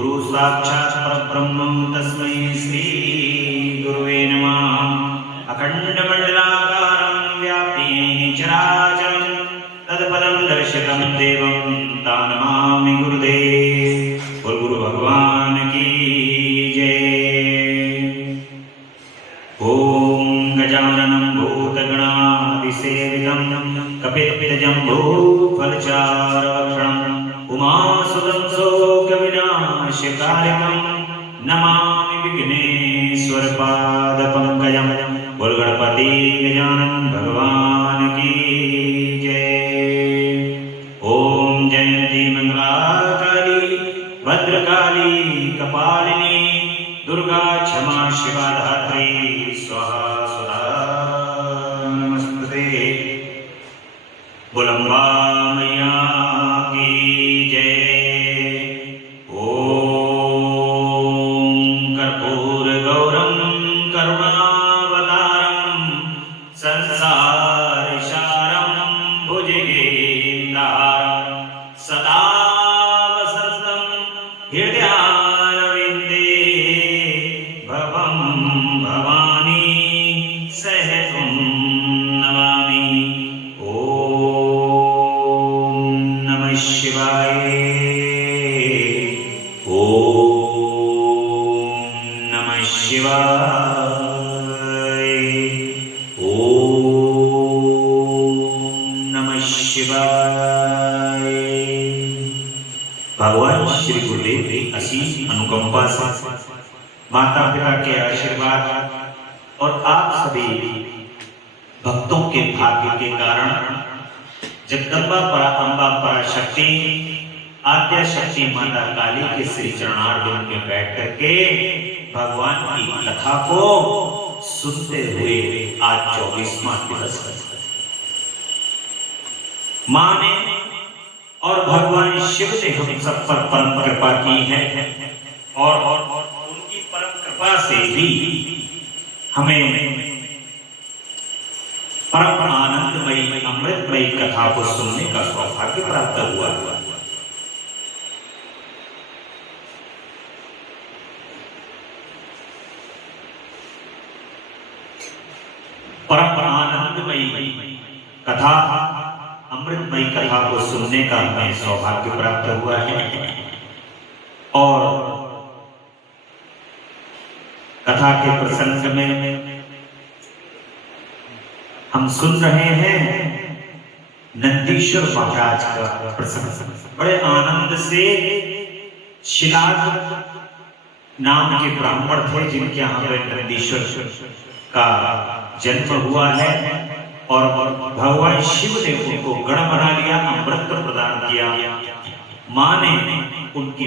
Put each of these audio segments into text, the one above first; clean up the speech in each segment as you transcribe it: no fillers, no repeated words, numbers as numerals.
गुरु साक्षात् परब्रह्म तस्मै श्री गुरुवे नमः। अखंडमंडलाकारं व्याप्तेन चराचरं तत्पदं दर्शितं देवं तं नमामि गुरुदेव। बोल गुरु भगवान की जय। ओम गजाननं भूतगणादिसेवितं कपित्तजम्बूफलचारुभक्षणं उमासुतं शोकविनाशकारिणं नमामि विघ्नेश्वरपादपङ्कजं। बोल गणपति गजानन भगवान की जय। ओम जयंती मंगलाकाली भद्रकाली कपालिनी दुर्गा क्षमा शिवा धात्री स्वाहा सुधा नमस्ते। बोलंबा मैया की जय। ओम कर्पूर गौरम करुणावतारम संसार सारम भुजगेन्द्रहारम सदा वसंतं हृदयारविंदे भवं भवानी सहजं नमामि। ओम नमः शिवाय। ओम नमः शिवाय। ओम नमः शिवाय। भगवान श्री गुरुदेव की असीम अनुकंपा से, माता पिता के आशीर्वाद और आप सभी भक्तों के भाग्य के कारण जगदम्बा पराअंबा पराशक्ति आद्या शक्ति माता काली के श्री चरणारविंद में बैठ करके भगवान की कथा को सुनते हुए आज 24वां दिवस मां ने और भगवान शिव ने हम सब पर परम कृपा की है और उनकी परम कृपा से ही हमें परम आनंदमयी अमृतमयी कथा को सुनने का सौभाग्य प्राप्त हुआ। परम आनंदमयी कथा अमृतमयी कथा को सुनने का हमें सौभाग्य प्राप्त हुआ है और कथा के प्रसंग में हम सुन रहे हैं नंदीश्वर महाराज का प्रसंग। बड़े आनंद से शिलाद नाम के ब्राह्मण थे जिनके यहाँ पर नंदीश्वर का जन्म हुआ है और भगवान शिव ने उनको गण बना लिया, अमृत प्रदान किया। मां ने उनकी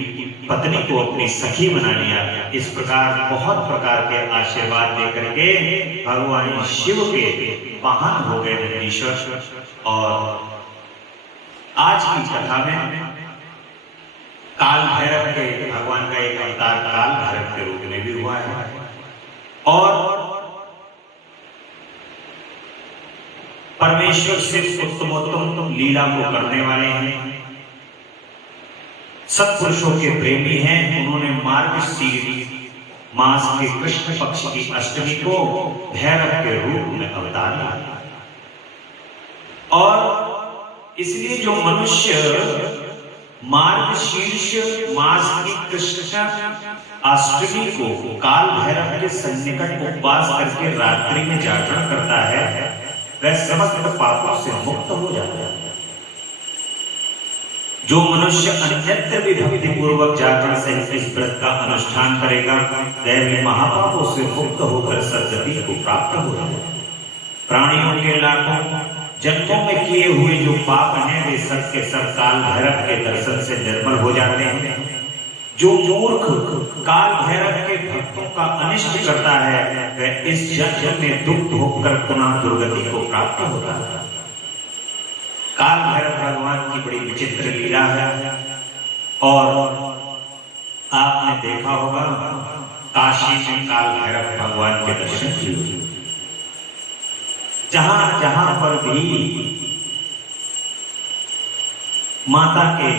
पत्नी को अपनी सखी बना लिया। इस प्रकार बहुत प्रकार के आशीर्वाद देकर के भगवान शिव के वाहन हो गए नंदीश्वर। और आज की कथा में काल भैरव के भगवान का एक अवतार काल भैरव के रूप में भी हुआ है और परमेश्वर से उत्तमोत्तम लीला को करने वाले हैं, सत्पुरुषों के प्रेमी हैं। उन्होंने मार्गशीर मास के कृष्ण पक्ष की अष्टमी को भैरव के रूप में अवतार लिया और इसलिए जो मनुष्य मार्गशीर्ष मास की कृष्ण अष्टमी को काल भैरव के सन्निकट उपवास करके रात्रि में जागरण करता है वह समस्त पापों से मुक्त हो जाता है। जो मनुष्य अन्यत्र भी भक्ति पूर्वक जागरण से इस व्रत का अनुष्ठान करेगा वह भी महापापों से मुक्त होकर सद्गति को प्राप्त हो जाएगा। प्राणियों के लाखों जन्मों में किए हुए जो पाप हैं वे सब के सब काल भैरव के दर्शन से निर्मल हो जाते हैं। जो मूर्ख काल भैरव के भक्तों का अनिष्ट करता है वह इस जन्म में दुख भोगकर पुनः दुर्गति को प्राप्त होता है। काल भैरव भगवान की बड़ी विचित्र लीला है और आपने देखा होगा काशी में काल भैरव भगवान के दर्शन किए। जहां जहां पर भी माता के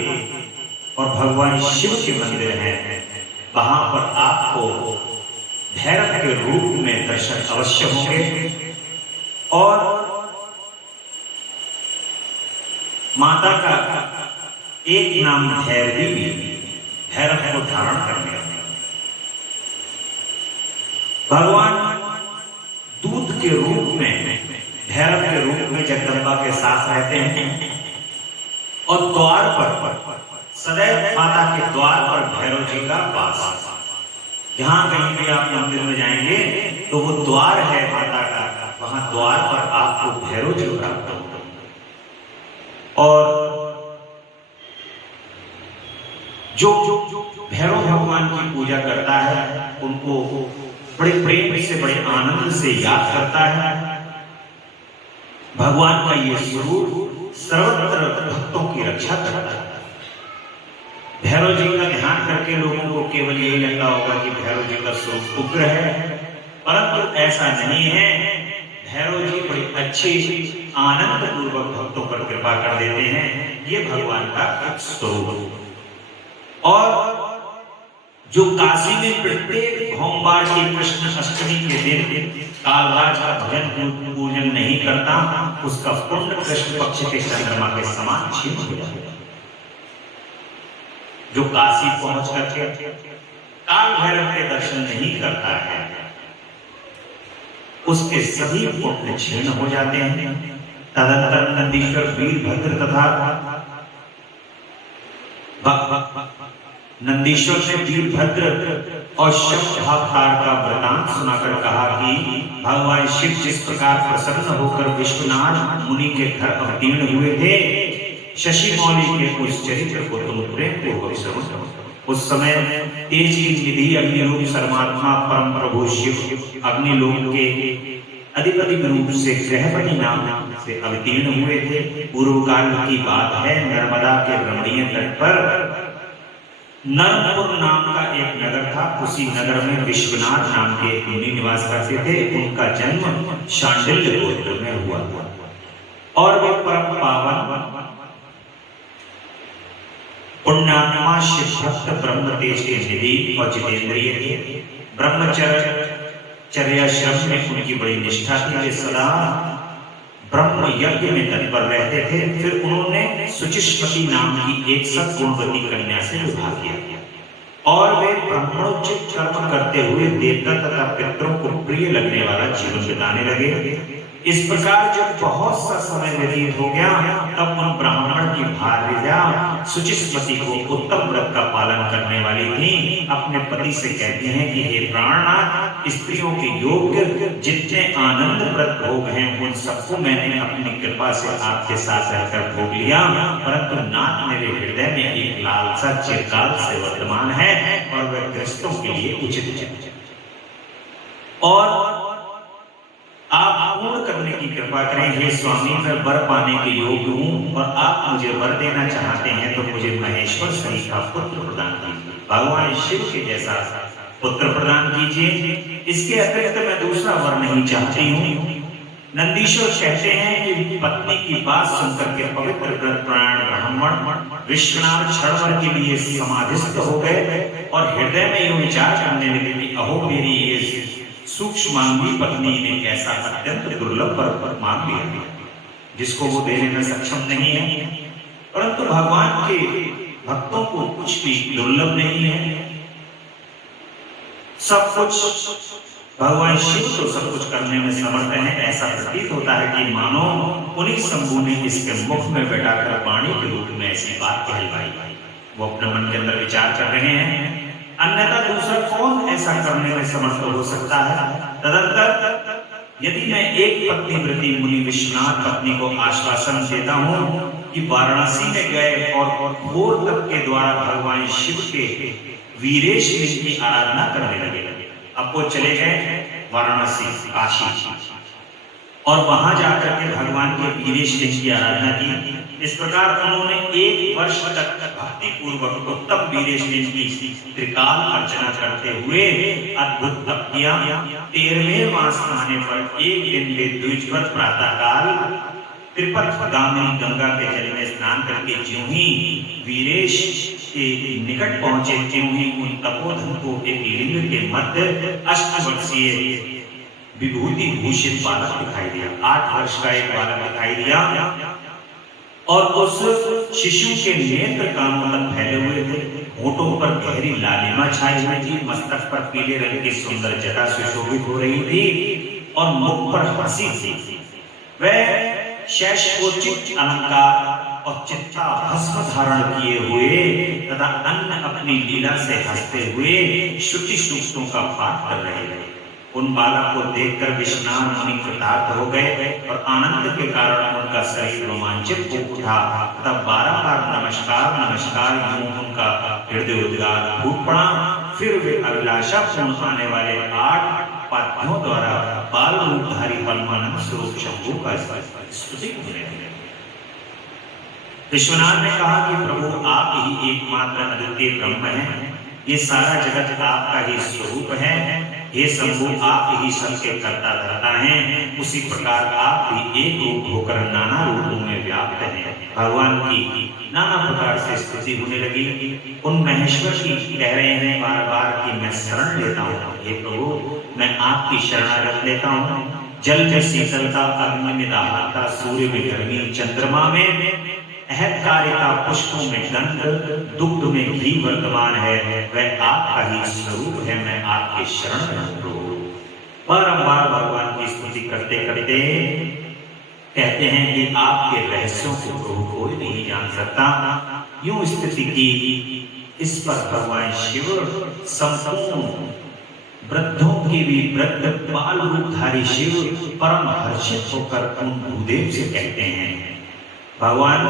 और भगवान शिव के मंदिर हैं, वहां पर आपको भैरव के रूप में दर्शन अवश्य होंगे। और माता का एक नाम भैरवी भी, भैरव को धारण करने वाले। भगवान दूत के रूप में, भैरव के रूप में जगदम्बा के साथ रहते हैं और द्वार पर सदैव माता के द्वार पर भैरव जी का वास। जहां कहीं भी आप मंदिर में जाएंगे तो वो द्वार है माता का, वहां द्वार पर आपको भैरव जी प्राप्त होंगे। और जो भैरव भगवान की पूजा करता है उनको बड़े प्रेम से, बड़े आनंद से याद करता है। भगवान का ये स्वरूप सर्वत्र भक्तों की रक्षा करता है। भैरव जी का ध्यान करके लोगों को केवल यही लगता होगा कि भैरव जी का स्वरूप उग्र है, परंतु ऐसा नहीं है। भैरव जी बड़ी अच्छी आनंद पूर्वक भक्तों पर कृपा कर देते हैं। ये भगवान का एक स्वरूप। और जो काशी में प्रत्येक होमवार की कृष्ण अष्टमी के दिन कालराज का भजन पूजन नहीं करता, उसका पुण्य कृष्ण पक्ष के चंद्रमा के समान क्षीण हो जाता है। जो काशी पहुंच करके काल भैरव के दर्शन नहीं करता है, उसके सभी पुण्य क्षीण हो जाते हैं। तदंतर नंदीश्वर वीरभद्र तथा नंदीश्वर ने वीरभद्र और शब्दावतार का वृतांत सुनाकर कहा कि भगवान शिव जिस प्रकार प्रसन्न होकर विश्वनाथ मुनि के घर अवतीर्ण हुए थे, शशि मौली के उस चरित्र को तुम प्रेम पूर्वक सुनो। उस समय तेज की निधि अग्निलोक सर्वात्मा परम प्रभु शिव अग्निलोक के अधिपति रूप से ग्रहपति नाम से अवतीर्ण हुए थे। पूर्व काल की बात है, नर्मदा के रमणीय तट पर नरपुर नाम का एक नगर था। उसी नगर में विश्वनाथ नाम के एक मुनि निवास करते थे। उनका जन्म शांडिल्य गोत्र में हुआ और वे परम पावन पुण्यात्मा शिव भक्त ब्रह्म तेज के निधि और जितेंद्रिय थे। ब्रह्मचर्य श्रम में उनकी बड़ी निष्ठा थी। वे सदा ब्रह्म यज्ञ में तत्पर रहते थे। फिर उन्होंने सुचिष्मती नाम की एक सद्गुणवती कन्या से विवाह किया और वे ब्रह्मोचित कर्म करते हुए देवता तथा पितरों को प्रिय लगने वाला जीवन बिताने लगे। इस प्रकार जब बहुत सा समय व्यतीत हो गया, तब उन ब्राह्मण की भार्या सुचिष्मती को उत्तम व्रत का पालन करने वाली थी, अपने पति से कहती हैं कि हे प्राणनाथ, स्त्रियों के योग्य जितने आनंद व्रत भोग हैं उन सबको मैंने अपनी कृपा से आपके साथ रहकर भोग लिया, परंतु नाथ मेरे हृदय में एक लालसा चिरकाल से वर्तमान है और वह गृहस्थों के लिए उचित है और आप पूर्ण करने की कृपा करें। हे स्वामी, मैं वर पाने के योग्य हूँ और आप मुझे वर देना चाहते हैं तो मुझे महेश्वर सही का पुत्र प्रदान कीजिए, भगवान शिव के जैसा पुत्र प्रदान कीजिए। इसके अतिरिक्त मैं दूसरा वर नहीं चाहती हूँ। नंदीश्वर कहते हैं कि पत्नी की बात सुनकर के पवित्र व्रतपरायण ब्राह्मण विश्वनाथ क्षणभर के लिए समाधिस्थ हो गए और हृदय में यूं विचार करने लगे कि अहो, मेरी ये सूक्ष्मांगी पत्नी ने ऐसा अत्यंत दुर्लभ वर मांग लिया जिसको वो देने में सक्षम नहीं है। परंतु भगवान के भक्तों को कुछ भी दुर्लभ नहीं है, सब कुछ भगवान शिव तो सब कुछ करने में समर्थ है। ऐसा प्रतीत होता है कि मानो उन्हीं शंभु ने इसके मुख में बैठाकर वाणी के रूप में ऐसी बात कहलवाई। वो अपने मन के अंदर विचार कर रहे हैं, अन्यथा दूसरा कौन ऐसा करने में समर्थ हो सकता है। तदंतर यदि मैं एक पत्नीव्रती मुनि विश्वनाथ पत्नी को आश्वासन देता हूँ कि वाराणसी में गए और घोर तप के द्वारा भगवान शिव के वीरेश लिंग की आराधना करने लगे। अब वो चले गए वाराणसी, काशी, और वहां जाकर के भगवान के वीरेश लिंग की आराधना की। इस प्रकार उन्होंने 1 वर्ष तक भक्ति पूर्वक उत्तम वीरेश लिंग की त्रिकाल अर्चना करते हुए अद्भुत तप किया। 13वें मास आने पर एक दिन वे द्विजवर प्रातः काल त्रिपथ गामिनी गंगा के जल में स्नान करके ज्यों ही वीरेश के निकट पहुंचे, त्यों ही उन तपोधन को एक लिंग के मध्य 8 वर्षीय विभूति भूषित बालक दिखाई दिया। 8 वर्ष का एक बालक दिखाई दिया और उस शिशु के नेत्र कानों तक फैले हुए थे, होठों पर गहरी लालिमा छाई हुई थी, मस्तक पर पीले रंग की सुंदर जटा सुशोभित हो रही थी और मुख पर हंसी थी। वह शैशवोचित अलंकार और चित्ता भस्म धारण किए हुए तथा अन्य अपनी लीला से हंसते हुए श्रुति सूक्तों का पाठ कर रहे थे। उन बालक को देखकर विश्वनाथ मुनि कृतार्थ हो गए और आनंद के कारण उनका शरीर रोमांचित हो उठा। तब बारंबार नमस्कार नमस्कार यूं उनका हृदय उद्गार फूट पड़ा। फिर वे अभिलाषा पूर्ण आने वाले 8 पाद्यों द्वारा बाल रूपधारी परमानंद स्वरूप शंभु का स्तुति करने लगे। विश्वनाथ ने कहा कि प्रभु आप ही एकमात्र अद्वितीय ब्रह्म हैं, ये सारा जगत आपका ही स्वरूप है। हे शंभु आप ही सबके कर्ता धर्ता हैं, उसी प्रकार आप भी एक रूप होकर नाना रूपों में व्याप्त हैं। भगवान की नाना प्रकार से स्तुति होने लगी। उन महेश्वर की कह रहे हैं बार बार कि मैं शरण लेता हूँ, हे प्रभु मैं आपकी शरणागत लेता हूँ। जल में शीतलता, अग्नि में दाहकता, सूर्य में गर्मी, चंद्रमा में अहंकारिता, पुष्पों में गंध, दुग्ध में घी वर्तमान है, वह आपका ही स्वरूप है। मैं आपके शरण में हूँ। बारंबार भगवान की स्तुति करते करते कहते हैं कि आपके रहस्यों को प्रभु कोई नहीं जान सकता। यूं स्थिति की इस पर भगवान शिव संपूर्ण वृद्धों के भी वृद्ध बाल रूपधारी शिव परम हर्षित होकर उन भूदेव से कहते हैं, भगवान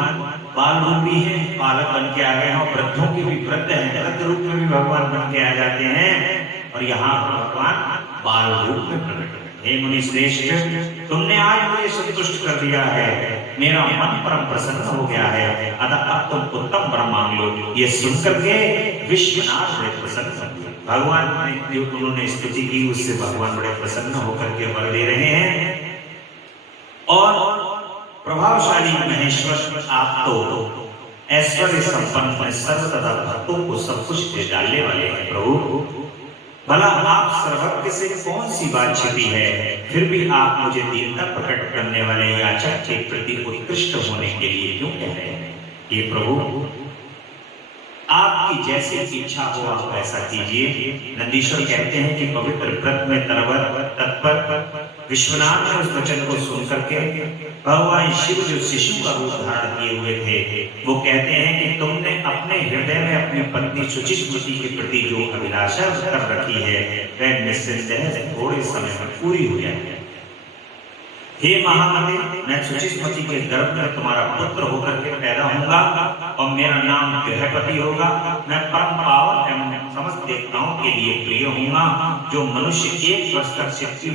बाल रूपी हैं, बालक बन के आ गए हैं, और वृद्धों के भी वृद्ध हैं, वृद्ध रूप में भी भगवान बन के आ जाते हैं और यहाँ भगवान बाल रूप में प्रकट हुए। हे मुनि श्रेष्ठ, तुमने आज मुझे संतुष्ट कर दिया है, मेरा मन परम प्रसन्न हो गया है, अतः अब तुम उत्तम वर मांग लो। ये सुनकर के विश्वनाथ बड़े प्रसन्न हुए। भगवान ने जो उन्होंने स्तुति की उससे भगवान बड़े प्रसन्न होकर के वर दे रहे हैं। और प्रभावशाली महेश्वर आप तो ऐश्वर्य संपन्न सर्व तथा भक्तों को सब कुछ दे डालने वाले हैं। प्रभु भला आप सर्वज्ञ से कौन सी बात छिपी है, फिर भी आप मुझे दीनता प्रकट करने वाले याचक के प्रति उत्कृष्ट होने के लिए क्यों कह रहे हैं? ये प्रभु आपकी जैसी इच्छा हो आप ऐसा कीजिए। नंदीश्वर कहते हैं कि पवित्र व्रत में तत्पर विश्वनाथ ने उस वचन को सुन करके भगवान शिव जो शिशु का रूप धारण किए हुए थे, वो कहते हैं कि तुमने अपने हृदय में अपनी पत्नी शुचिस्मृति के प्रति जो अभिलाषा कर रखी है वह निश्चिंत थोड़े समय में पूरी हो जाएगी। हे महामते, मैं शुचिस्मृति के गर्भ में तुम्हारा पुत्र होकर के पैदा होऊंगा और मेरा नाम गृहपति होगा। मैं परम पावन एवं समस्त देवताओं के लिए प्रिय होऊंगा। जो मनुष्य 1 वर्ष तक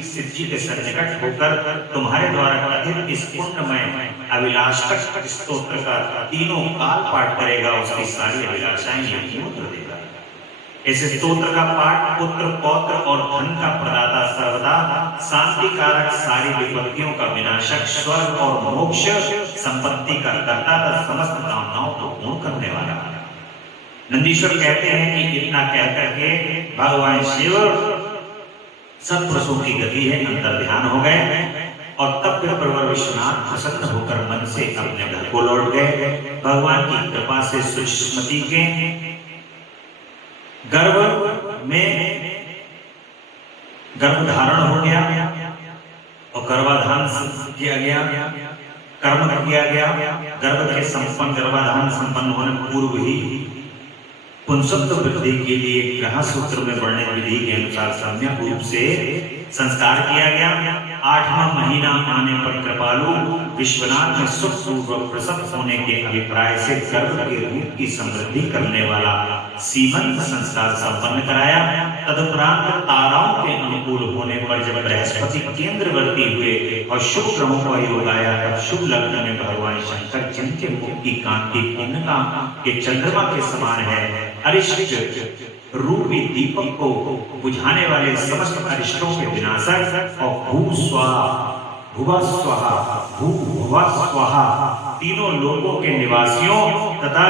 सिद्धि के सन्निकट होकर तुम्हारे द्वारा कथित इस पुण्यमय अभिलाषक स्तोत्र का तीनों काल पाठ करेगा, उसकी सारी अभिलाषाएं पूर्ण कर देगा। इस स्तोत्र का पाठ पुत्र, पौत्र और धन का प्रदाता, सर्वदा शांति कारक, सारी विपत्तियों का विनाशक, स्वर्ग और मोक्ष संपत्ति का कर्ता तथा समस्त कामनाओं को पूर्ण करने वाला। नंदीश्वर कहते हैं कि इतना कह करके भगवान शिव सत्पुरुषों की गति है अंतर ध्यान हो गए और तब फिर प्रवर विश्वनाथ प्रसन्न होकर मन से अपने घर को लौट गए। भगवान की कृपा से शुचिस्मृति के गर्भ में गर्भधारण हो गया और गर्भाधान किया गया, कर्म किया गया। गर्भ के संपन्न गर्भाधान संपन्न होने पूर्व ही पुंसत्व वृद्धि के लिए ग्रह सूत्र में वर्णित विधि के अनुसार सम्यक रूप से संस्कार किया गया। 8वां महीना आने पर कृपालु विश्वनाथ ने सुख पूर्वक प्रसव होने के अभिप्राय से गर्भ के रूप की समृद्धि करने वाला सीमंत संस्कार संपन्न कराया। तदुपरांत ताराओं के अनुकूल होने पर जब बृहस्पति केंद्रवर्ती हुए और शुभ ग्रहों का योग आया, तब शुभ लग्न में भगवान शंकर जिनके मुख की कांति पूर्णिमा के चंद्रमा के समान है, अरिष्ट रूपी दीपक को बुझाने वाले समस्त अरिष्टों के विनाशक और भुवः स्वहा, भू भुवः स्वहा, तीनों लोकों के निवासियों तथा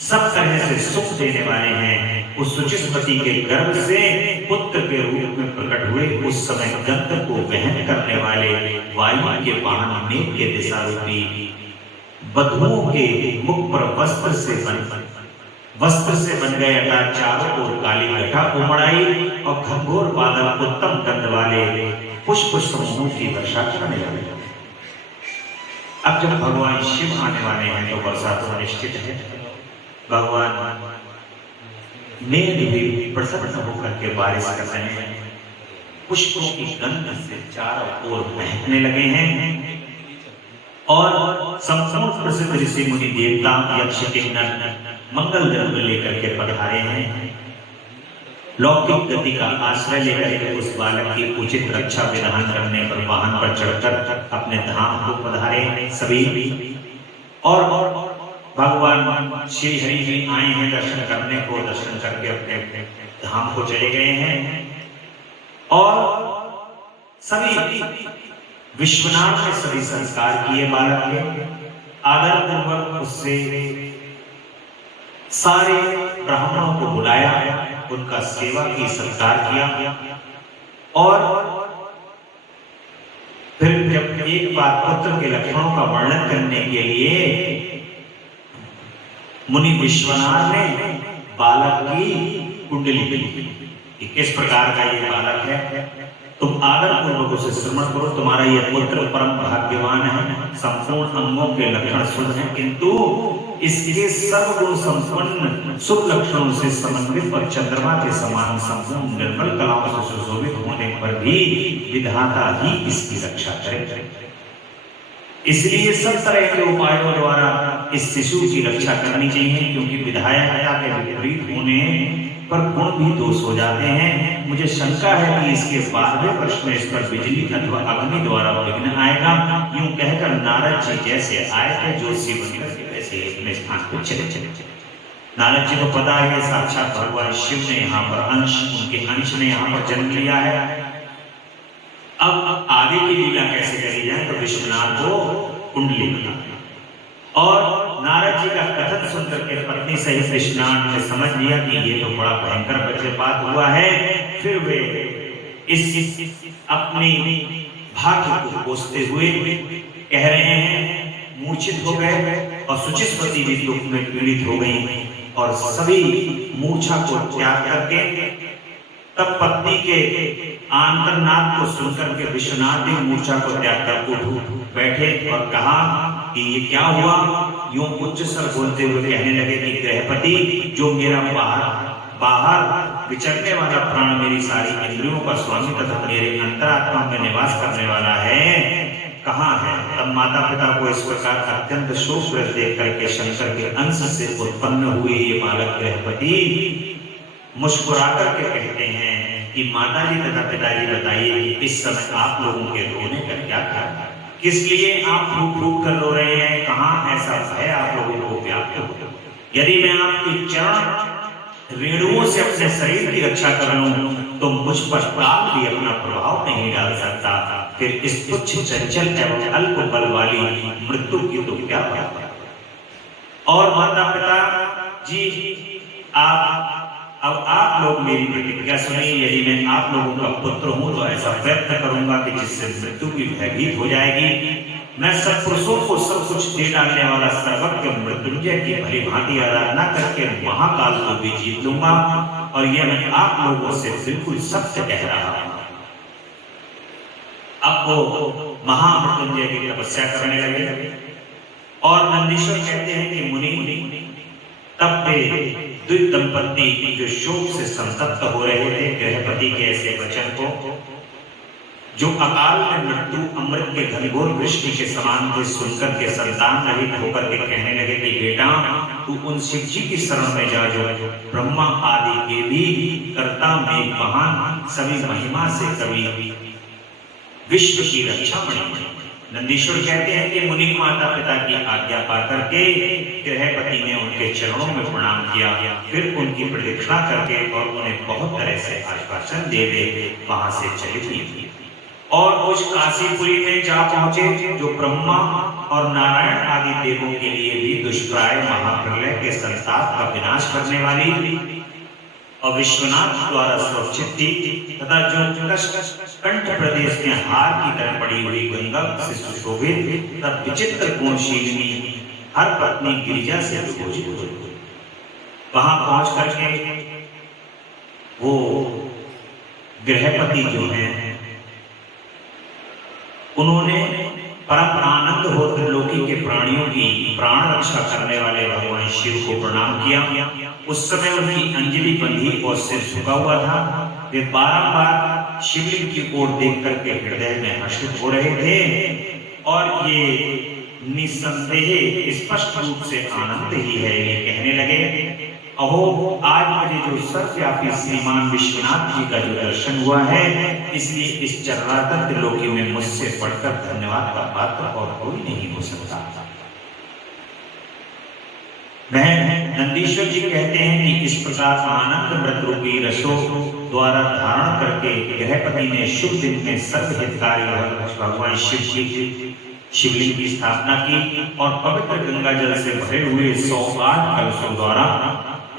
सब तरह से सुख देने वाले हैं। उस सुचिस्मती के गर्भ से पुत्र के रूप में प्रकट हुए उस समय गंध को वहन करने वाले वायु के वाहन मेघ के दिशा रूपी बधुओं के मुख पर वस्त्र से बन गए अर्थात चारों ओर काली घटा उमड़ाई और घनघोर बादल उत्तम गंध वाले पुष्प समूहों की वर्षा करने लगे। अब जब भगवान शिव आने वाले हैं तो वर्षा तो निश्चित है। भगवान मेघ भी प्रसन्न होकर के बारिश कर रहे हैं, पुष्पों की गंध से चारों ओर महकने लगे हैं और संपूर्ण प्रसिद्ध ऋषि मुनि देवता यक्ष किन्नर मंगल द्रव्य लेकर के पधारे हैं। लौकिक गति का आश्रय लेकर के उस बालक की उचित रक्षा विधान करने पर वाहन पर चढ़कर अपने धाम को पधारे हैं सभी। और भगवान श्री हरि जी आए हैं दर्शन करने को, दर्शन करके अपने धाम को चले गए हैं और सभी विश्वनाथ ने सभी संस्कार किए बालक के, आदर पूर्वक उससे सारे ब्राह्मणों को बुलाया, उनका सेवा की सत्कार किया और फिर जब एक बार पुत्र के लक्षणों का वर्णन करने के लिए मुनि विश्वनाथ ने बालक की कुंडली ली कि किस प्रकार का ये बालक है, तुम आदर पूर्वक उसे श्रवण करो, तुम्हारा यह पुत्र परम भाग्यवान है, संपूर्ण अंगों के लक्षण शुद्ध हैं, किंतु इसके सर्वगुण संपन्न शुभ लक्षणों से समन्वित और चंद्रमा के समान संपूर्ण निर्मल कलाओं से सुशोभित होने पर भी विधाता ही इसकी रक्षा करे। इसलिए सब तरह के उपायों द्वारा इस शिशु की रक्षा करनी चाहिए, क्योंकि विधायकता के विपरीत होने पर गुण भी दोष हो जाते हैं। मुझे शंका है कि इसके 12वें वर्ष में इस पर बिजली अथवा अग्नि द्वारा विघ्न आएगा। यूं कहकर नारद जी जैसे आए थे ज्योतिषी बनकर वैसे अपने स्थान को चले। नारद जी को पता है साक्षात भगवान शिव ने यहाँ पर उनके अंश ने यहाँ पर जन्म लिया है। अब आगे की लीला कैसे करी जाए तो विश्वनाथ को कुंडली मिला और नारद जी का कथन सुनकर के पत्नी सहित विश्वनाथ ने समझ लिया कि ये तो बड़ा भयंकर वज्रपात हुआ है। फिर वे इस अपनी भाग्य को कोसते हुए कह रहे हैं, मूर्छित हो गए और सुचिस्मती भी दुख में पीड़ित हो गई और सभी मूर्छा को त्याग करके तब पत्नी के आंतरनाद को सुनकर के विश्वनाथ ने मूर्छा को त्याग कर उठ बैठे और कहा कि ये क्या हुआ। यूं उच्च स्वर बोलते हुए कहने लगे कि गृहपति, जो मेरा बाहर विचरने वाला प्राण मेरी सारी इंद्रियों का स्वामी तथा मेरे अंतरात्मा में निवास करने वाला है, कहाँ है। तब माता पिता को इस प्रकार अत्यंत शोक देख करके शंकर के अंश से उत्पन्न हुए ये बालक गृहपति मुस्कुरा करके कहते हैं कि माता जी तथा पिताजी बताइए इस समय आप लोगों के रोने का क्या कारण है, किस लिए आप फूक फूक कर रो रहे हैं, कहाँ ऐसा है आप लोगों को व्याप्त हो। यदि मैं आपकी चरण रेणुओं से अपने शरीर की रक्षा कर लूं तो मुझ पर काल भी अपना प्रभाव नहीं डाल सकता, फिर इस तुच्छ चंचल एवं अल्प बल वाली मृत्यु की तो क्या बात है। और माता पिता जी अब आप लोग मेरी प्रतिज्ञा सुनिए, यदि मैं आप लोगों का पुत्र हूं तो ऐसा प्रयत्न करूंगा कि जिससे मृत्यु भी भयभीत हो जाएगी। मैं सत्पुरुषों को सब कुछ दे डालने वाला सर्वज्ञ मृत्युंजय की भली भांति आराधना करके महाकाल को भी जीत लूंगा और यह मैं आप लोगों से बिल्कुल सत्य कह रहा हूं। अब वो महामृत्युंजय की तपस्या करने लगे और नंदीश्वर कहते हैं कि मुनि तब वे द्वित दंपत्ति जो शोक से संतप्त हो रहे थे गृहपति के ऐसे वचन को, जो अकाल में मृत्यु अमृत के घनघोर वृष्टि के समान थे, सुनकर के संतान रहित होकर के कहने लगे कि बेटा तू उन शिव जी की शरण में जा जो ब्रह्मा आदि के भी कर्ता में महान सभी महिमा से कवि विश्व की रक्षा में। नंदीश्वर कहते हैं कि मुनि माता पिता की आज्ञा पाकर के गृहपति ने उनके चरणों में प्रणाम किया, फिर उनकी प्रदक्षिणा करके और उन्हें बहुत तरह से आश्वासन दे वहां से चली गई। और उस काशीपुरी में जा पहुंचे जो ब्रह्मा और नारायण आदि देवों के लिए भी दुष्प्राय महाप्रलय के संताप का विनाश करने वाली और विश्वनाथ द्वारा सुरक्षित थी, तथा जो कंठ प्रदेश में हार की तरह पड़ी हुई गंगा से सुशोभित तथा विचित्र गुणशीलिनी हर पत्नी गिरिजा से विभूषित हुई। वहां पहुंच करके वो गृहपति जो हैं उन्होंने परम आनंद हो त्रिलोकी के प्राणियों की प्राण रक्षा करने वाले भगवान शिव को प्रणाम किया। उस समय उनकी अंजलि बंधी और सिर झुका हुआ था। वे बारंबार शिवलिंग की ओर देख करके हृदय में हर्षित हो रहे थे और ये निसंदेह स्पष्ट रूप से आनंद ही है। ये कहने लगे, अहो आज मुझे जो सर्वव्यापी श्रीमान विश्वनाथ जी का जो दर्शन हुआ है, इसलिए इस चराचर त्रिलोकी में मुझसे बढ़कर धन्यवाद का पात्र और कोई नहीं हो सकता। नंदीश्वर जी कहते हैं कि इस प्रकार आनंद मृत रूपी रसों द्वारा धारण करके गृहपति ने शुभ दिन में सर्वहितकारी भगवान शिव की शिवलिंग की स्थापना की और पवित्र गंगा जल से भरे हुए 108 कलशों द्वारा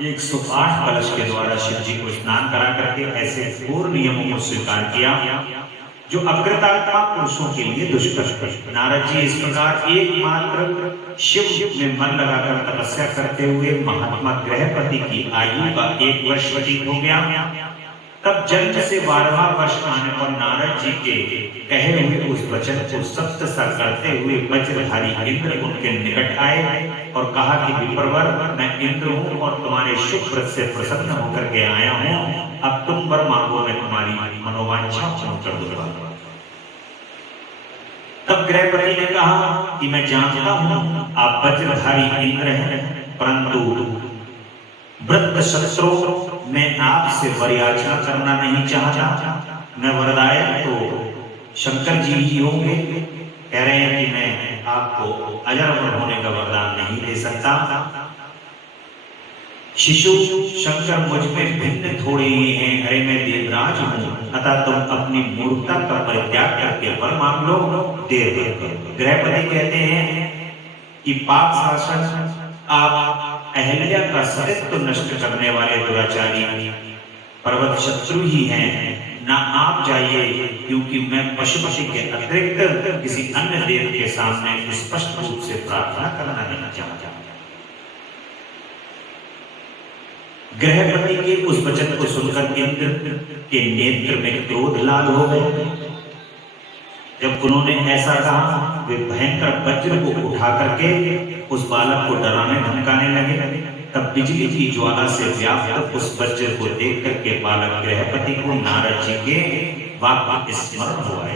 108 कलश के द्वारा शिव जी को स्नान करा करके ऐसे पूर्ण नियमों को स्वीकार किया जो अग्रतात्मा पुरुषों के लिए दुष्कर। नारद जी इस प्रकार एकमात्र शिव में मन लगाकर तपस्या करते हुए महात्मा गृहपति की आयु का 1 वर्ष व्यतीत हो गया। तब जन्म से 12वां वर्ष आने पर नारद जी के कहे हुए उस वचन को सत्य सा करते हुए वज्रधारी इंद्र उनके निकट आए और कहा कि विप्रवर, मैं इंद्र हूँ और तुम्हारे शुभ व्रत से प्रसन्न होकर के आया हूँ। अब तुम वर मांगो, मैं तुम्हारी मनोवांछा पूर्ण कर दूंगा। तब गृहपति ने कहा कि मैं जानता हूँ आप वज्रधारी इंद्र हैं, परंतु वृद्ध शत्रु मैं आपसे वरयाचना करना नहीं चाहता। मैं वरदायक तो शंकर जी ही होंगे। कह रहे हैं कि मैं आपको अजर अमर होने का वरदान नहीं दे सकता। शिशु शंकर मुझ में भिन्न थोड़े ही हैं। अरे मैं देवराज हूँ, अतः तुम अपनी मूर्खता का परित्याग करके वर मांग लो। देव गृहपति कहते हैं कि पाप शासन आप अहल्या का सत्य नष्ट करने वाले दुराचारी पर्वत शत्रु ही हैं। ना आप जाइए, क्योंकि मैं पशुपति के अतिरिक्त किसी अन्य देव के सामने स्पष्ट रूप से प्रार्थना करना नहीं चाहता। गृहपति के उस वचन को सुनकर इंद्र के नेत्र में क्रोध लाल हो गए। जब उन्होंने ऐसा कहा, वे भयंकर वज्र को उठा करके उस बालक को डराने धमकाने लगे। तब बिजली की ज्वाला से व्याप्त उस वज्र को देख करके बालक गृहपति को नारद जी के वाक्य स्मरण हुआ।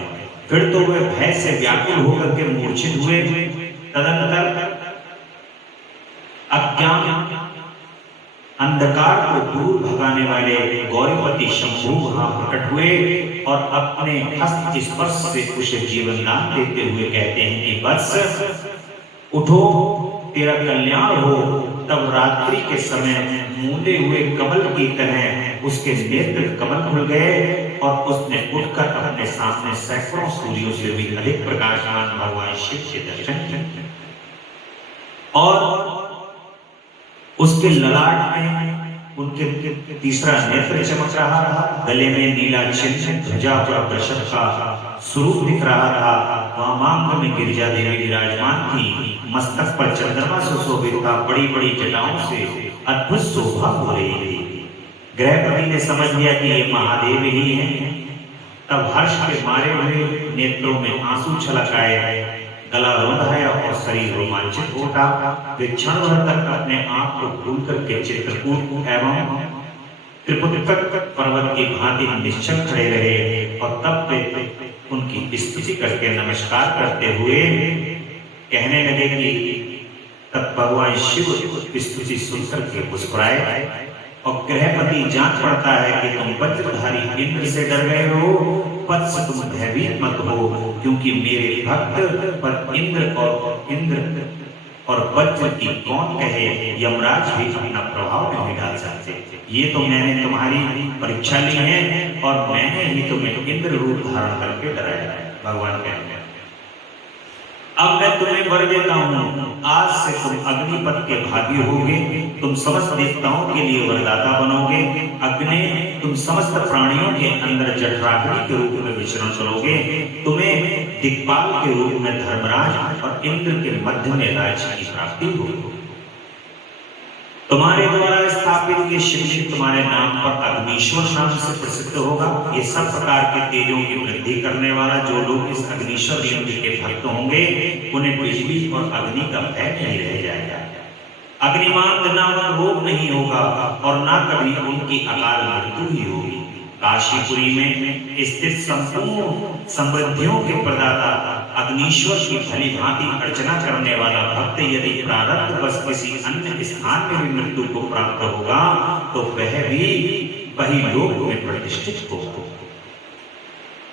फिर तो वे भय से व्याकुल होकर के मूर्छित हुए। तदनंतर अज्ञान अंधकार को दूर भगाने वाले गौरीपति शंभु वहां प्रकट हुए और अपने हस्त स्पर्श से उसे जीवन दान देते हुए कहते हैं कि बस उठो, तेरा कल्याण हो। तब रात्रि के समय मूंदे हुए कमल की तरह उसके नेत्र कमल खुल गए और उसने उठकर अपने सामने सैकड़ों सूर्यों से भी अधिक प्रकाशमान भगवान शिव के दर्शन किए और उसके ललाट में उनके तीसरा नेत्र चमक रहा था। गले में नीला चिन्ह, ध्वजा पर वृषभ का स्वरूप दिख रहा था। वहां मांग में गिरिजा देवी विराजमान थी। मस्तक पर चंद्रमा सुशोभित था। बड़ी बड़ी जटाओं से अद्भुत शोभा हो रही थी। गृहपति ने समझ लिया कि ये महादेव ही हैं। तब हर्ष के मारे हुए नेत्रों में आंसू छलक आए, गला रुंधाया और शरीर रोमांचित हो उठा। वे क्षण भर तक अपने आप को भूल करके चित्रकूट एवं त्रिपुटिक पर्वत की भांति निश्चल खड़े रहे और तब वे उनकी स्तुति करके नमस्कार करते हुए कहने लगे कि तब भगवान शिव स्तुति सुनकर के मुस्कुराए और गृहपति जान पड़ता है कि तुम वज्रधारी इंद्र से डर गए हो। पद से तुम भयभीत मत हो, क्योंकि मेरे भक्त पर इंद्र और वज्र की कौन कहे, यमराज भी अपना प्रभाव नहीं डाल सकते। ये तो मैंने तुम्हारी परीक्षा ली है और मैंने ही तुम्हें इंद्र रूप धारण करके डराया है। भगवान कहते हैं अब मैं तुम्हें वर देता हूं, आज से तुम अग्निपथ के भागी होगे, तुम समस्त देवताओं के लिए वरदाता बनोगे। अग्नि तुम समस्त प्राणियों के अंदर जठराग्नि के रूप में विचरण करोगे। तुम्हें दिक्पाल के रूप में धर्मराज और इंद्र के मध्य में राज्य की प्राप्ति होगी। तुम्हारे द्वारा स्थापित ये शिवलिंग तुम्हारे नाम पर अग्निश्वर नाम से प्रसिद्ध होगा। ये सब प्रकार के तेजों की वृद्धि करने वाला, जो लोग इस अग्निश्वर लिंग के भक्त होंगे उन्हें बिजली और अग्नि का भय नहीं रह जाएगा। अग्निमांद नामक रोग नहीं होगा और ना कभी उनकी अकाल मृत्यु ही होगी। काशीपुरी में स्थित संपूर्ण समृद्धियों के प्रदाता अग्निश्वर की भली भांति अर्चना करने वाला भक्त यदि प्रारब्ध बस किसी अन्य स्थान में भी मृत्यु को प्राप्त होगा तो वह भी वही लोक में प्रतिष्ठित होगा।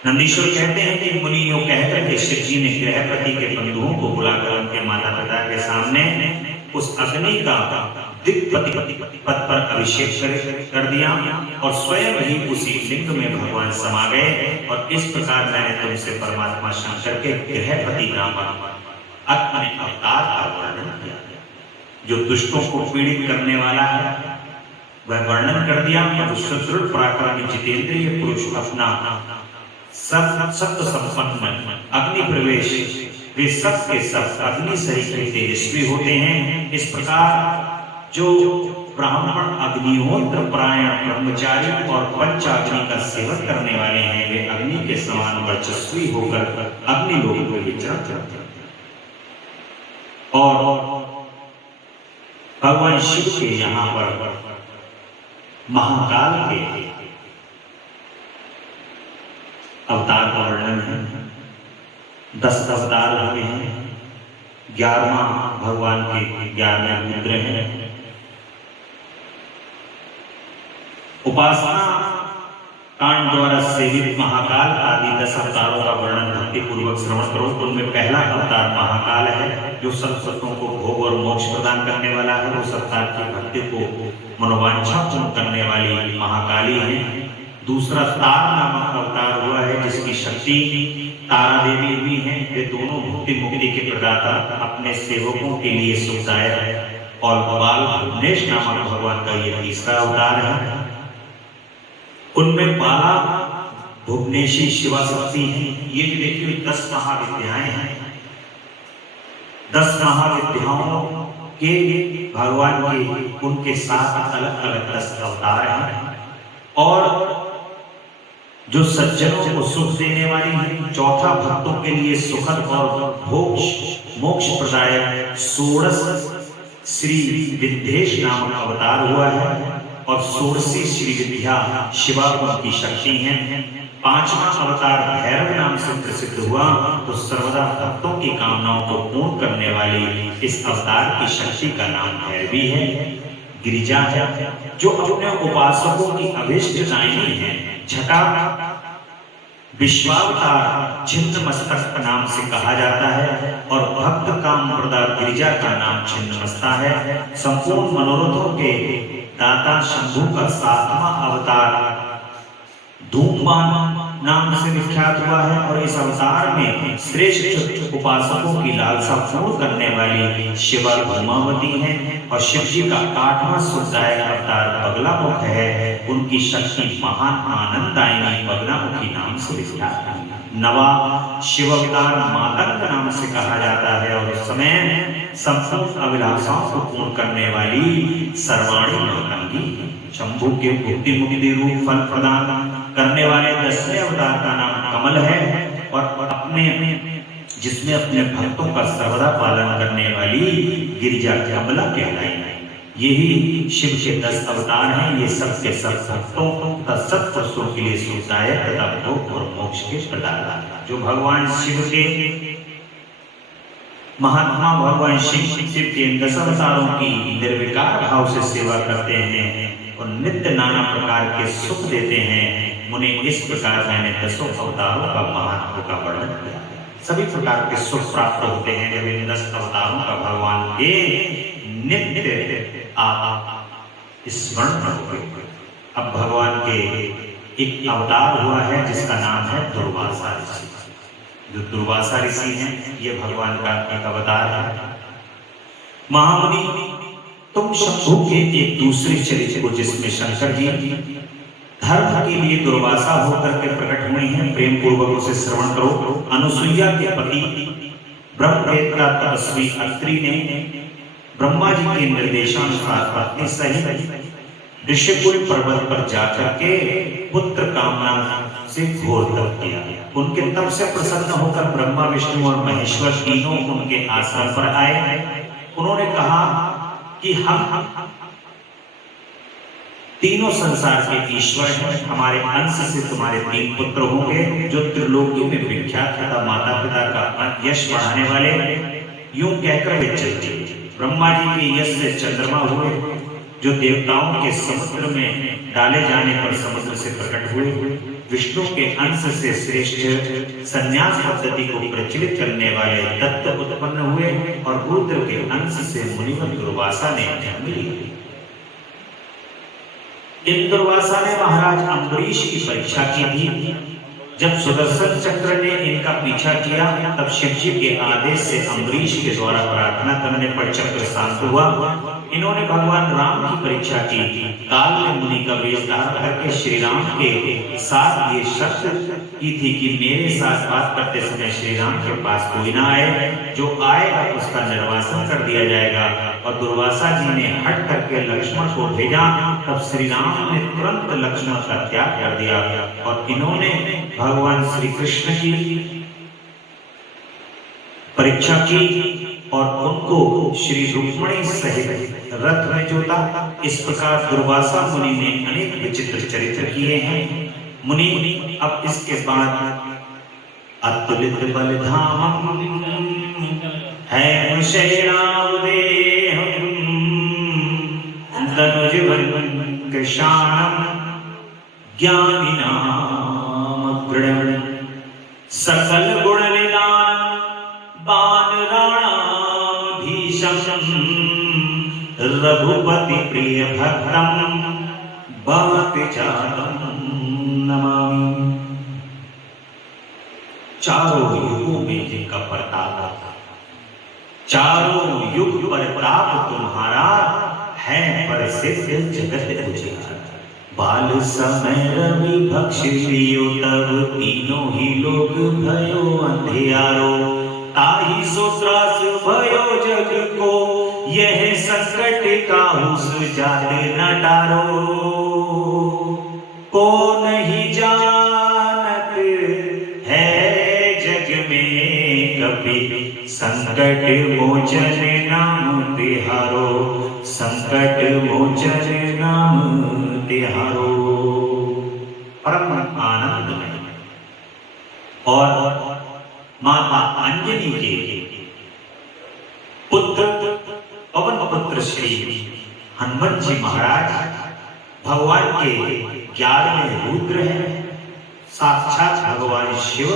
नंदीश्वर कहते हैं कि मुनि यूं कहकर के शिव जी ने गृहपति के बंधुओं को बुलाकर उनके माता पिता के सामने उस अग्नि का दिग्पति पद पर अभिषेक कर दिया और स्वयं ही उसी लिंग में भगवान समा गए। और इस प्रकार मैंने तुमसे परमात्मा शंकर के गृहपति नामक अपने अवतार का वर्णन किया, जो दुष्टों को पीड़ित करने वाला है वह वर्णन कर दिया। और सुदृढ़ पराक्रमी जितेंद्रिय पुरुष अपना सत्य संपन्न अग्नि प्रवेश, वे सब के सब अग्नि सहित तेजस्वी होते हैं। इस प्रकार जो ब्राह्मण अग्निहोत्र परायण ब्रह्मचारी और पंचाग्नि का सेवन करने वाले हैं वे अग्नि के समान वर्चस्वी होकर अग्निलोक में विचरण करते हैं। और भगवान शिव के यहाँ पर महाकाल के अवतार का वर्णन है। 10 अवतार हुए हैं, 11वां भगवान के 11वें रुद्र हैं। उपासना कांड द्वारा सेवित महाकाल आदि 10 अवतारों का वर्णन भक्ति पूर्वक श्रवण करो। उनमें पहला अवतार महाकाल है, जो सब सत्यों को भोग और मोक्ष प्रदान करने वाला है। वो सत्ता की भक्ति को मनोवांछा पूर्ण करने वाली महाकाली है। दूसरा तार नामक अवतार हुआ है, जिसकी शक्ति तारा देवी भी है। वे दोनों भक्ति मुक्ति के प्रदाता, अपने सेवकों के लिए सुखदायक है। और बाल भुवनेश नामक भगवान का यह तीसरा अवतार है। उनमें बाला भुवनेशी शिवा शक्ति है। ये जो देखिए 10 महाविद्याएं हैं। 10 महाविद्याओं के भगवान के उनके 7 अलग अलग 10 अवतार हैं। और जो सज्जनों को सुख देने वाली है, चौथा भक्तों के लिए सुखद और मोक्ष प्रदायक 16 श्री विद्येश नामक अवतार हुआ है। और 16वीं श्री विद्या शिवा की शक्ति है। 5वां अवतार भैरव नाम से प्रसिद्ध हुआ, तो सर्वदा भक्तों की कामनाओं को पूर्ण करने वाली इस अवतार की शक्ति का नाम भैरवी है। गिरिजा है, जो अपने उपासकों की अभिष्ट दायिनी है। छठा विश्वावतार छिन्न मस्तक नाम से कहा जाता है। और भक्त काम प्रदा गिरिजा का नाम छिन्न मस्ता है। संपूर्ण मनोरथों के दाता शंभु का 7वां अवतार धूमपान नाम से विख्यात हुआ है। और इस अवतार में श्रेष्ठ उपासकों की लालसा पूर्ण करने वाली शिवा धूमावती है। और शिव जी का 8वां सुखदायक अवतार बगलामुख है। उनकी शक्ति महान आनंददायिनी बगलामुखी नाम से विख्यात है। 9वां शिव अवतार मातंग नाम से कहा जाता है। और उस समय संपूर्ण अभिलाषाओं को पूर्ण करने वाली सर्वाणी मातंगी। शंभु के भुक्ति मुक्ति रूप फल प्रदान करने वाले 10वें अवतार का नाम कमल है। और जिसमें अपने भक्तों का सर्वदा पालन करने वाली गिरिजा कमला कहलाई है। यही शिव के 10 अवतार हैं। ये सब के सब भक्तों तथा सत्पुरुषों के लिए सुखदायक तथा भोग और मोक्ष के प्रदाता। जो भगवान शिव के महात्मा भगवान शिव के 10 अवतारों की निर्विकार भाव से सेवा करते हैं और नित्य नाना प्रकार के सुख देते हैं। मुने इस प्रकार मैंने 10 अवतारों का महत्व का वर्णन किया। सभी प्रकार के सुख प्राप्त होते हैं जब इन 10 अवतारों का भगवान के नित्य स्मरण करोगे। अब भगवान के एक अवतार हुआ है जिसका नाम है दुर्वासा ऋषि। जो दुर्वासा ऋषि हैं ये भगवान का एक अवतार है। महामुनि, तुम शंभु के एक दूसरे चरित्र को जिसमें शंकर जी धर्म के लिए दुर्वासा होकर के प्रकट हुए हैं, प्रेम पूर्वक उसे श्रवण करो। अनुसुईया के पति ब्रह्मवेत्ता तपस्वी अत्रि ने ब्रह्मा जी के निर्देशानुसार पत्नी सहित ऋषिकुल पर्वत पर जाकर के पुत्र कामना से घोर तप किया। उनके तप से प्रसन्न होकर ब्रह्मा, विष्णु और महेश्वर तीनों उनके आश्रम पर आए। उन्होंने कहा कि हम तीनों संसार के ईश्वर हैं, हमारे अंश से तुम्हारे 3 पुत्र होंगे जो त्रिलोकी में विख्यात तथा माता पिता का यश बढ़ाने वाले। यूं कहकर वे चलते। ब्रह्मा जी के यश से चंद्रमा हुए जो देवताओं के समुद्र में डाले जाने पर समुद्र से प्रकट हुए। विष्णु के अंश से श्रेष्ठ संन्यास पद्धति को प्रचलित करने वाले दत्त उत्पन्न हुए और रुद्र के अंश से मुनिवर दुर्वासा ने जन्म लिया। इन दुर्वासा ने महाराज अम्बरीश की परीक्षा की थी। जब सुदर्शन चक्र ने इनका पीछा किया तब शिव जी के आदेश से अम्बरीश के द्वारा प्रार्थना करने पर चक्र शांत हुआ। इन्होंने भगवान राम की परीक्षा की। काल में मुनि का वेश धारण करके श्री राम के साथ ये शर्त की थी कि मेरे साथ बात करते समय श्री राम के पास कोई ना आए, जो आएगा उसका निर्वासन कर दिया जाएगा। और दुर्वासा जी ने हट करके लक्ष्मण को भेजा, तब श्री राम ने तुरंत लक्ष्मण का त्याग कर दिया और इन्होंने भगवान श्री कृष्ण की परीक्षा की और उनको श्री रुक्मिणी सहित रथ में जोता। इस प्रकार दुर्वासा मुनि ने अनेक विचित्र चरित्र किए हैं। मुनि अब इसके बाद अतुलित बलधामम है शैलावदेहम दनुज वंकशानम ज्ञानिनाम गृणं सकल गुण निदान बानराणाम भीषम रघुपति प्रिय भक्तम भक्ति जातम नमामि। चारों युगों में जिनका प्रताप, चारों युग प्रताप तुम्हारा है, प्रसिद्ध जगत उजियार। बाल समय रवि भक्ष लियो तब तीनों ही लोग भयो अंधियारो। ताहि सो त्रास भयो जग को यह संकट काहू सुजात न डारो। को नहीं जानत है जग में कभी संकट मोचन नाम तिहारो। संकट मोचन नाम तिहारो। परम आनंद में और माता अंजनी के पुत्र पवन पुत्र श्री हनुमान जी महाराज भगवान के 11वें रुद्र हैं, साक्षात भगवान शिव।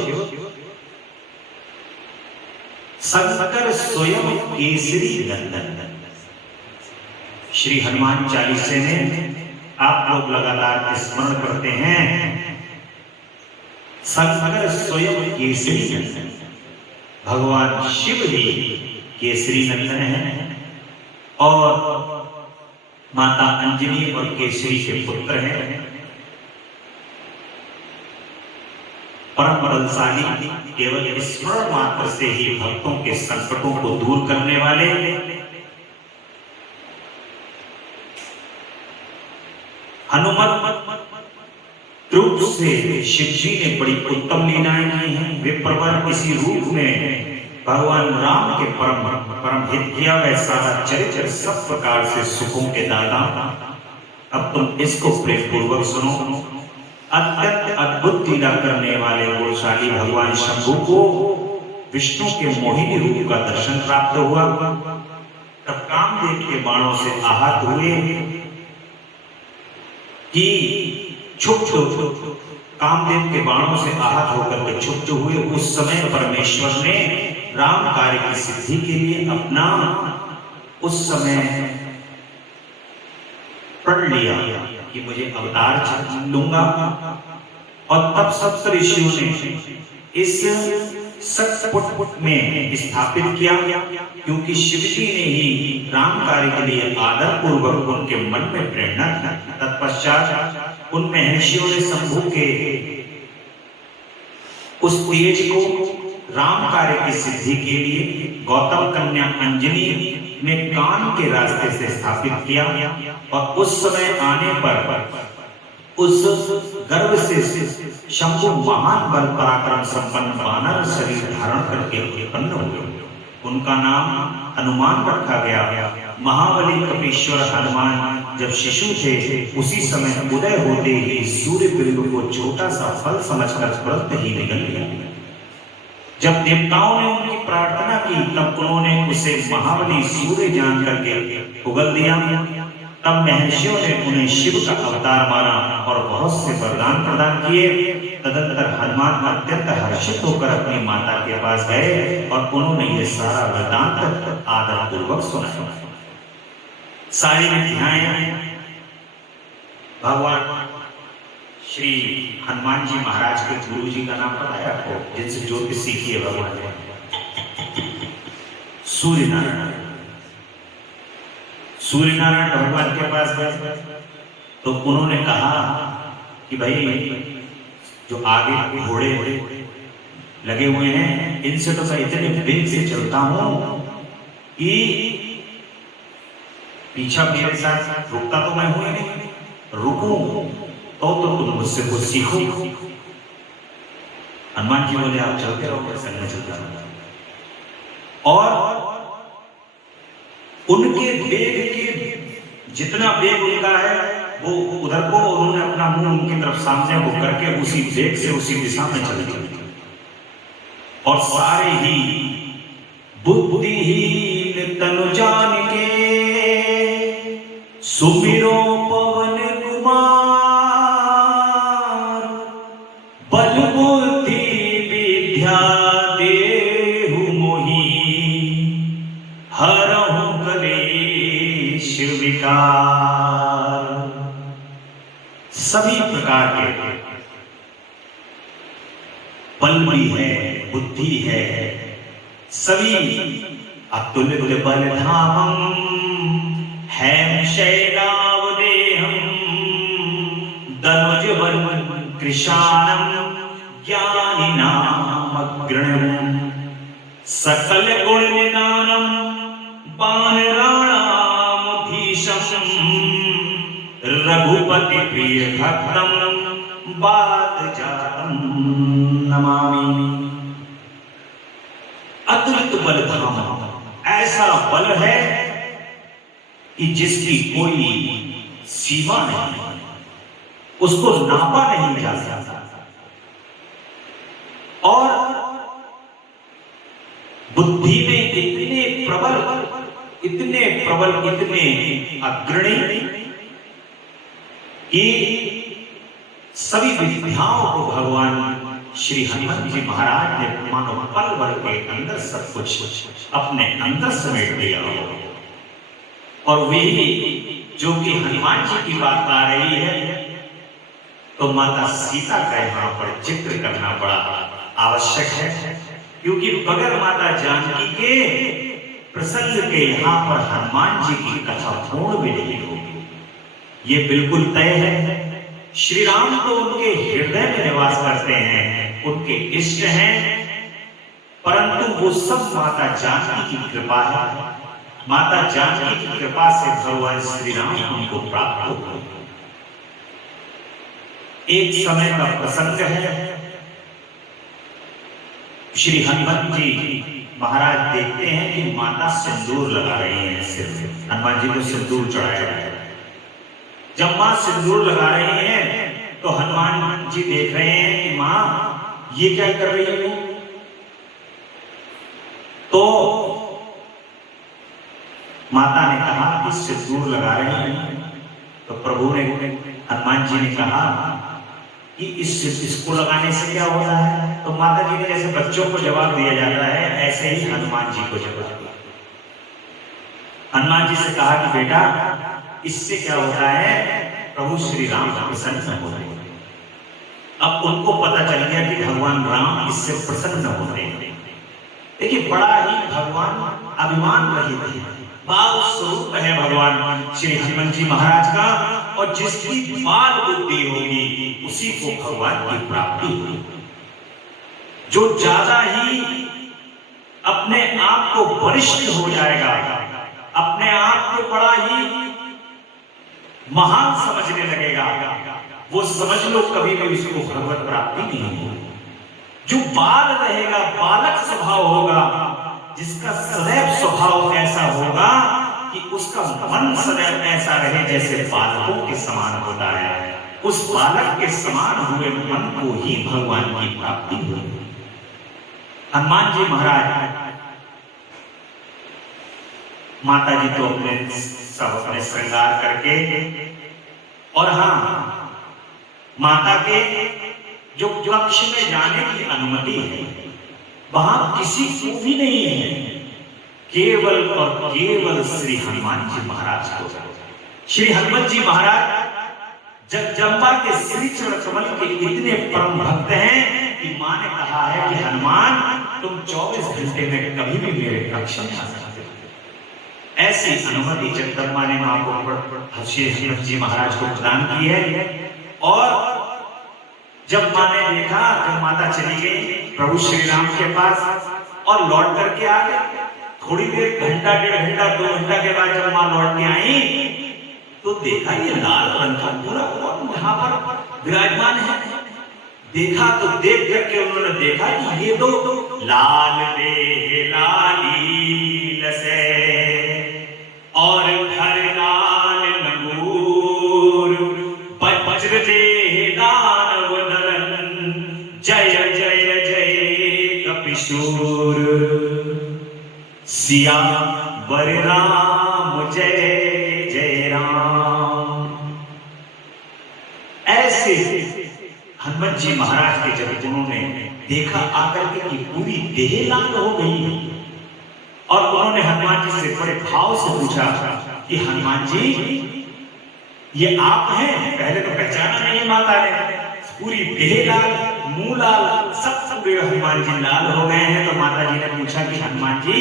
शंकर स्वयं केसरी नंदन। श्री हनुमान चालीसे में आप लोग लगातार स्मरण करते हैं, शंकर स्वयं केसरी नंदन। भगवान शिव ही केसरी नंदन है और माता अंजनी और केसरी के पुत्र हैं। परम बलशाली, केवल स्मरण मात्र से ही भक्तों के संकटों को दूर करने वाले। हनुमत रूप से शिव जी ने बड़ी उत्तम लीलाएं की हैं। वे प्रवर इसी रूप में भगवान राम के परम हित किया। वह सारा चरित्र सब प्रकार से सुखों के दाता। अब तुम इसको प्रेम पूर्वक सुनो। अत्यंत अद्भुत लीला करने वाले गुणशाली भगवान शंभु को विष्णु के मोहिनी रूप का दर्शन प्राप्त हुआ। तब कामदेव के बाणों से आहत हुए कि छुप कामदेव के बाणों से आहत होकर के छुप हुए। उस समय परमेश्वर ने राम कार्य की सिद्धि के लिए अपना उस समय प्रण लिया कि मुझे अवतार लूंगा। और तब सप्त ऋषियों ने इस सतपुट में स्थापित किया, क्योंकि शिवजी ने ही राम कार्य के लिए आदर पूर्वक उनके मन में प्रेरणा दी। तत्पश्चात उन महर्षियों ने शंभु के उस तेज को राम कार्य की सिद्धि के लिए गौतम कन्या अंजनी में कान के रास्ते से स्थापित किया। और उस समय आने पर उस गर्भ से शंभु महान बल पराक्रम संपन्न वानर शरीर धारण करके उत्पन्न हुए। उनका नाम हनुमान रखा गया। महाबली कपीश्वर हनुमान जब शिशु थे, उसी समय उदय होते ही सूर्य बिंदु को छोटा सा फल समझकर तुरंत ही निगल लिया। जब देवताओं ने उनकी प्रार्थना की, तब उन्होंने उसे महाबली सूर्य जान करके उगल दिया। तब महर्षियों ने उन्हें शिव का अवतार माना और बहुत से वरदान प्रदान किए। तदंतर हनुमान अत्यंत हर्षित होकर अपनी माता के पास गए और उन्होंने ये सारा वृतांत आदर पूर्वक सुना। सारी विद्याएं भगवान श्री हनुमान जी महाराज के गुरु जी का नाम पता है आपको, जिनसे ज्योतिष सीखी है भगवान ने? सूर्य नारायण। सूर्य नारायण भगवान के पास गए तो उन्होंने कहा कि भाई जो आगे घोड़े लगे हुए हैं, इनसे तो मैं इतने वेग से चलता हूं कि पीछा मेरे साथ रुकता तो मैं हूं ही नहीं, रुकूं तो तुम मुझसे कुछ सीखो। हनुमान जी बोले आप चलते रहो, कैसे नहीं चलता। और उनके वेग के जितना वेग उनका है वो उधर को, उन्होंने अपना मुंह उनकी तरफ सामने को करके उसी वेग से उसी दिशा में चल दिया। और सारे ही बुद्धिहीन तनु जान के सुमिरो पवन कुमार, बल बुद्धि विद्या देहु मोहि, हरहु कलेश विकार। सभी प्रकार के बल भी है, बुद्धि है, सभी अतुल्य बल धामम हैम शैलावदेहम दनुज बल कृशानम ज्ञानिनाम अग्रणम सकल गुण निदानम बानराणाम भीषम रघुपति प्रिय भक्तम बात जातम नमामि। अतुलित बल धाम, ऐसा बल है कि जिसकी कोई सीमा नहीं, उसको नापा नहीं जा सकता। और बुद्धि में इतने प्रबल, इतने अग्रणी कि सभी विद्याओं को भगवान श्री हनुमान जी महाराज ने मानो पल भर के अंदर सब कुछ अपने अंदर समेट लिया। और वही जो कि हनुमान जी की बात आ रही है, तो माता सीता का यहाँ पर जिक्र करना बड़ा आवश्यक है, क्योंकि बगैर माता जानकी के प्रसंग के यहाँ पर हनुमान जी की कथा पूर्ण भी नहीं होगी। ये बिल्कुल तय है। श्री राम तो उनके हृदय में निवास करते हैं, उनके इष्ट हैं, परंतु वो सब माता जानकी की कृपा है। माता जानकी की कृपा से भगवान श्री राम उनको प्राप्त हो। एक समय का प्रसंग है, श्री हनुमान जी महाराज देखते हैं कि माता सिंदूर लगा रही है सिर से। हनुमान जी को सिंदूर चढ़ाया है। जब मां सिंदूर लगा रही है तो हनुमान जी देख रहे हैं कि मां ये क्या कर रही है। तो माता ने कहा कि सिंदूर लगा रही है। तो प्रभु ने, हनुमान जी ने कहा कि इसको लगाने से क्या होता है। तो माता जी ने जैसे बच्चों को जवाब दिया जाता है, ऐसे ही हनुमान जी को जवाब दिया। हनुमान जी से कहा कि बेटा इससे क्या होता है, प्रभु श्री राम प्रसन्न होते हैं। अब उनको पता चल गया कि भगवान राम इससे प्रसन्न होते हैं। देखिए बड़ा ही भगवान अभिमान रहित है, बाल स्वरूप है भगवान श्री हनुमान जी महाराज का, और जिसकी बाल बुद्धि होगी उसी को भगवान की प्राप्ति होगी। जो ज्यादा ही अपने आप को वरिष्ठ हो जाएगा, अपने आप को बड़ा ही महान समझने लगेगा, वो समझ लो कभी भी उसको भगवत प्राप्ति नहीं होगी। जो बाल रहेगा, बालक स्वभाव होगा, जिसका सदैव स्वभाव ऐसा होगा कि उसका मन सदैव ऐसा रहे जैसे बालकों के समान होता है, उस बालक के समान हुए मन को ही भगवान की प्राप्ति होगी। हनुमान जी महाराज, माता जी तो अपने श्रृंगार करके, और हाँ माता के जो कक्ष में जाने की अनुमति है वहां किसी को भी नहीं है, केवल और केवल श्री हनुमान जी महाराज को। श्री हनुमान जी महाराज जगदम्बा के श्री चरण कमल के इतने परम भक्त हैं कि मां ने कहा है कि हनुमान तुम 24 घंटे में कभी भी मेरे कक्ष में आ सकते हो। ऐसी अनुमति जगदम्बा ने मां को श्री हनुमान जी महाराज को प्रदान की है। और जब मां ने देखा, जब माता चली गई प्रभु श्री राम के पास और लौट करके आ गए, थोड़ी देर घंटा, 1.5 घंटा, 2 घंटा के बाद जब मां लौट के आई तो देखा ये लाल रंग का पूरा यहाँ पर विराजमान है। देखा तो देख करके उन्होंने देखा कि ये तो लाल दे लाली लसे और हर लाल नगूर वज्र दे दानव नरन जय जय जय कपिशूर सिया वर राम जय जय राम। ऐसे हनुमान जी महाराज के जब उन्होंने देखा आकर के कि पूरी देह लाल हो गई, और उन्होंने हनुमान जी से बड़े भाव से पूछा कि हनुमान जी ये आप हैं? पहले तो पहचाना नहीं माता ने, पूरी देह लाल, मुंह लाल, सब हनुमान जी लाल हो गए हैं। तो माता जी ने पूछा कि हनुमान जी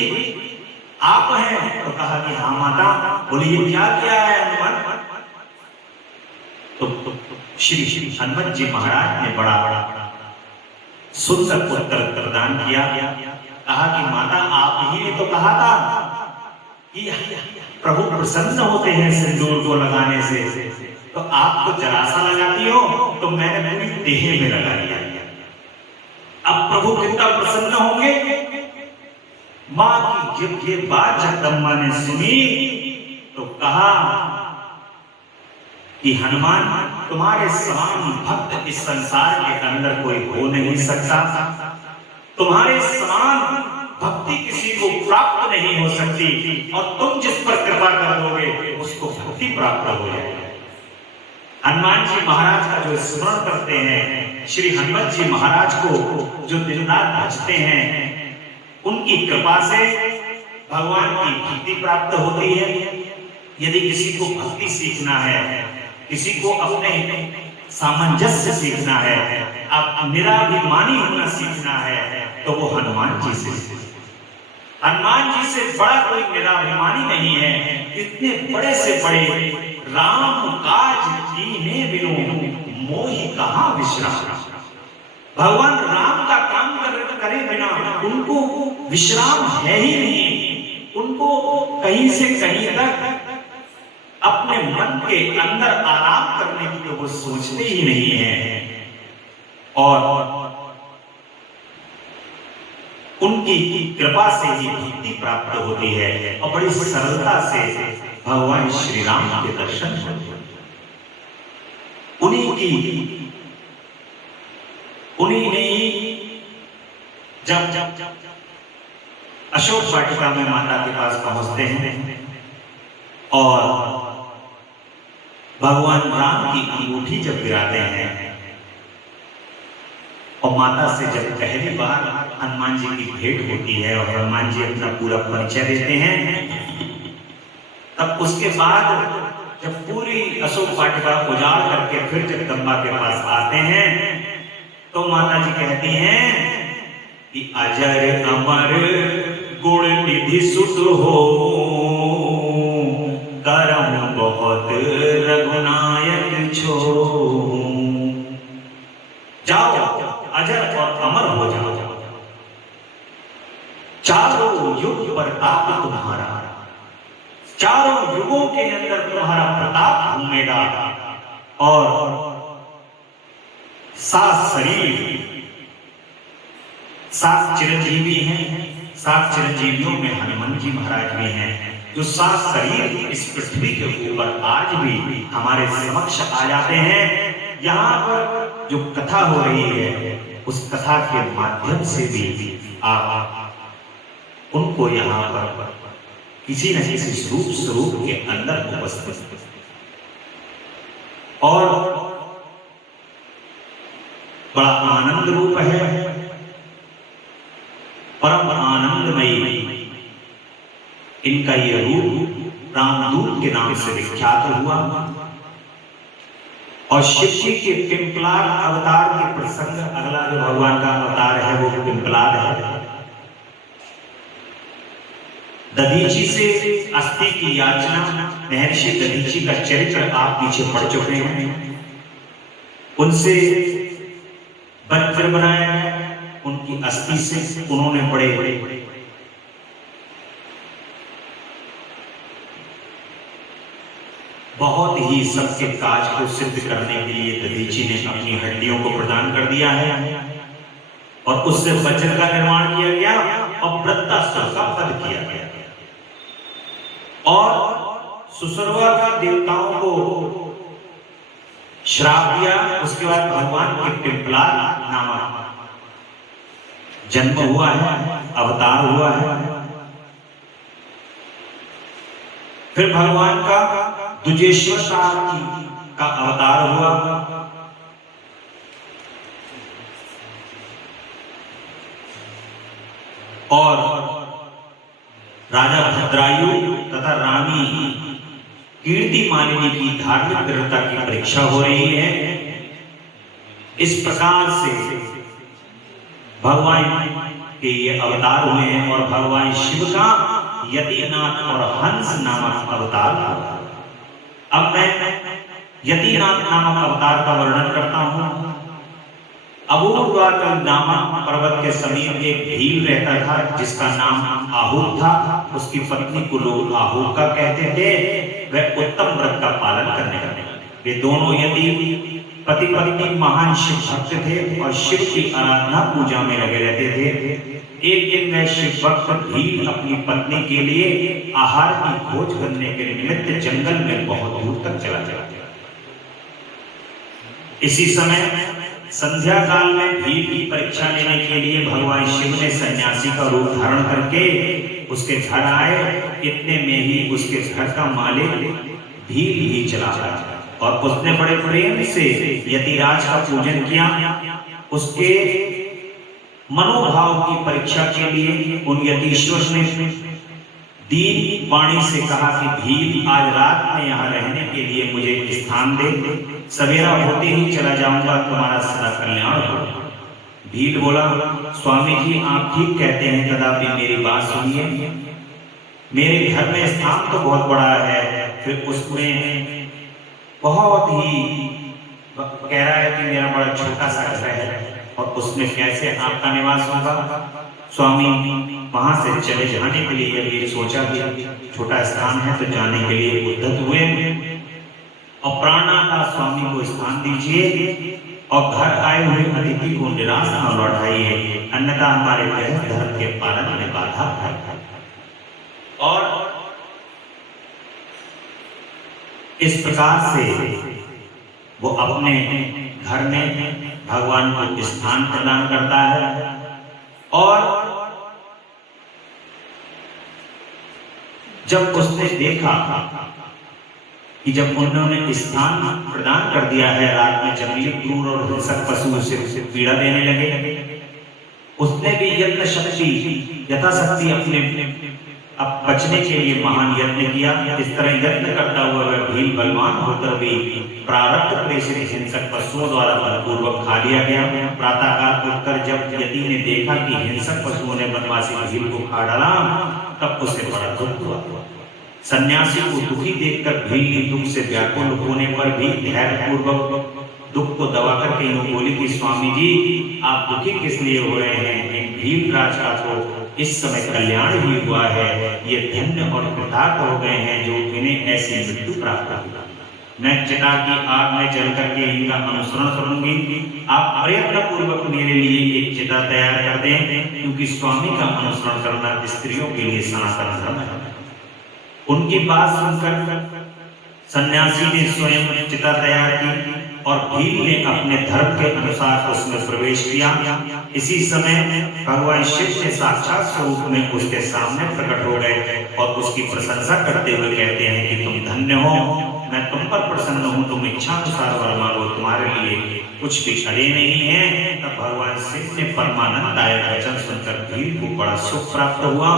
आप हैं? तो कहा कि हाँ माता। बोलिए क्या किया है हनुमान? तो श्री हनुमान जी महाराज ने बड़ा सुंदर उत्तर प्रदान किया। कहा कि माता आप ही ने तो कहा था कि प्रभु प्रसन्न होते हैं सिंदूर को लगाने से, तो आप तो जरा सा लगाती हो, तो मैंने पूरी देह में लगा दिया। अब प्रभु कितना प्रसन्न होंगे। मां की जब ये बात जगदम्बा ने सुनी तो कहा कि हनुमान तुम्हारे समान भक्त इस संसार के अंदर कोई हो नहीं सकता, तुम्हारे समान भक्ति किसी को प्राप्त नहीं हो सकती, और तुम जिस पर कृपा कर दोगे उसको भक्ति प्राप्त हो जाएगी। हनुमान जी महाराज का जो स्मरण करते हैं, श्री हनुमान जी महाराज को जो दिन रात भजते हैं, उनकी कृपा से भगवान की भक्ति प्राप्त होती है। यदि किसी को भक्ति सीखना है, किसी को अपने सामंजस्य सीखना है, आप निराभिमानी होना सीखना है, तो वो हनुमान जी से। हनुमान जी से बड़ा कोई निराभिमानी नहीं है। इतने बड़े से बड़े राम काज कीने बिनु मोहि कहां विश्राम। भगवान राम का काम करे बिना उनको विश्राम है ही नहीं। उनको कहीं से कहीं तक अपने मन के अंदर आराम करने की तो वो सोचते ही नहीं है, और उनकी कृपा से ही भक्ति प्राप्त होती है, और बड़ी सरलता से भगवान श्री राम के दर्शन होते हैं। उन्हीं ने जब अशोक वाटिका में माता के पास पहुंचते हैं और भगवान राम की अंगूठी जब गिराते हैं, और माता से जब पहली बार हनुमान जी की भेंट होती है और हनुमान जी अपना पूरा परिचय देते हैं, तब उसके बाद जब पूरी अशोक वाटिका उजाड़ करके फिर जगदम्बा के पास आते हैं तो माता जी कहती हैं कि अजर अमर गुण निधि सुत हो, करम बहुत रघुनायक छो। जाओ अजर और अमर हो जाओ, चारों युग प्रताप तुम्हारा, चारों युगों के अंदर तुम्हारा प्रताप घूमेगा और सात शरीर, सात चिरंजीवी हैं, सात चिरंजीवियों में हनुमान जी महाराज भी हैं, जो सात शरीर इस पृथ्वी के ऊपर आज भी हमारे समक्ष आ जाते हैं। यहाँ पर जो कथा हो रही है उस कथा के माध्यम से भी आप उनको यहाँ पर किसी न किसी स्वरूप के अंदर उपस्थित और बड़ा आनंद रूप है, परम आनंदमयी इनका ये रूप रामदूत के नाम से विख्यात हुआ। और शिव जी के पिंपलाद अवतार के प्रसंग, अगला जो भगवान का अवतार है वो पिंपलाद है। दधीची से अस्थि की याचना, महर्षि दधीची का चरित्र आप पीछे पढ़ चुके हैं। उनसे वज्र बनाया गया, उनकी अस्थि से उन्होंने बड़े बहुत ही सबके काज को सिद्ध करने के लिए दधीची ने अपनी हड्डियों को प्रदान कर दिया है और उससे वज्र का निर्माण किया गया और वृत्तासुर का वध किया गया और सुसर्वा का देवताओं को श्राप दिया। उसके बाद भगवान के पिंपलाद नामक जन्म हुआ है, अवतार हुआ है। फिर भगवान का दुजेश्वर का अवतार हुआ और राजा भद्रायु तथा रानी कीर्ति मालिनी की धार्मिक दृढ़ता की परीक्षा हो रही है। इस प्रकार से भगवान के ये अवतार हुए हैं और भगवान शिव का यतिनाथ और हंस नामक अवतार हुआ। अब मैं यतिनाथ नामक अवतार का वर्णन करता हूं। अबूद्वारकल नामक पर्वत के समीप एक भील रहता था जिसका नाम आहूत था। उसकी पत्नी को लोग आहूका कहते थे। वह उत्तम व्रत का पालन करने लगे। वे दोनों यति पति पत्नी महान शिव भक्त थे और शिव की आराधना पूजा में लगे रहते थे। एक दिन वह शिव भक्त भील अपनी पत्नी के लिए आहार की खोज करने के निमित्त जंगल में बहुत दूर तक चला गया। इसी समय संध्या काल में भील की परीक्षा लेने के लिए भगवान शिव ने सन्यासी का रूप धारण करके उसके घर आए। इतने में ही उसके घर का मालिक भील ही चला गया और उसने बड़े प्रेम से यतिराज का पूजन किया। उसके मनोभाव की परीक्षा के लिए उन यतीश्वर ने दीन वाणी से कहा कि भील आज रात में यहाँ रहने के लिए मुझे स्थान दे, सवेरा होते ही चला जाऊंगा, तुम्हारा सदा कल्याण हो। भील बोला, स्वामी जी आप ठीक कहते हैं, तथापि मेरी बात सुनिए। मेरे घर में स्थान तो बहुत बड़ा है, फिर उसमें बहुत ही कह रहा है कि मेरा बड़ा छोटा सा घर है और उसमें कैसे आपका निवास होगा। स्वामी वहां से चले जाने के लिए ये सोचा कि छोटा स्थान है तो जाने के लिए उद्यत हुए और प्राणनाथ स्वामी को स्थान दीजिए और घर आए हुए अतिथि को निराश न लौटाइए, अन्यथा हमारे धर्म के पालन में बाधा है। और इस प्रकार से वो अपने घर में भगवान को स्थान प्रदान करता है। और जब उसने देखा कि जब उन्होंने स्थान प्रदान कर दिया है, रात में जंगली क्रूर और हिंसक पशु उसे पीड़ा देने लगे, उसने भी यथाशक्ति अपने अब बचने के लिए महान यत्न किया। इस तरह यत्न करता हुआ वह भील बलवान होकर भी प्रारब्ध प्रेषित हिंसक पशुओं द्वारा बलपूर्वक खा लिया गया। प्रातःकाल उठकर जब यति ने देखा कि हिंसक पशुओं ने वनवासी भील को खा डाला, तब उसे बड़ा दुख हुआ। सन्यासी को दुखी देखकर भील ने दुख से व्याकुल होने पर भी धैर्यपूर्वक दुख को दबा करके यूं बोली कि स्वामी जी, आप दुखी किस लिए हो रहे हैं? भील राज का तो इस समय कल्याण भी हुआ है, ये धन्य और कृतार्थ हो गए हैं जो इन्हें ऐसी मृत्यु प्राप्त हुई। मैं चिता की आग में जल करके इनका अनुसरण करूंगी। आप प्रयत्न पूर्वक मेरे लिए एक चिता तैयार कर दें, क्योंकि स्वामी का अनुसरण करना स्त्रियों के लिए सनातन धर्म है। उनकी बात सुनकर सन्यासी ने स्वयं चिता तैयार की और भील ने अपने धर्म के अनुसार उसमें प्रवेश किया। इसी समय भगवान शिव ने साक्षात स्वरूप में उसके सामने प्रकट हो गए और उसकी प्रशंसा करते हुए कहते हैं कि तुम धन्य हो, मैं तुम पर प्रसन्न हूँ, तुम इच्छानुसार वर मांगो, तुम्हारे लिए कुछ भी अड़े नहीं है। तब भगवान शिव ने परमानंददायक वचन सुनकर भील को बड़ा सुख प्राप्त हुआ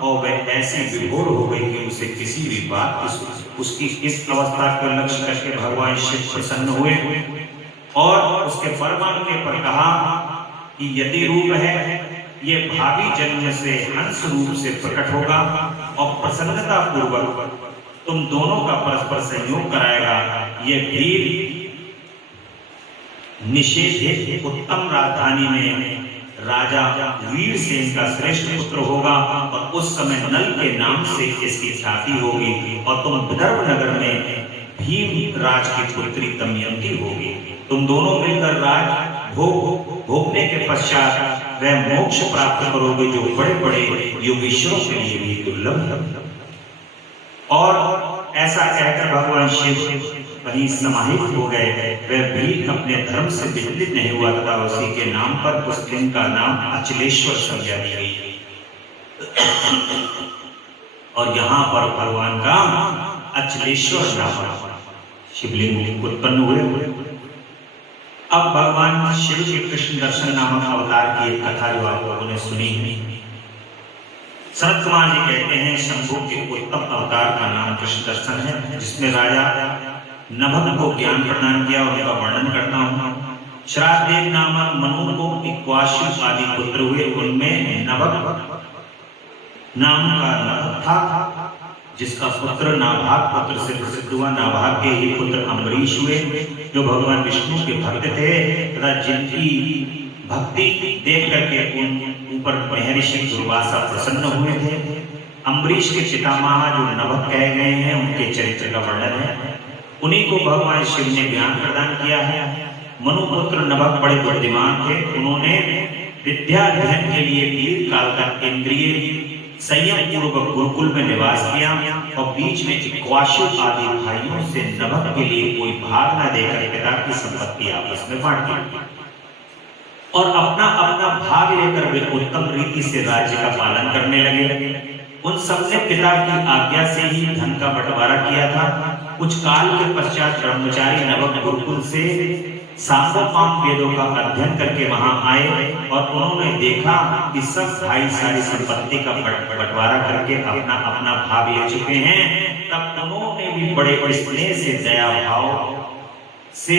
और वह ऐसे विभोर हो गई कि उसे किसी भी बात की उसकी इस अवस्था को लक्ष्य करके भगवान शिव प्रसन्न हुए और उसके वर मांगने पर कहा कि यदि रूप है, ये भावी जन्म से हंस रूप से प्रकट होगा और प्रसन्नता पूर्वक तुम दोनों का परस्पर संयोग कराएगा। ये भील निषेधित उत्तम राजधानी में राजा वीरसेन का श्रेष्ठ पुत्र होगा और उस समय नल के नाम से इसकी ख्याति होगी और तुम विदर्भ नगर में भीम राज की पुत्री दमयंती होगी। तुम दोनों मिलकर राज भोगने के पश्चात वह मोक्ष प्राप्त करोगे जो बड़े बड़े योगेश्वरों के लिए भी दुर्लभ है। और ऐसा कहकर भगवान शिव वहीं समाहित हो गए। वह भी अपने धर्म से विचलित नहीं हुआ तथा उसी के नाम पर उस दिन का नाम अचलेश्वर संज्ञा दी गई और यहाँ पर भगवान का अचलेश्वर नाम शिवलिंग उत्पन्न हुए। अब भगवान शिव के कृष्ण दर्शन नामक अवतार की एक कथा जो आप लोगों ने सुनी है। सनत कुमार जी कहते हैं शंभु के उत्तम अवतार का नाम कृष्ण दर्शन है, जिसमें राजा नभक को ज्ञान प्रदान किया और उनका वर्णन करता हूँ। श्राद्धदेव नामक मनु को इक्वाशु आदि पुत्र हुए, उनमें नभक नाम का नभक था जिसका पुत्र नाभाग पुत्र से प्रसिद्ध हुआ। नाभाग के ही पुत्र अम्बरीश हुए जो भगवान विष्णु के भक्त थे तथा जिनकी भक्ति देख करके उन ऊपर महर्षि दुर्वासा प्रसन्न हुए थे। अम्बरीश के पितामह जो नभक कहे गए हैं उनके चरित्र का वर्णन है। उन्हीं को भगवान शिव ने ज्ञान प्रदान किया है। मनुपुत्र नभक बड़े बुद्धिमान थे। उन्होंने विद्या अध्ययन के लिए दीर्घ काल तक इंद्रिय संयम पूर्वक गुरुकुल में निवास किया और बीच में इक्वाशु आदि भाइयों से नभक के लिए कोई भाग न देकर पिता की संपत्ति आपस में बांट दी और अपना अपना भाग लेकर वे उत्तम रीति से राज्य का पालन करने लगे। उन सबने पिता की आज्ञा से ही धन का बंटवारा किया था। कुछ काल के पश्चात ब्रह्मचारी नभक गुरुकुल से सांगोपांग वेदों का अध्ययन करके वहां आए और उन्होंने देखा कि सब भाई सारी संपत्ति का बंटवारा करके अपना अपना भाग ले चुके हैं। तब उन्होंने भी बड़े बड़े स्नेह से दया भाव से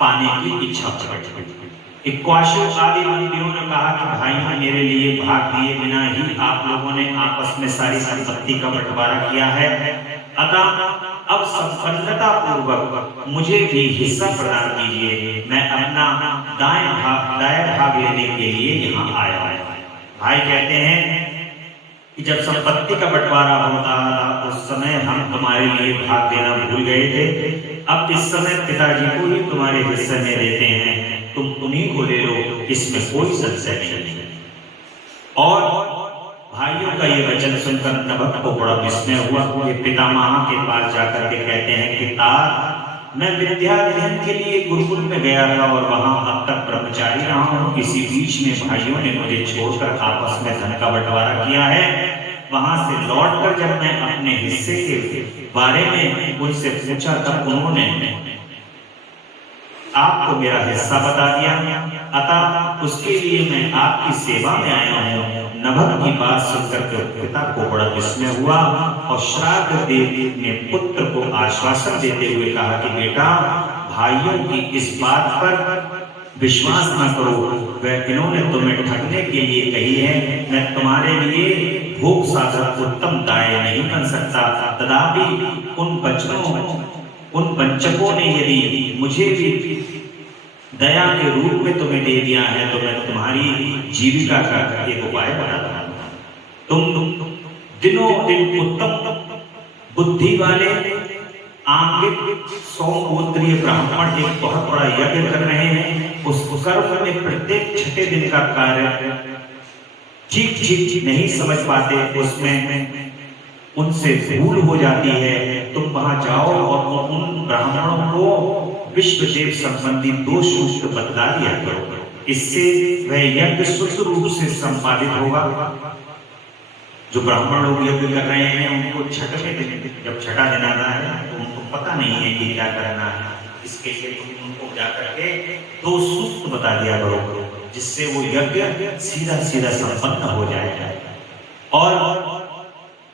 पाने की इच्छा प्रकट की। इक्वाशु आदि मंत्रियों ने कहा कि भाइयों मेरे लिए भाग दिए बिना ही आप लोगों ने आपस में सारी संपत्ति का बंटवारा किया है, अतः अब संपन्नता पूर्वक मुझे भी हिस्सा प्रदान कीजिए। मैं अपना दाएं भाग लेने के लिए यहाँ आया हूँ। भाई कहते हैं कि जब संपत्ति का बंटवारा होता था उस समय हम तुम्हारे लिए भाग देना भूल गए थे। अब इस समय पिताजी को ही तुम्हारे हिस्से में देते हैं, तुम उन्हीं को ले लो, इसमें कोई संशय नहीं। और भाइयों का ये वचन सुनकर नभक को बड़ा विस्मय हुआ। ये पितामह के पास जाकर के कहते हैं कि मैं विद्या अध्ययन के लिए गुरुकुल में गया था और वहां अब तक ब्रह्मचारी रहा हूँ। इसी बीच में भाइयों ने मुझे छोड़कर आपस में धन का बंटवारा किया है। वहां से लौटकर जब मैं अपने हिस्से के बारे में उनसे पूछा तब उन्होंने आपको मेरा हिस्सा बता दिया, अतः उसके लिए मैं आपकी सेवा में आया हूँ। नभक की बात सुनकर के पिता को बड़ा विस्मय हुआ और श्राद्ध देने पुत्र को आश्वासन देते हुए कहा कि बेटा, भाइयों की इस बात पर विश्वास न करो, वह इन्होंने तुम्हें ठगने के लिए कही है। मैं तुम्हारे लिए भोग साधक उत्तम दाय नहीं बन सकता। तथापि उन वंचकों ने यदि मुझे भी दया के रूप में तुम्हें दे दिया है तो मैं तुम्हारी जीविका का एक उपाय बताता हूं। तुम दिनों दिन उत्तम बुद्धि वाले आंगिक सौगोत्रीय ब्राह्मण एक बहुत बड़ा यज्ञ कर रहे हैं। उस कर्म में प्रत्येक छठे दिन का कार्य ठीक ठीक नहीं समझ पाते, उसमें उनसे भूल हो जाती है। तुम वहां जाओ और उन ब्राह्मणों को विश्वदेव संबंधी दोष मुक्त बतला दिया करो, इससे वह यज्ञ शुद्ध रूप से संपादित होगा। जो ब्राह्मण लोग यज्ञ कर रहे हैं उनको छठे दिन, जब छठा दिन आता है तो उनको पता नहीं है कि क्या करना है, इसके लिए उनको क्या करके दो सूक्त बता दिया करो, जिससे वो यज्ञ सीधा सीधा संपन्न हो जाएगा और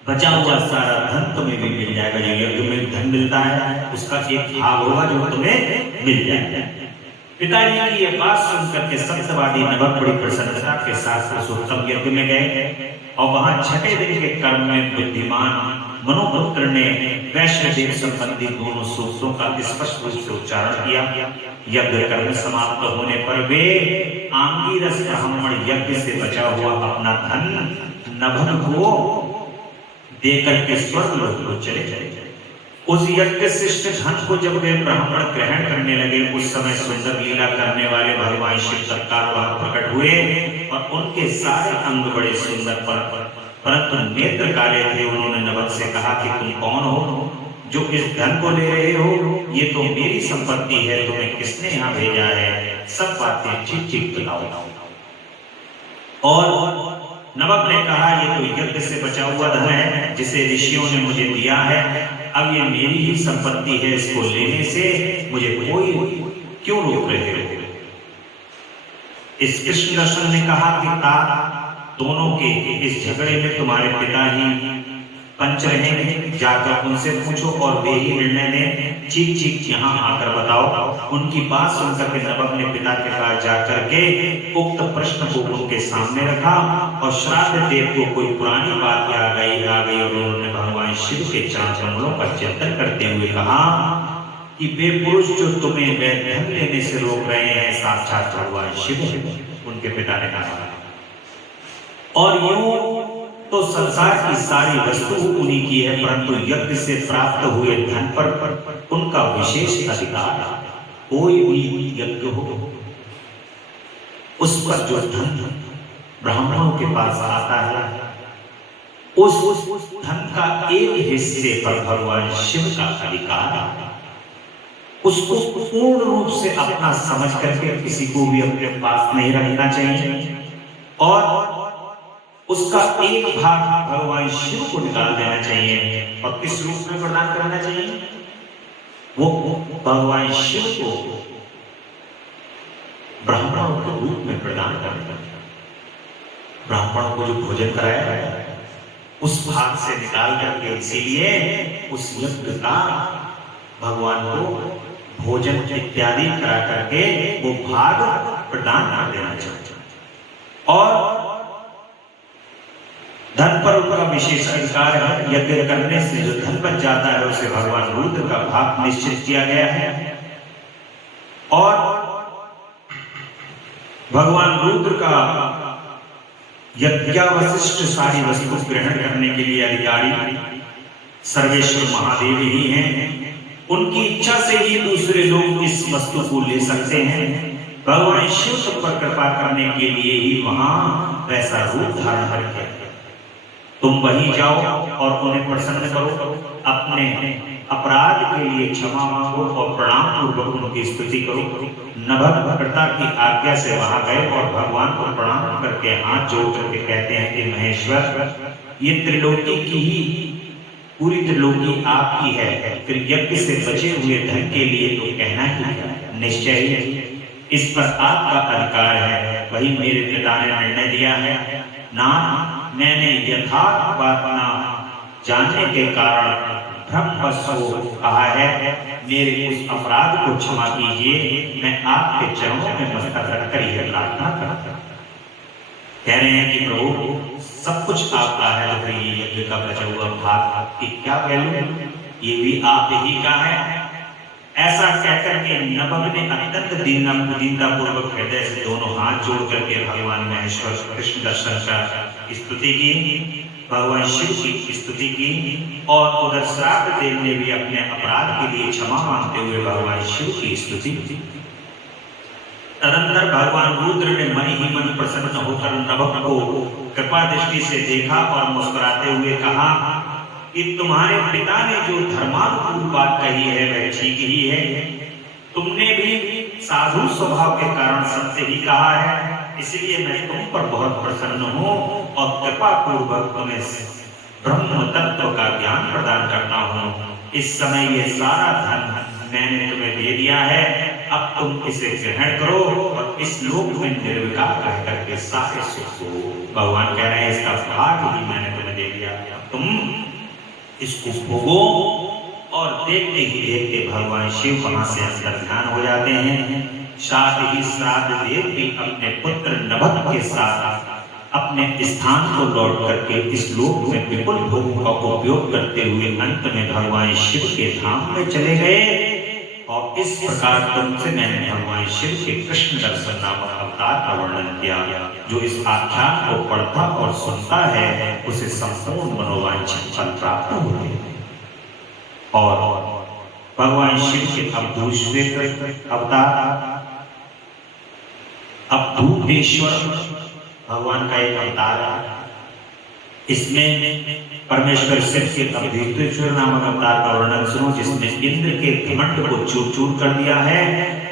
बचा हुआ सारा धन तुम्हें भी मिल जाएगा। जो यज्ञ में धन मिलता है उसका एक भाग होगा जो तुम्हें मिल जाएगा। पिताजी की यह बात सुनकर के सत्यवादी नभक बड़ी प्रसन्नता के साथ उस उत्तम यज्ञ में गए और वहां छठे दिन के कर्म में बुद्धिमान मनोपुत्र ने वैश्वदेव संबंधी दोनों सूक्तों का स्पष्ट रूप से उच्चारण किया। यज्ञ कर्म समाप्त होने पर वे आंगिरस ब्राह्मण यज्ञ से बचा हुआ अपना धन नभक को देकर के स्वर्ग लोक को चले गए। उस यज्ञ शिष्ट धन को जब वे ब्राह्मण ग्रहण करने लगे, उस समय सुंदर लीला करने वाले भगवान शिव सरकार वहां प्रकट हुए और उनके सारे अंग बड़े सुंदर परंतु नेत्र काले थे। उन्होंने नभक से कहा कि तुम कौन हो जो इस धन को ले रहे हो? ये तो मेरी संपत्ति है, तुम्हें किसने यहाँ भेजा है? सब बातें ठीक ठीक बताओ। और नभक ने कहा ये तो यज्ञ से बचा हुआ धन है जिसे ऋषियों ने मुझे दिया है। अब ये मेरी ही संपत्ति है, इसको लेने से मुझे कोई क्यों रोक रहे हो? इस कृष्ण दर्शन ने कहा कि दोनों के इस झगड़े में तुम्हारे पिता ही पंच रहेंगे, जाकर उनसे पूछो और वे ही निर्णय दें। ठीक ठीक यहाँ आकर बताओ। उनकी बात सुनकर के नभक ने पिता के पास जाकर के उक्त प्रश्न को उनके सामने रखा और श्राद्ध देव को कोई पुरानी बात आ गई और उन्होंने भगवान शिव के चरण कमलों पर चिंतन करते हुए कहा कि वे पुरुष जो तुम्हें वह धन लेने से रोक रहे हैं साक्षात भगवान शिव। उनके पिता ने कहा और यूं तो संसार की सारी वस्तु उन्हीं की है, परंतु यज्ञ से प्राप्त हुए धन पर उनका विशेष अधिकार है। कोई भी यज्ञ हो उस पर जो धन ब्राह्मणों के पास आता है उस धन का एक हिस्से पर भगवान शिव का अधिकार है। उसको पूर्ण रूप से अपना समझ करके किसी को भी अपने पास नहीं रखना चाहिए और उसका एक भाग भगवान शिव को निकाल देना चाहिए। और किस रूप में प्रदान करना चाहिए? वो भगवान शिव को ब्राह्मणों के रूप में प्रदान करना। ब्राह्मणों को जो भोजन कराया है उस भाग से निकाल करके, इसीलिए उस यज्ञ का भगवान को भोजन इत्यादि करा करके वो भाग प्रदान कर देना चाहिए। और धन पर उनका विशेष अधिकार है। यज्ञ करने से जो धन बच जाता है उसे भगवान रुद्र का भाग निश्चित किया गया है और भगवान रुद्र का यज्ञावशिष्ट सारी वस्तु ग्रहण करने के लिए अधिकारी सर्वेश्वर महादेव ही हैं। उनकी इच्छा से ही दूसरे लोग इस वस्तु को ले सकते हैं। भगवान शिव सब पर कृपा करने के लिए ही वहां वैसा रूप धारण करके तुम वहीं जाओ और उन्हें प्रसन्न करो, अपने अपराध के लिए क्षमा मांगो और प्रणाम पूर्वक उनकी स्तुति करो। नभक पिता की आज्ञा से वहां गए और भगवान को प्रणाम करके हाथ जोड़ करके कहते हैं कि महेश्वर, ये त्रिलोकी की ही पूरी त्रिलोकी आपकी है, फिर यज्ञ से बचे हुए धन के लिए तो कहना ही निश्चय ही इस पर आपका अधिकार है। वही मेरे पिता ने निर्णय दिया है। नाथ, मैंने यथार्थ बात न जानने के कारण भ्रमवश हो कहा है। मेरे उस अपराध को क्षमा कीजिए। मैं आपके चरणों में मस्तक रखकर यह प्रार्थना करता हूं। कह रहे हैं कि प्रभु सब कुछ आपका है, तो फिर ये यज्ञ का बचा हुआ भाग की क्या वैल्यू? ये भी आप ही का है। ऐसा कहकर के नभग ने अत्यंत दीनता पूर्वक हृदय से दोनों हाथ जोड़ करके भगवान महेश्वर कृष्ण दर्शन का स्तुति की, भगवान शिव की स्तुति की। और उधर श्राद्ध देव ने भी अपने अपराध के लिए क्षमा मांगते हुए भगवान शिव की स्तुति की। तदंतर भगवान रुद्र ने मन ही मन प्रसन्न होकर नभग को कृपा दृष्टि से देखा और मुस्कुराते हुए कहा कि तुम्हारे पिता ने जो धर्मानुकूल बात कही है वह ठीक ही है। तुमने भी साधु स्वभाव के कारण सत्य ही कहा है, इसलिए मैं तुम पर बहुत प्रसन्न हूँ और कृपा पूर्वक तुम्हें ब्रह्म तत्व का ज्ञान प्रदान करता हूँ। इस समय ये सारा धन मैंने तुम्हें दे दिया है, अब तुम इसे ग्रहण करो और इस लोक में निर्विकार रह करके सारे सुख को। भगवान कह रहे हैं इसका भाग ही मैंने तुम्हें दे दिया, तुम इसको भोगो। और देखते ही देखते भगवान शिव वहां से अंतर्ध्यान हो जाते हैं। साथ ही श्राद्ध देव भी अपने पुत्र नभग के साथ अपने स्थान को लौट करके इस लोक में विपुल भोगों का उपयोग करते हुए अंत में भगवान शिव के धाम में चले गए। और इस प्रकार तुमसे मैंने भगवान शिव के कृष्ण दर्शन नामक अवतार का वर्णन किया। जो इस आख्यान को पढ़ता और सुनता है उसे संपूर्ण मनोवांछित फल प्राप्त होते हैं। और भगवान शिव के अवधूत अवतार अवधूतेश्वर भगवान का एक अवतार है। इसमें परमेश्वर शिव के अवधूतेश्वर नामक अवतार का वर्णन सुनो, जिसमें इंद्र के घमंड को चूर चूर कर दिया है।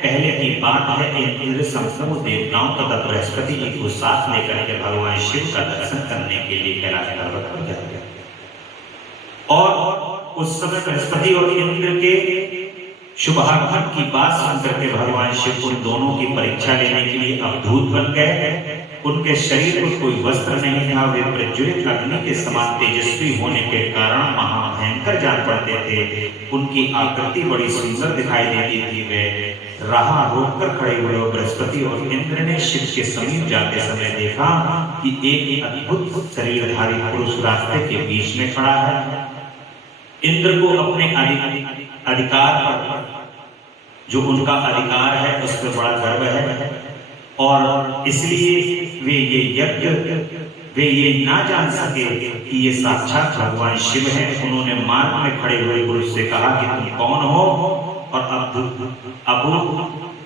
पहले की बात है इंद्र संपूर्ण देवताओं तथा बृहस्पति जी को साथ लेकर के भगवान शिव का दर्शन करने के लिए कैलाश पर्वत पर जाते हैं। और उस समय बृहस्पति और इंद्र के शुभागमन की बात सुनकर के भगवान शिव उन दोनों की परीक्षा लेने के लिए अवधूत बन गए। उनके शरीर में कोई वस्त्र नहीं था, वे प्रज्वलित अग्नि के समान तेजस्वी होने के कारण महाभयंकर जान पड़ते थे। उनकी आकृति बड़ी सुंदर दिखाई देती थी। वे राह रोककर खड़े हुए बृहस्पति और इंद्र ने शिव के समीप जाते समय देखा कि एक अद्भुत शरीरधारी पुरुष रास्ते के बीच में खड़ा है। इंद्र को अपने अधिकार पर, जो उनका अधिकार है, उस पर बड़ा गर्व है और इसलिए वे ये ना जान सके कि ये साक्षात भगवान शिव हैं। उन्होंने मार्ग में खड़े हुए पुरुष से कहा कि तुम कौन हो और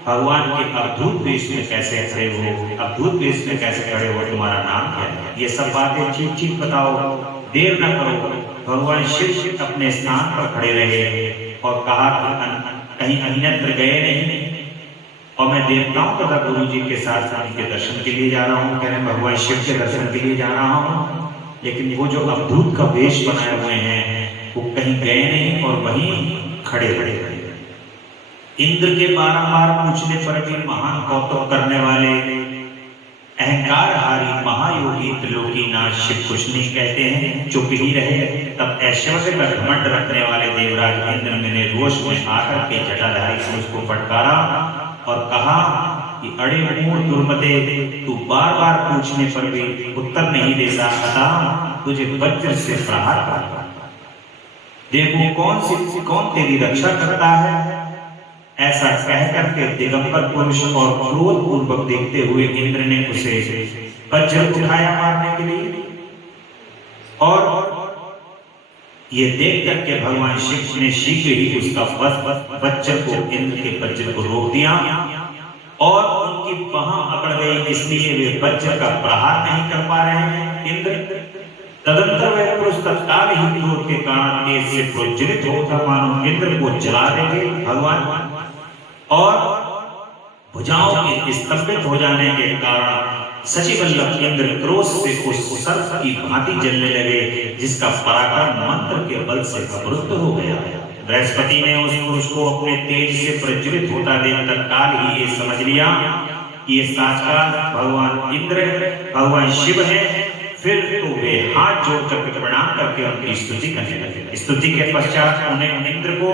भगवान के अवधूत वेश में कैसे खड़े हो, अवधूत वेश में कैसे खड़े हो, तुम्हारा नाम क्या है? ये सब बातें ठीक ठीक बताओ, देर न करो। भगवान शिव अपने स्थान पर खड़े रहे और कहा कहीं अन्यत्र गए नहीं और मैं देवताओं तथा गुरु जी के साथ उनके दर्शन के लिए जा रहा हूँ। कह रहे भगवान शिव के दर्शन के लिए जा रहा हूँ, लेकिन वो जो अवधूत का वेश बनाए हुए हैं वो कहीं गए नहीं और वहीं खड़े खड़े रहे। इंद्र के बारंबार पूछने पर भी महान कौतुक करने वाले अहंकारहारी महायोगी त्रिलोकीनाथ शिव कुछ नहीं कहते हैं, चुप ही रहे। तब ऐश्वर्य का घमंड रखने वाले देवराज इंद्र ने रोष में आकर के जटाधारी पुरुष को फटकारा और कहा कि अड़े मूढ़ दुर्मते, तू बार बार पूछने पर भी उत्तर नहीं देता, अतः तुझे वज्र से प्रहार करता। देखो कौन तेरी रक्षा करता है। ऐसा कहकर के दिगंबर पुरुष और क्रोध पूर्वक देखते हुए इंद्र ने उसे वज्र उठाया मारने के लिए। और ये देख करके भगवान शिव ने शीघ्र ही उसका वज्र को, इंद्र के वज्र को रोक दिया और उनकी बाह अकड़ गई, इसलिए वे वज्र का प्रहार नहीं कर पा रहे हैं। इंद्र तदंतर वह पुरुष तत्काल ही क्रोध के कारण तेज से प्रज्वलित होकर मानो इंद्र को जला देंगे भगवान, और भुजाओं के स्तंभित हो जाने के कारण शशिवल्लभ इंद्र क्रोध से उस सर्प की भांति जलने लगे, जिसका पराक्रम मंत्र के बल से अवरुद्ध हो गया। बृहस्पति ने उस पुरुष को अपने तेज से प्रज्वलित होता देख तत्काल ही ये समझ लिया ये साक्षात भगवान इंद्र भगवान शिव है। फिर तो वे हाथ जोड़ कर प्रणाम करके उनकी स्तुति करने लगे। स्तुति के पश्चात उन्हें इंद्र को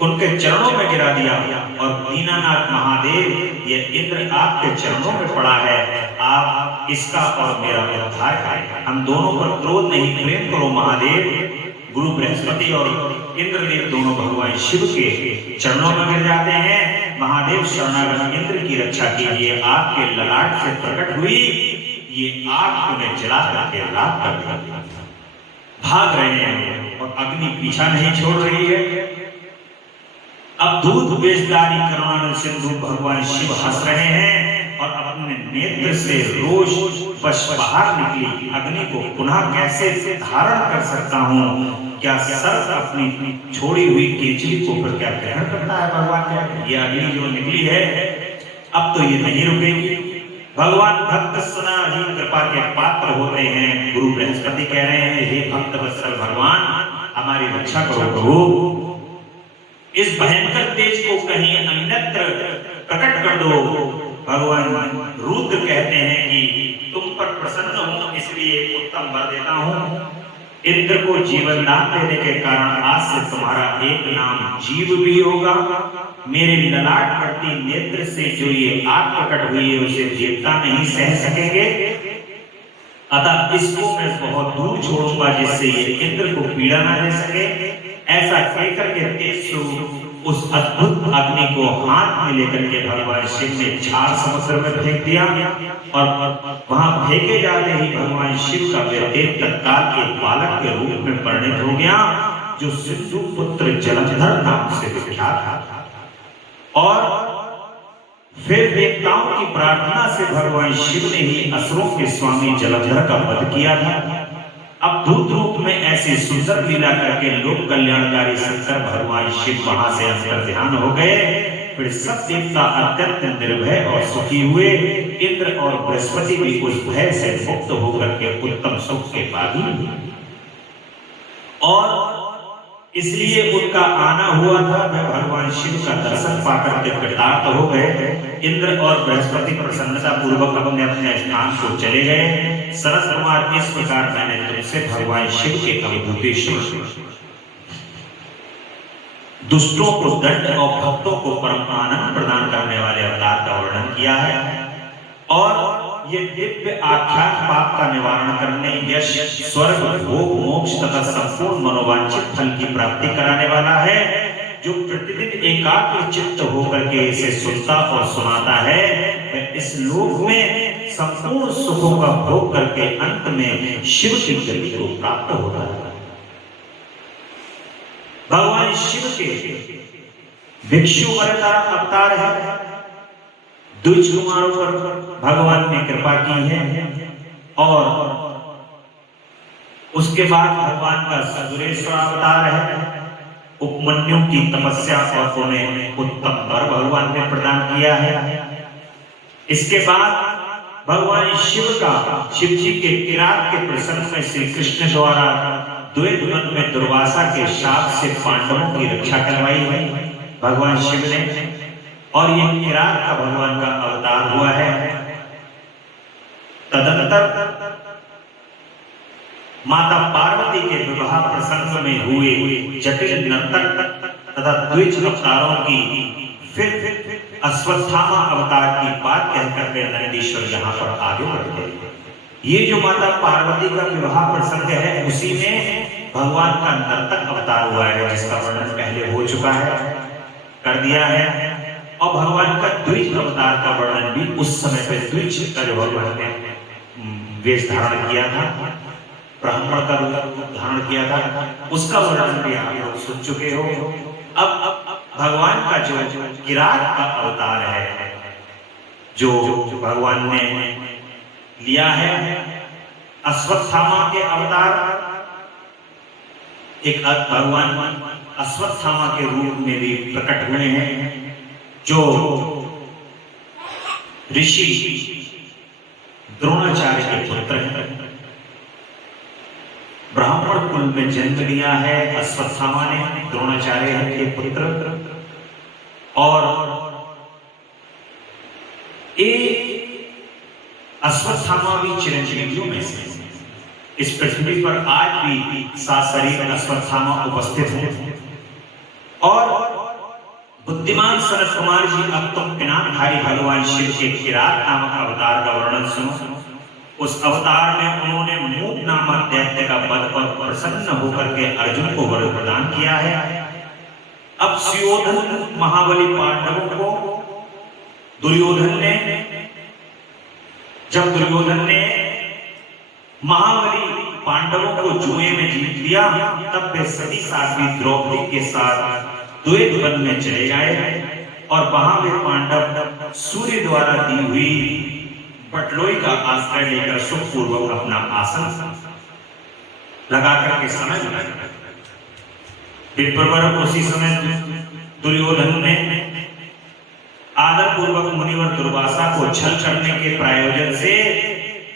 उनके चरणों में गिरा दिया और दीनानाथ महादेव ये इंद्र आपके चरणों में पड़ा है, आप इसका और मेरा उद्धार करें। हम दोनों पर क्रोध नहीं प्रेम करो महादेव। गुरु बृहस्पति और इंद्रदेव दोनों भगवान शिव के चरणों में गिर जाते हैं। महादेव शरणागत इंद्र की रक्षा कीजिए, आपके ललाट से प्रकट हुई ये आग उन्हें जला करके राख कर भाग रहे हैं और अग्नि पीछा नहीं छोड़ रही है। अब दूध बेचदारी करुणानंद सिंधु भगवान शिव हंस रहे हैं और अपने नेत्र से रोष बश बाहर निकली अग्नि को पुनः कैसे धारण कर सकता हूँ? क्या सर अपनी छोड़ी हुई केचली को फिर क्या ग्रहण करता है भगवान? क्या ये अग्नि जो निकली है अब तो ये नहीं रुकेगी। भगवान भक्त सुना ही कृपा के पात्र होते हैं। गुरु बृहस्पति कह रहे हैं हे भक्त वत्सल भगवान हमारी रक्षा करो प्रभु, इस भयंकर तेज को कहीं अन्यत्र प्रकट कर दो। भगवान रुद्र कहते हैं कि तुम पर प्रसन्न हूं इसलिए उत्तम वर देता हूं। इंद्र को जीवन दान देने के कारण आज से तुम्हारा एक नाम जीव भी होगा। मेरे ललाट करती नेत्र से जो ये आग प्रकट हुई है उसे देवता नहीं सह सकेंगे, अतः इसको मैं बहुत दूर छोड़ूंगा जिससे ये इंद्र को पीड़ा न दे सके। ऐसा कहकर के तेज स्वरूप उस अद्भुत अग्नि को हाथ में लेकर के भगवान शिव ने झार समुद्र में फेंक दिया और वहां फेंके जाते ही भगवान शिव का व्यक्ति तत्काल के बालक के रूप में परिणत हो गया जो सिंधु पुत्र जलंधर नाम से विख्यात था। और फिर देवताओं की प्रार्थना से भगवान शिव ने ही असुरों के स्वामी जलंधर का वध किया था। अब दूत रूप में ऐसी सुंदर लीला करके लोक कल्याणकारी शंकर भगवान शिव वहां से अंतर ध्यान हो गए। फिर सब देवता अत्यंत निर्भय और सुखी हुए। इंद्र और बृहस्पति भी उस भय से मुक्त होकर के उत्तम सुख के भागी हुए और इसलिए उनका आना हुआ था। वह भगवान शिव का दर्शन पाकर के कृतार्थ हो गए। इंद्र और बृहस्पति प्रसन्नता पूर्वक अपने अपने स्थान को चले गए। सरस कुमार इस प्रकार मैंने तुमसे भगवान शिव के अवभूतेश्वर दुष्टों को दंड और भक्तों को परम आनंद प्रदान करने वाले अवतार का वर्णन किया है और ये दिव्य आख्यान पाप का निवारण करने, यश, स्वर्ग, भोग, मोक्ष तथा संपूर्ण मनोवांछित फल की प्राप्ति कराने वाला है। जो प्रतिदिन एकाग्र चित्त होकर के इसे सुनता और सुनाता है वह इस लोक में संपूर्ण सुखों का भोग करके अंत में शिव की गति को प्राप्त होता है। भगवान शिव के भिक्षु अवतार है। द्विज कुमारों पर भगवान ने कृपा की है और उसके बाद भगवान का सुरेश्वर अवतार है। उपमन्यु की तपस्या और उन्हें उत्तम वर भगवान ने प्रदान किया है। इसके बाद भगवान शिव जी के किरात के प्रसंग में श्री कृष्ण द्वारा द्वैत वन में दुर्वासा के शाप से पांडवों की रक्षा करवाई है भगवान शिव ने और ये किरात का भगवान का अवतार हुआ है। तदनंतर माता पार्वती के विवाह प्रसंग में हुए जटिल नर्तक तथा द्विज अवतारों की फिर अश्वत्थामा अवतार की बात कहकर के नंदीश्वर यहाँ पर आगे बढ़ते हैं। ये जो माता पार्वती का विवाह प्रसंग है उसी में भगवान का नर्तक अवतार हुआ है जिसका वर्णन पहले हो चुका है, कर दिया है। और भगवान का द्विज अवतार का वर्णन भी उस समय पे द्विज का जो भगवान ने वेश धारण किया था, ब्राह्मण का रूप धारण किया था, उसका वर्णन भी आप लोग सुन चुके हो। अब भगवान का जो किरात का अवतार है जो भगवान ने लिया है, अश्वत्थामा के अवतार, एक भगवान अश्वत्थामा के रूप में भी प्रकट हुए हैं जो ऋषि द्रोणाचार्य के पुत्र हैं। ब्राह्मण कुल में जन्म लिया है अश्वत्थामा ने, द्रोणाचार्य के पुत्र। और अश्वत्थामा भी चिरंजीवियों में से इस पृथ्वी पर आज भी सशरीर अश्वत्थामा उपस्थित है। और बुद्धिमान सनत कुमार जी, अब तो पिनाकधारी भगवान शिव के किरात नामक अवतार का वर्णन सुनो। उस अवतार में उन्होंने मूक नामक दैत्य का वध पर प्रसन्न होकर के अर्जुन को वर प्रदान किया है। अब सुयोधन महाबली पांडवों को जब दुर्योधन ने महाबली पांडवों को जुए में जीत लिया, तब वे सती साध्वी द्रौपदी के साथ द्वैत वन में चले गए और वहां वे पांडव सूर्य द्वारा दी हुई पटलोई का आश्रय लेकर सुखपूर्वक अपना आसन लगा करके समय बिताए। विप्रवर उसी समय दुर्योधन ने आदर पूर्वक मुनिवर दुर्वासा को छल करने के प्रयोजन से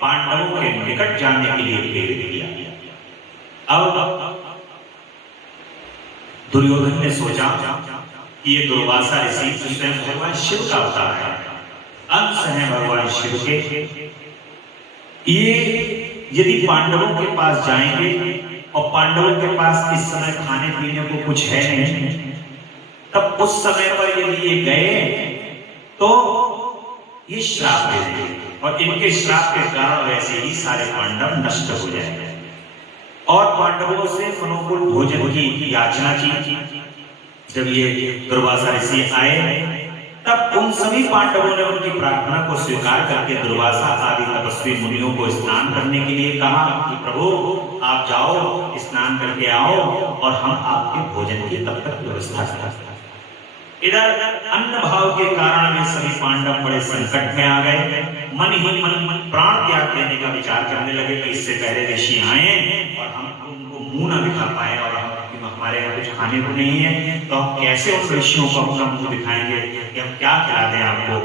पांडवों के निकट जाने के लिए प्रेरित किया। अब दुर्योधन ने सोचा कि ये दुर्वासा ऋषि स्वयं भगवान शिव का अवतार है, अंश है भगवान शिव के। ये यदि पांडवों के पास जाएंगे और पांडवों के पास इस समय खाने पीने को कुछ है नहीं, तब उस समय पर यदि ये गए तो ये श्राप दे देंगे और इनके श्राप के कारण वैसे ही सारे पांडव नष्ट हो जाएंगे। और पांडवों से अनुकूल भोजन की याचना की। जब ये दुर्वासा ऋषि आए, तब उन सभी पांडवों ने उनकी प्रार्थना को स्वीकार करके दुर्वासा आदि तपस्वी मुनियों को स्नान करने के लिए कहा कि प्रभु आप जाओ, स्नान करके आओ और हम आपके भोजन की तब तक व्यवस्था करें। इधर अन्न भाव के कारण वे सभी पांडव बड़े संकट में आ गए। मन ही मन प्राण त्याग देने का विचार करने लगे कि इससे पहले ऋषि आए और हम उनको मुंह न दिखा पाए और हमारे यहाँ कुछ खाने को नहीं है, तो हम कैसे उन ऋषियों को अपना मुंह दिखाएंगे कि हम क्या खिला दें आपको।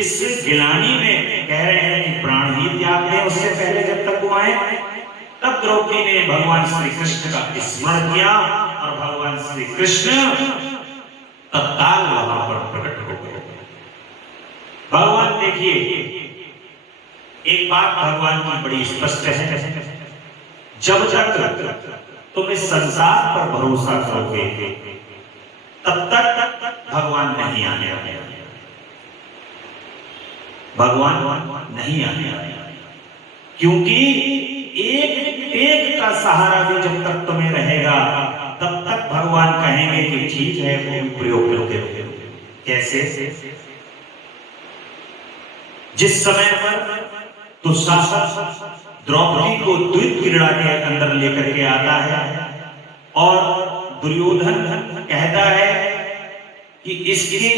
इस गिलानी में कह रहे हैं कि प्राण ही त्याग दें उससे पहले जब तक वो आए। तब द्रौपदी ने भगवान श्री कृष्ण का स्मरण किया और भगवान श्री कृष्ण तत्काल वहां पर प्रकट हो गए। भगवान देखिए, एक बात भगवान की बड़ी स्पष्ट है, जब तक तुम इस संसार पर भरोसा करोगे तब तक भगवान नहीं आने वाले। भगवान नहीं आने वाले क्योंकि एक टेक का सहारा भी जब तक तुम्हें रहेगा तब तक भगवान कहेंगे कि ठीक है वो प्रयोग करोगे। कैसे? जिस समय पर दुशासन द्रौपदी को द्वैत क्रीड़ा के अंदर लेकर के आता है और दुर्योधन कहता है कि इसके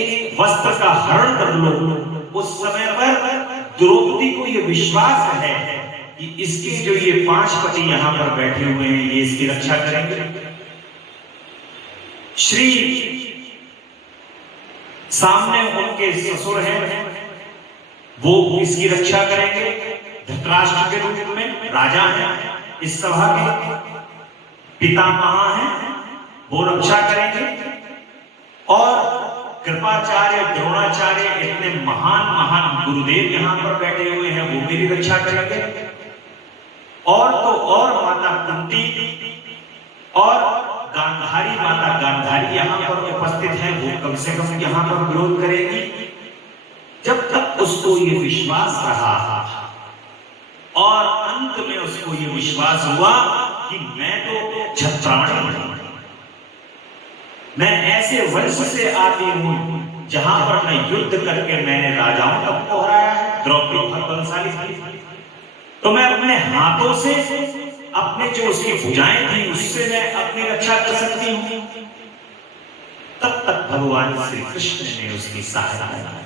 वस्त्र का हरण कर लो, उस समय पर द्रौपदी को यह विश्वास है कि इसके जो ये 5 पति यहाँ पर बैठे हुए हैं ये इसकी रक्षा करेंगे। श्री सामने उनके ससुर हैं, वो इसकी रक्षा करेंगे। धृतराष्ट्र के रूप में राजा हैं, इस सभा के पितामह हैं, वो रक्षा करेंगे। और कृपाचार्य द्रोणाचार्य इतने महान गुरुदेव यहाँ पर बैठे हुए हैं, वो मेरी रक्षा करेंगे। और तो और माता कुंती और गांधारी माता गांधारी यहाँ पर उपस्थित है, वो कम से कम यहाँ पर विरोध करेगी। जब तक उसको ये विश्वास रहा और अंत में उसको ये विश्वास हुआ कि मैं तो क्षत्राणी, मैं ऐसे वंश से आती हूं जहां पर मैं युद्ध करके मैंने राजाओं तक को हराया है। द्रौपदी बहुत बलशाली थी, तो मैं अपने हाथों से अपने जो उसकी भुजाएं थी उससे मैं अपनी रक्षा कर सकती हूं। तब तक भगवान श्री कृष्ण ने उसकी सहायता की।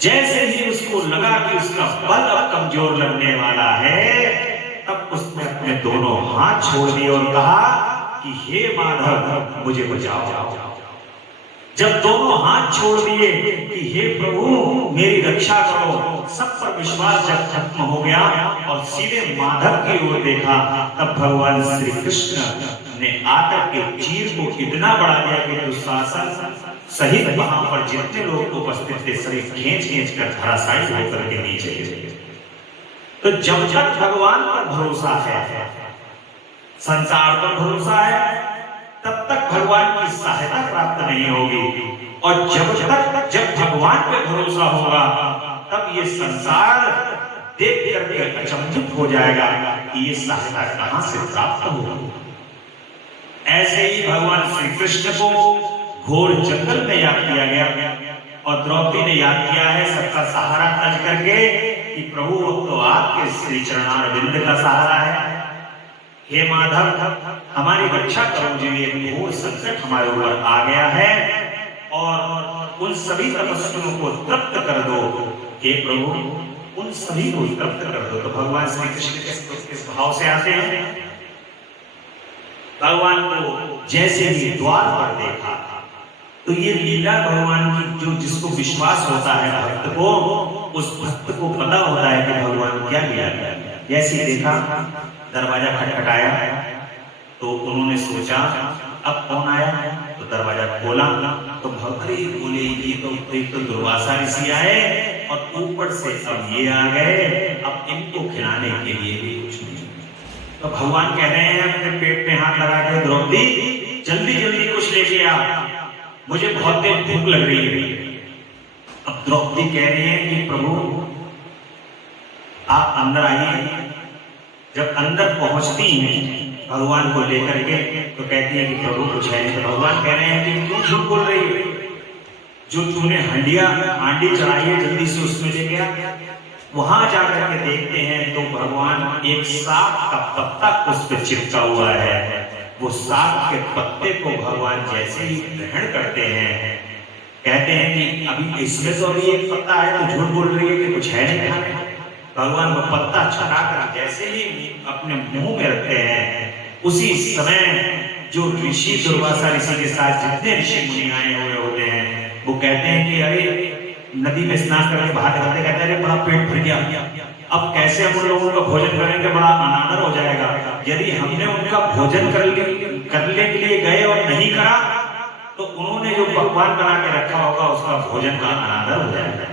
जैसे ही उसको लगा कि उसका बल अब कमजोर लगने वाला है, तब उसने अपने दोनों हाथ छोड़ दिए और कहा कि हे माधव मुझे बचाओ। जब दोनों हाथ छोड़ दिए कि हे प्रभु मेरी रक्षा करो, सब पर विश्वास जब खत्म हो गया और सीधे माधव की ओर देखा, तब भगवान श्री कृष्ण ने आकर के चीर को इतना बढ़ा दिया कि दुशासन सहित वहां पर जितने लोग उपस्थित थे सभी खींच खींच कर धराशायी होकर के नीचे गिरे। तो जब तक भगवान पर भरोसा है, संसार पर भरोसा है, तब तक भगवान की सहायता प्राप्त नहीं होगी। और जब भगवान पे भरोसा होगा तब ये संसार देख करके अचंभित हो जाएगा कि ये सहायता कहां से प्राप्त होगी। ऐसे ही भगवान श्री कृष्ण को घोर जंगल में याद किया गया और द्रौपदी ने याद किया है सबका सहारा तज करके कि प्रभु अब तो आपके श्री चरणारविंद का सहारा है। हे माधव हमारी रक्षा करो, जो ये घोर संकट हमारे ऊपर आ गया है और उन सभी तपस्वियों को तृप्त कर दो। हे प्रभु उन सभी को तृप्त कर दो। तो भगवान श्री कृष्ण किस भाव से आते हैं? भगवान को जैसे ही द्वार पर देखा तो ये लीला भगवान की, जो जिसको विश्वास होता है भक्त को, उस भक्त को पता होता है कि भगवान क्या लीला किया। जैसे देखा दरवाजा खटखटाया तो उन्होंने सोचा अब कौन आया, तो दरवाजा खोला तो भगवान बोले ये तो एक तो दुर्वासा ऋषि आए और ऊपर से अब ये आ गए, अब इनको खिलाने के लिए भी कुछ नहीं। तो भगवान कह रहे हैं अपने पेट में हाथ लगा के, द्रौपदी जल्दी जल्दी कुछ लेके आ, मुझे बहुत देर भूख लग रही है। अब द्रौपदी कह रही है कि प्रभु आप अंदर आइए। जब अंदर पहुंचती हैं भगवान को लेकर के तो कहती है कि प्रभु कुछ है नहीं। तो भगवान कह रहे हैं कि क्यों झूठ बोल रही है, जो तूने हांडी चढ़ाई है जल्दी से उसमें लेके आ। वहां जाकर के देखते हैं तो भगवान एक साग का पत्ता उस पर चिपका हुआ है। वो साग के पत्ते को भगवान जैसे ही ग्रहण करते हैं, कहते हैं कि अभी इसमें तो अभी एक पत्ता है तो झूठ बोल रही है कि कुछ है नहीं खाने। भगवान वो पत्ता छटाकर जैसे ही अपने मुंह में रखते हैं, उसी समय जो ऋषि दुर्वासा ऋषि के साथ जितने ऋषि मुनि आए हुए होते हैं वो कहते हैं कि अरे नदी में स्नान करके बाहर निकलते, कहते हैं बड़ा पेट भर गया, अब कैसे हम उन लोगों का भोजन करेंगे, बड़ा अनादर हो जाएगा। यदि हमने उनका भोजन करने के लिए गए और नहीं करा तो उन्होंने जो पकवान बना के रखा होगा उसका भोजन का अनादर हो जाएगा।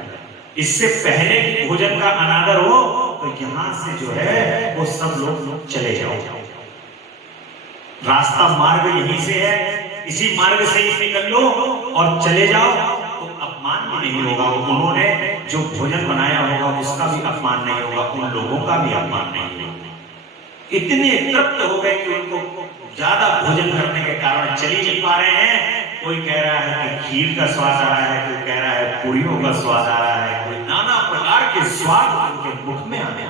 इससे पहले कि भोजन का अनादर हो तो यहां से जो है वो सब लोग चले जाओ। रास्ता मार्ग यहीं से है, इसी मार्ग से ही निकल लो और चले जाओ तो अपमान भी नहीं होगा। उन्होंने जो भोजन बनाया होगा उसका भी अपमान नहीं होगा, उन लोगों का भी अपमान नहीं होगा। इतने तृप्त हो गए कि उनको ज्यादा भोजन करने के कारण चल ही नहीं पा रहे हैं। कोई कह रहा है कि खीर का स्वाद आ रहा है, कोई कह रहा है पूरियों का स्वाद आ रहा है, कोई नाना प्रकार के स्वाद उनके मुख में आने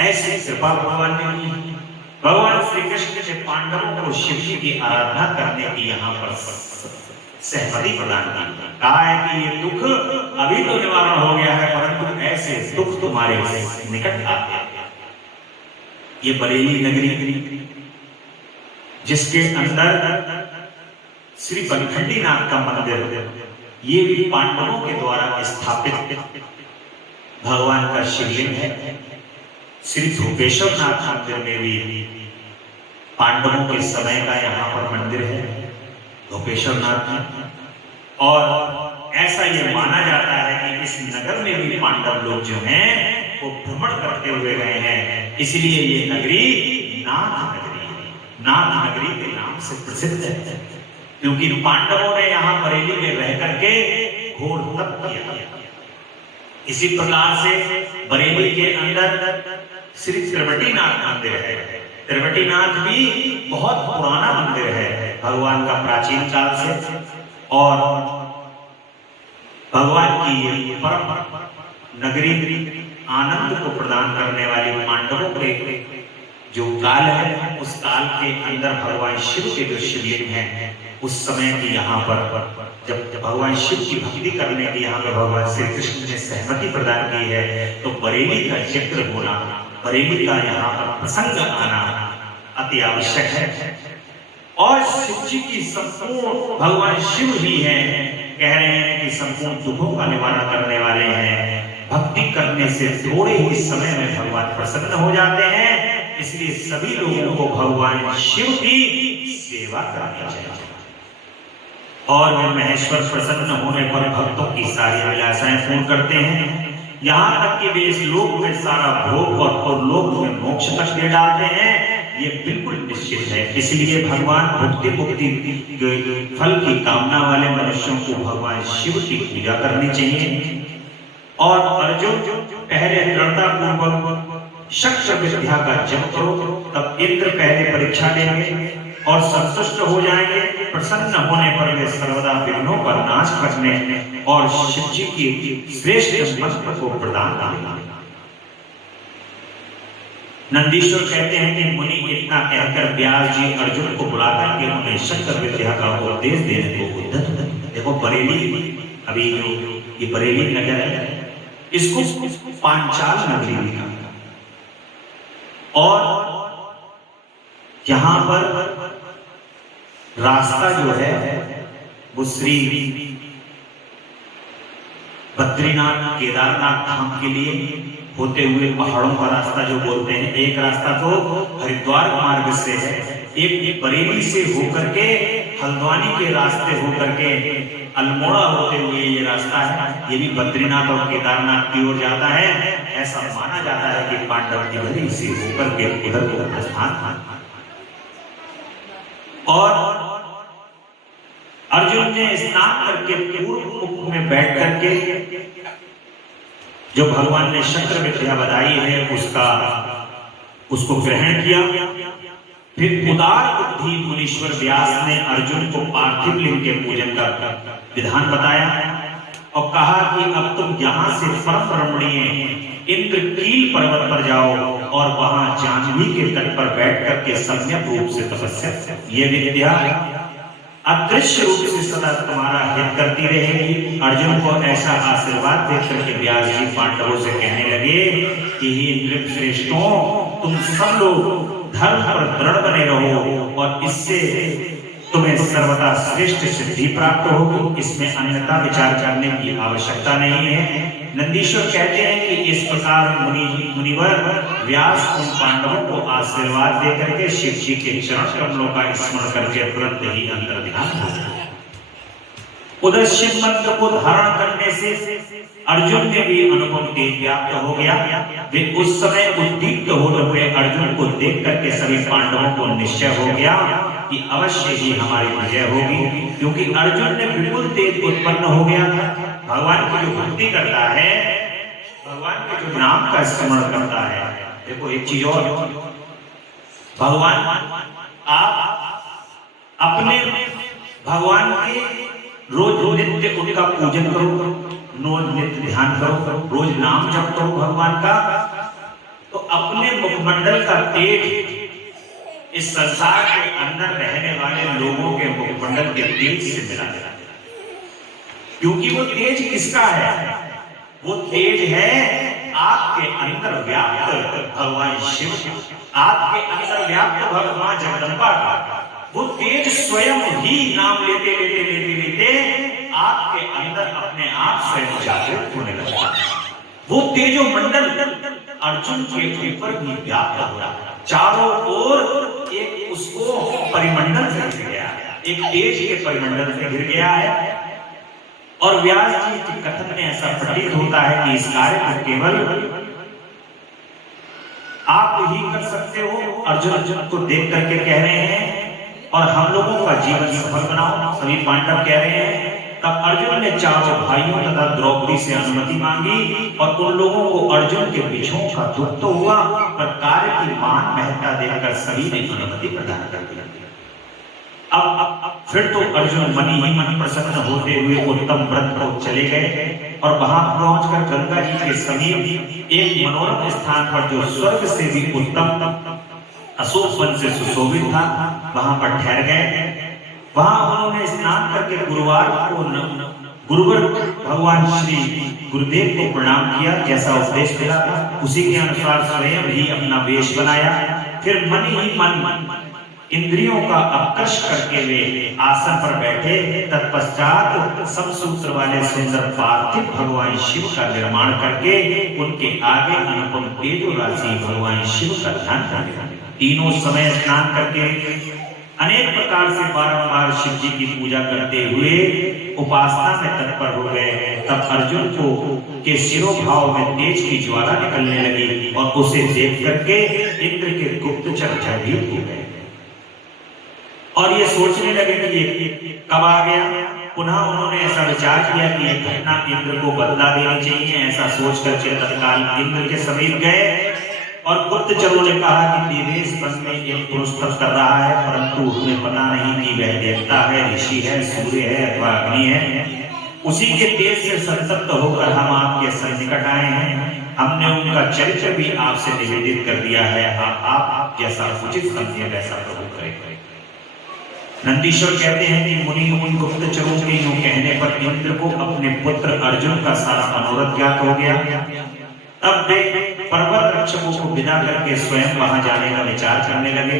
ऐसे कृपा भगवान ने की। भगवान श्री कृष्ण ने पांडवों को शिव जी की आराधना करने की यहाँ पर सहमति प्रदान की। कहा है कि ये दुख अभी तो निवारण हो गया है परंतु ऐसे दुख तुम्हारे निकट आते हैं। ये बरेली नगरी जिसके अंदर श्री बनखंडी नाथ का मंदिर, ये भी पांडवों के द्वारा स्थापित भगवान का शिवलिंग है। श्री धूपेश्वर नाथ मंदिर में भी पांडवों के समय का यहाँ पर मंदिर है धूपेश्वर नाथ में। और ऐसा ये माना जाता है कि इस नगर में भी पांडव लोग जो हैं वो भ्रमण करते हुए गए हैं, इसलिए ये नगरी नाथ नगरी है। नाथ नगरी के नाम से प्रसिद्ध है क्योंकि पांडवों ने यहाँ बरेली में रह करके घोर तप किया। इसी प्रकार से बरेली के अंदर श्री त्रिवटीनाथ मंदिर है। त्रिवटीनाथ भी बहुत पुराना मंदिर है भगवान का, प्राचीन काल से। और भगवान की परम नगरी आनंद को प्रदान करने वाली पांडवों के जो काल है उस काल के अंदर भगवान शिव के जो शिवलिंग है उस समय की यहाँ पर जब भगवान शिव की भक्ति करने की यहाँ पर भगवान श्री कृष्ण ने सहमति प्रदान की है तो बरेली का जिक्र होना, बरेली का यहाँ पर प्रसंग आना अति आवश्यक है। और शिव जी की संपूर्ण भगवान शिव ही है, कह रहे हैं कि संपूर्ण दुखों का निवारण करने वाले हैं। भक्ति करने से थोड़े ही समय में भगवान प्रसन्न हो जाते हैं, इसलिए सभी लोगों को भगवान शिव की सेवा करनी चाहिए। और वे महेश्वर प्रसन्न होने पर भक्तों की सारी अभिलाषाएं पूर्ण करते हैं, यहाँ तक कि वे इस लोक में सारा भोग और लोक में मोक्ष तक दे डालते हैं। ये बिल्कुल निश्चित है। इसलिए भगवान भक्ति मुक्ति फल की कामना वाले मनुष्यों को भगवान शिव की पूजा करनी चाहिए। और अर्जुन पहले दृढ़ता पूर्वक शस्त्र विद्या का जप करो, तब इंद्र पहले परीक्षा लेंगे और संतुष्ट हो जाएंगे। प्रसन्न होने पर वे सर्वदा विघ्नों का नाश करने और शिव जी की श्रेष्ठ मंत्र को प्रदान करेंगे। नंदीश्वर कहते हैं कि मुनि इतना कहकर व्यास जी अर्जुन को बुलाकर के उन्हें शस्त्र विद्या का उपदेश देने को उद्यत थे। देखो बरेली, अभी ये बरेली नगर है, इसको पांचाल नगरी भी कहा, और यहां पर रास्ता जो है वो श्री बद्रीनाथ केदारनाथ धाम के लिए होते हुए पहाड़ों का रास्ता जो बोलते हैं, एक रास्ता तो हरिद्वार मार्ग से है, एक बरेली से होकर के हल्द्वानी के रास्ते होकर के अल्मोड़ा होते हुए ये रास्ता है, ये भी बद्रीनाथ और केदारनाथ की ओर जाता है। ऐसा माना जाता है कि पांडव की बरेली से होकर के उधर को प्रस्थान था। और अर्जुन ने स्नान करके पूर्व मुख में बैठ करके जो भगवान ने शस्त्र विद्या बताई है उसको ग्रहण किया। फिर उदार बुद्धि मुनीश्वर व्यास ने अर्जुन को पार्थिव लिंग के पूजन का विधान बताया और कहा कि अब तुम यहाँ से परम रमणीय इंद्रकील पर्वत पर जाओ और वहां जाह्नवी के तट पर बैठ करके सम्यक रूप से तपस्या। ये विद्या अदृश्य रूप से सदा तुम्हारा हित करती रहेगी। अर्जुन को ऐसा आशीर्वाद देकर के व्यास जी पांडवों से कहने लगे कि हे नृपश्रेष्ठों, तुम सब लोग धर्म पर दृढ़ बने रहो और इससे तुम्हें सर्वदा श्रेष्ठ सिद्धि प्राप्त होगी, इसमें अन्यथा विचार करने की आवश्यकता नहीं है। नंदीश्वर कहते हैं कि इस प्रकार मुनिवर व्यास उन पांडवों को आशीर्वाद देकर के शिव जी के चरण कमलों का स्मरण करके तुरंत ही अंतर ध्यान हो गए। उधर शिव मंत्र को धारण करने से अर्जुन में भी अनुभव तेज व्याप्त हो गया। वे उस समय उद्दीप्त होते हुए अर्जुन को देख करके सभी पांडवों को निश्चय हो गया कि अवश्य ही हमारी विजय होगी, क्योंकि अर्जुन ने बिल्कुल तेज उत्पन्न हो गया था। भगवान की जो भक्ति करता है, भगवान के जो नाम का स्मरण करता है, देखो एक चीज और, भगवान आप अपने भगवान के रोज नित्य उनका पूजन करो, रोज नित्य ध्यान करो, रोज नाम जप करो भगवान का, तो अपने मुखमंडल का तेज इस संसार के अंदर रहने वाले लोगों के मुखमंडल के तेज से मिला जाता है। क्योंकि वो तेज किसका है? वो तेज है आपके अंदर व्याप्त भगवान शिव, आपके अंदर व्याप्त भगवान जगदम्बा का। वो तेज स्वयं ही नाम लेते लेते लेते लेते आपके अंदर अपने आप स्वयं जागृत होने लगा। वो तेजो मंडल अर्जुन के ऊपर भी व्याप्त हो रहा, चारों ओर एक उसको परिमंडल से घिर गया, एक तेज के परिमंडल से घिर गया है। और व्यास जी के कथन में ऐसा प्रतीत होता है कि इस कार्य को केवल आप ही कर सकते हो। अर्जुन को देख करके कह रहे हैं और हम लोगों का जीवन सफल बनाओ, सभी पांडव कह रहे हैं। तब अर्जुन ने चारों भाइयों तथा द्रौपदी से अनुमति मांगी और उन लोगों को अर्जुन के पीछों का दुख तो हुआ, पर कार्य की मान महत्ता देखकर सभी ने अनुमति प्रदान कर दी। अब फिर तो अर्जुन मन ही मन प्रसन्न होते हुए उत्तम व्रत को चले गए और वहां पहुंचकर गंगा जी के समीप एक मनोरम स्थान पर जो स्वर्ग से भी उत्तम अशोक वन से सुशोभित था, वहां पर ठहर गए। वहां उन्होंने स्नान करके गुरुवार को गुरुवर भगवान श्री गुरुदेव को प्रणाम किया, जैसा उपदेश मिला था उसी के अनुसार स्वयं ही अपना वेश बनाया। फिर मन ही मन इंद्रियों का अपकर्ष करके वे आसन पर बैठे। तत्पश्चात समसूत्र वाले सुंदर पार्थिव भगवान शिव का निर्माण करके उनके आगे अनुपम तेजो राशि भगवान शिव का ध्यान करने। तीनों समय स्नान करके अनेक प्रकार से बारंबार शिव जी की पूजा करते हुए उपासना में तत्पर हो गए। तब अर्जुन को के शिरोभाव में तेज की ज्वाला निकलने लगी और उसे देख करके इंद्र के गुप्तचर भयभीत हो गए और ये सोचने लगे कि ये कब आ गया। पुनः उन्होंने ऐसा विचार किया कि यह घटना इंद्र को बदला देनी चाहिए। ऐसा सोच करके तत्काल इंद्र के समीप गए और गुप्तचरों ने कहा कि देवेश वन में एक पुरुष तप कर रहा है, परंतु हमें पता नहीं कि वह देवता है, ऋषि है, सूर्य है अथवा अग्नि है। उसी के तेज से संतप्त होकर हम आपके सन्निकट आए हैं। हमने उनका चरित्र भी आपसे निवेदित कर दिया है। आप जैसा उचित समझे वैसा प्रभु करें। नंदीश्वर कहते हैं कि मुनि उन गुप्तचरों के यूं कहने पर इंद्र को अपने पुत्र अर्जुन का सारा मनोरथ ज्ञात हो गया। तब वे पर्वत रक्षकों को विदा करके स्वयं वहां जाने का विचार करने लगे।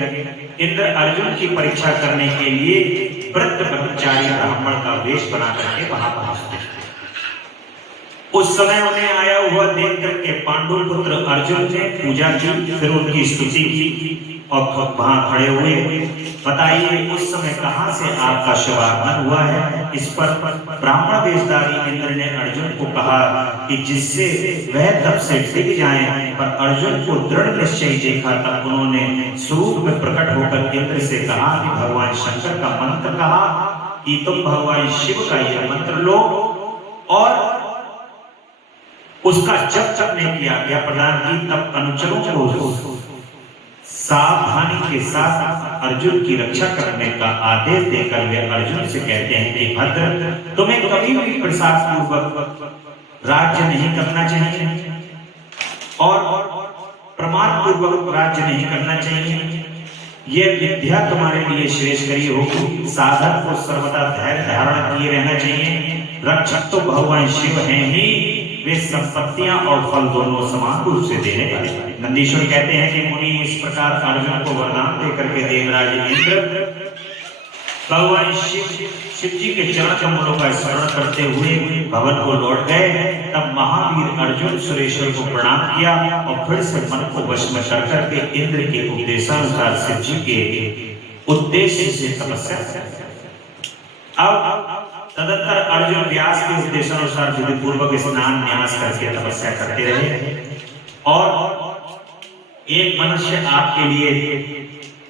इंद्र अर्जुन की परीक्षा करने के लिए व्रत ब्रह्मचारी ब्राह्मण का वेश बना करके वहां पहुंचे। उस समय उन्हें आया हुआ देख करके पांडु पुत्र अर्जुन ने पूजा की, फिर उनकी स्तुति की और वहां खड़े हुए। बताइए उस समय कहां से आपका शुभागमन हुआ है। इस पर ब्राह्मण वेशधारी इंद्र ने अर्जुन को कहा कि जिससे वह तब से टिक जाएं, पर अर्जुन को दृढ़ निश्चय देखा। तब उन्होंने स्वरूप में प्रकट होकर इंद्र से कहा कि भगवान शंकर का मंत्र कहा कि तुम भगवान शिव का यह मंत्र लो और उसका जप करने की आज्ञा प्रदान की। तब अनुचरों को सावधानी के साथ अर्जुन की रक्षा करने का आदेश देकर वे अर्जुन से कहते हैं कि भद्र, तुम्हें कभी भी प्रसाद पूर्वक राज्य नहीं करना चाहिए और प्रमाद पूर्वक राज्य नहीं करना चाहिए। यह विद्या तुम्हारे लिए श्रेष्ठकरी होगी। साधक को सर्वदा धैर्य धारण किए रहना चाहिए। रक्षक तो भगवान शिव हैं ही, वे संपत्तियां और फल दोनों समान रूप से देने वाले। नंदीश्वर कहते हैं कि मुनि इस प्रकार अर्जुन को वरदान देकर के देवराज इंद्र भगवान शिव जी के चरण कमलों का स्मरण करते हुए भवन को लौट गए। तब महावीर अर्जुन सुरेश्वर को प्रणाम किया और फिर से मन को वश में कर करके इंद्र के उपदेशानुसार शिव जी के उद्देश्य से तपस्या। अब तदंतर अर्जुन व्यास के उपदेशानुसार विधि पूर्वक स्नान न्यास करके तपस्या करते रहे और एक मनुष्य आपके लिए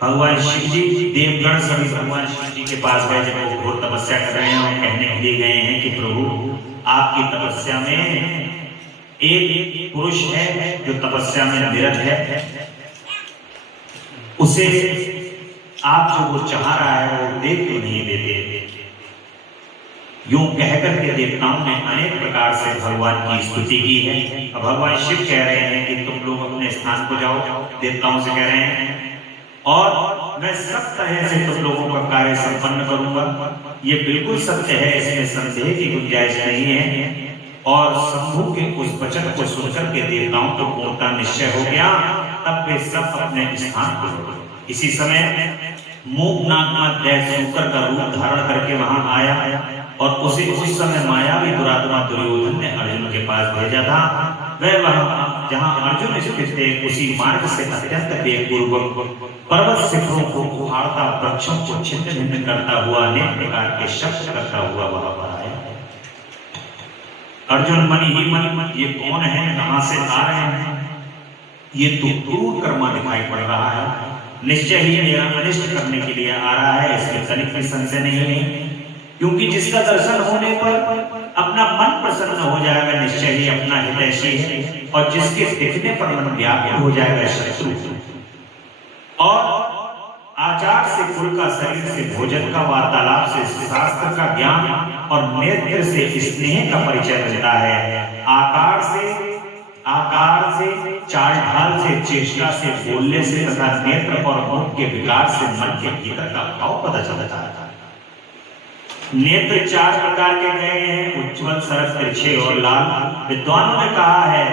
भगवान शिव जी देवगण सभी भगवान शिव जी के पास गए जब वो घोर तपस्या कर रहे हैं और कहने के लिए गए हैं कि प्रभु आपकी तपस्या में एक पुरुष है जो तपस्या में निरत है, उसे आप जो वो चाह रहा है वो देख के नहीं देते। यूं कहकर के देवताओं ने अनेक प्रकार से भगवान की स्तुति की है। अब भगवान शिव कह रहे हैं कि तुम लोग अपने स्थान को जाओ, देवताओं से कह रहे हैं, और मैं सब तरह से तुम लोगों का कार्य संपन्न करूंगा। ये बिल्कुल सत्य है, इसमें संदेह की गुंजाइश नहीं है। और शंभु के उस वचन को सुनकर के देवताओं को पूर्णता निश्चय हो गया। तब वे सब अपने स्थान पर। इसी समय मूक नाग दैत्य का रूप धारण करके वहां आया और उसे उस समय मायावी दुरात्मा दुर्योधन ने अर्जुन के पास भेजा था। वह वहां जहां अर्जुन स्थित थे उसी मार्ग से अत्यंत वेगपूर्वक पर्वत शिखरों को उखाड़ता, वृक्षों को छिन्न भिन्न करता हुआ, अनेक प्रकार के शब्द करता हुआ वहां पर आया। अर्जुन मन ही मन ये कौन है, कहां से आ रहे हैं, ये तो क्रूर कर्मा दिखाई पड़ रहा है। निश्चय ही मेरा अनिष्ट करने के लिए आ रहा है, इसमें तनिक भी संशय नहीं है। क्योंकि जिसका दर्शन होने पर अपना मन प्रसन्न हो जाएगा निश्चय ही अपना हितैषी है, और जिसके दिखने पर मन व्याकुल हो जाएगा शत्रु। और आचार से कुल का, शरीर से भोजन का, वार्तालाप से शास्त्र का ज्ञान और नेत्र से स्नेह का परिचय मिलता है। आकार से, चाल ढाल से, चेष्टा से, बोलने से तथा नेत्र और मुख के विकार से मन के भीतर का भाव पता चलता है। नेत्र चार प्रकार के गए हैं, उज्ज्वल, सरस, तिरछे और लाल। विद्वानों ने कहा है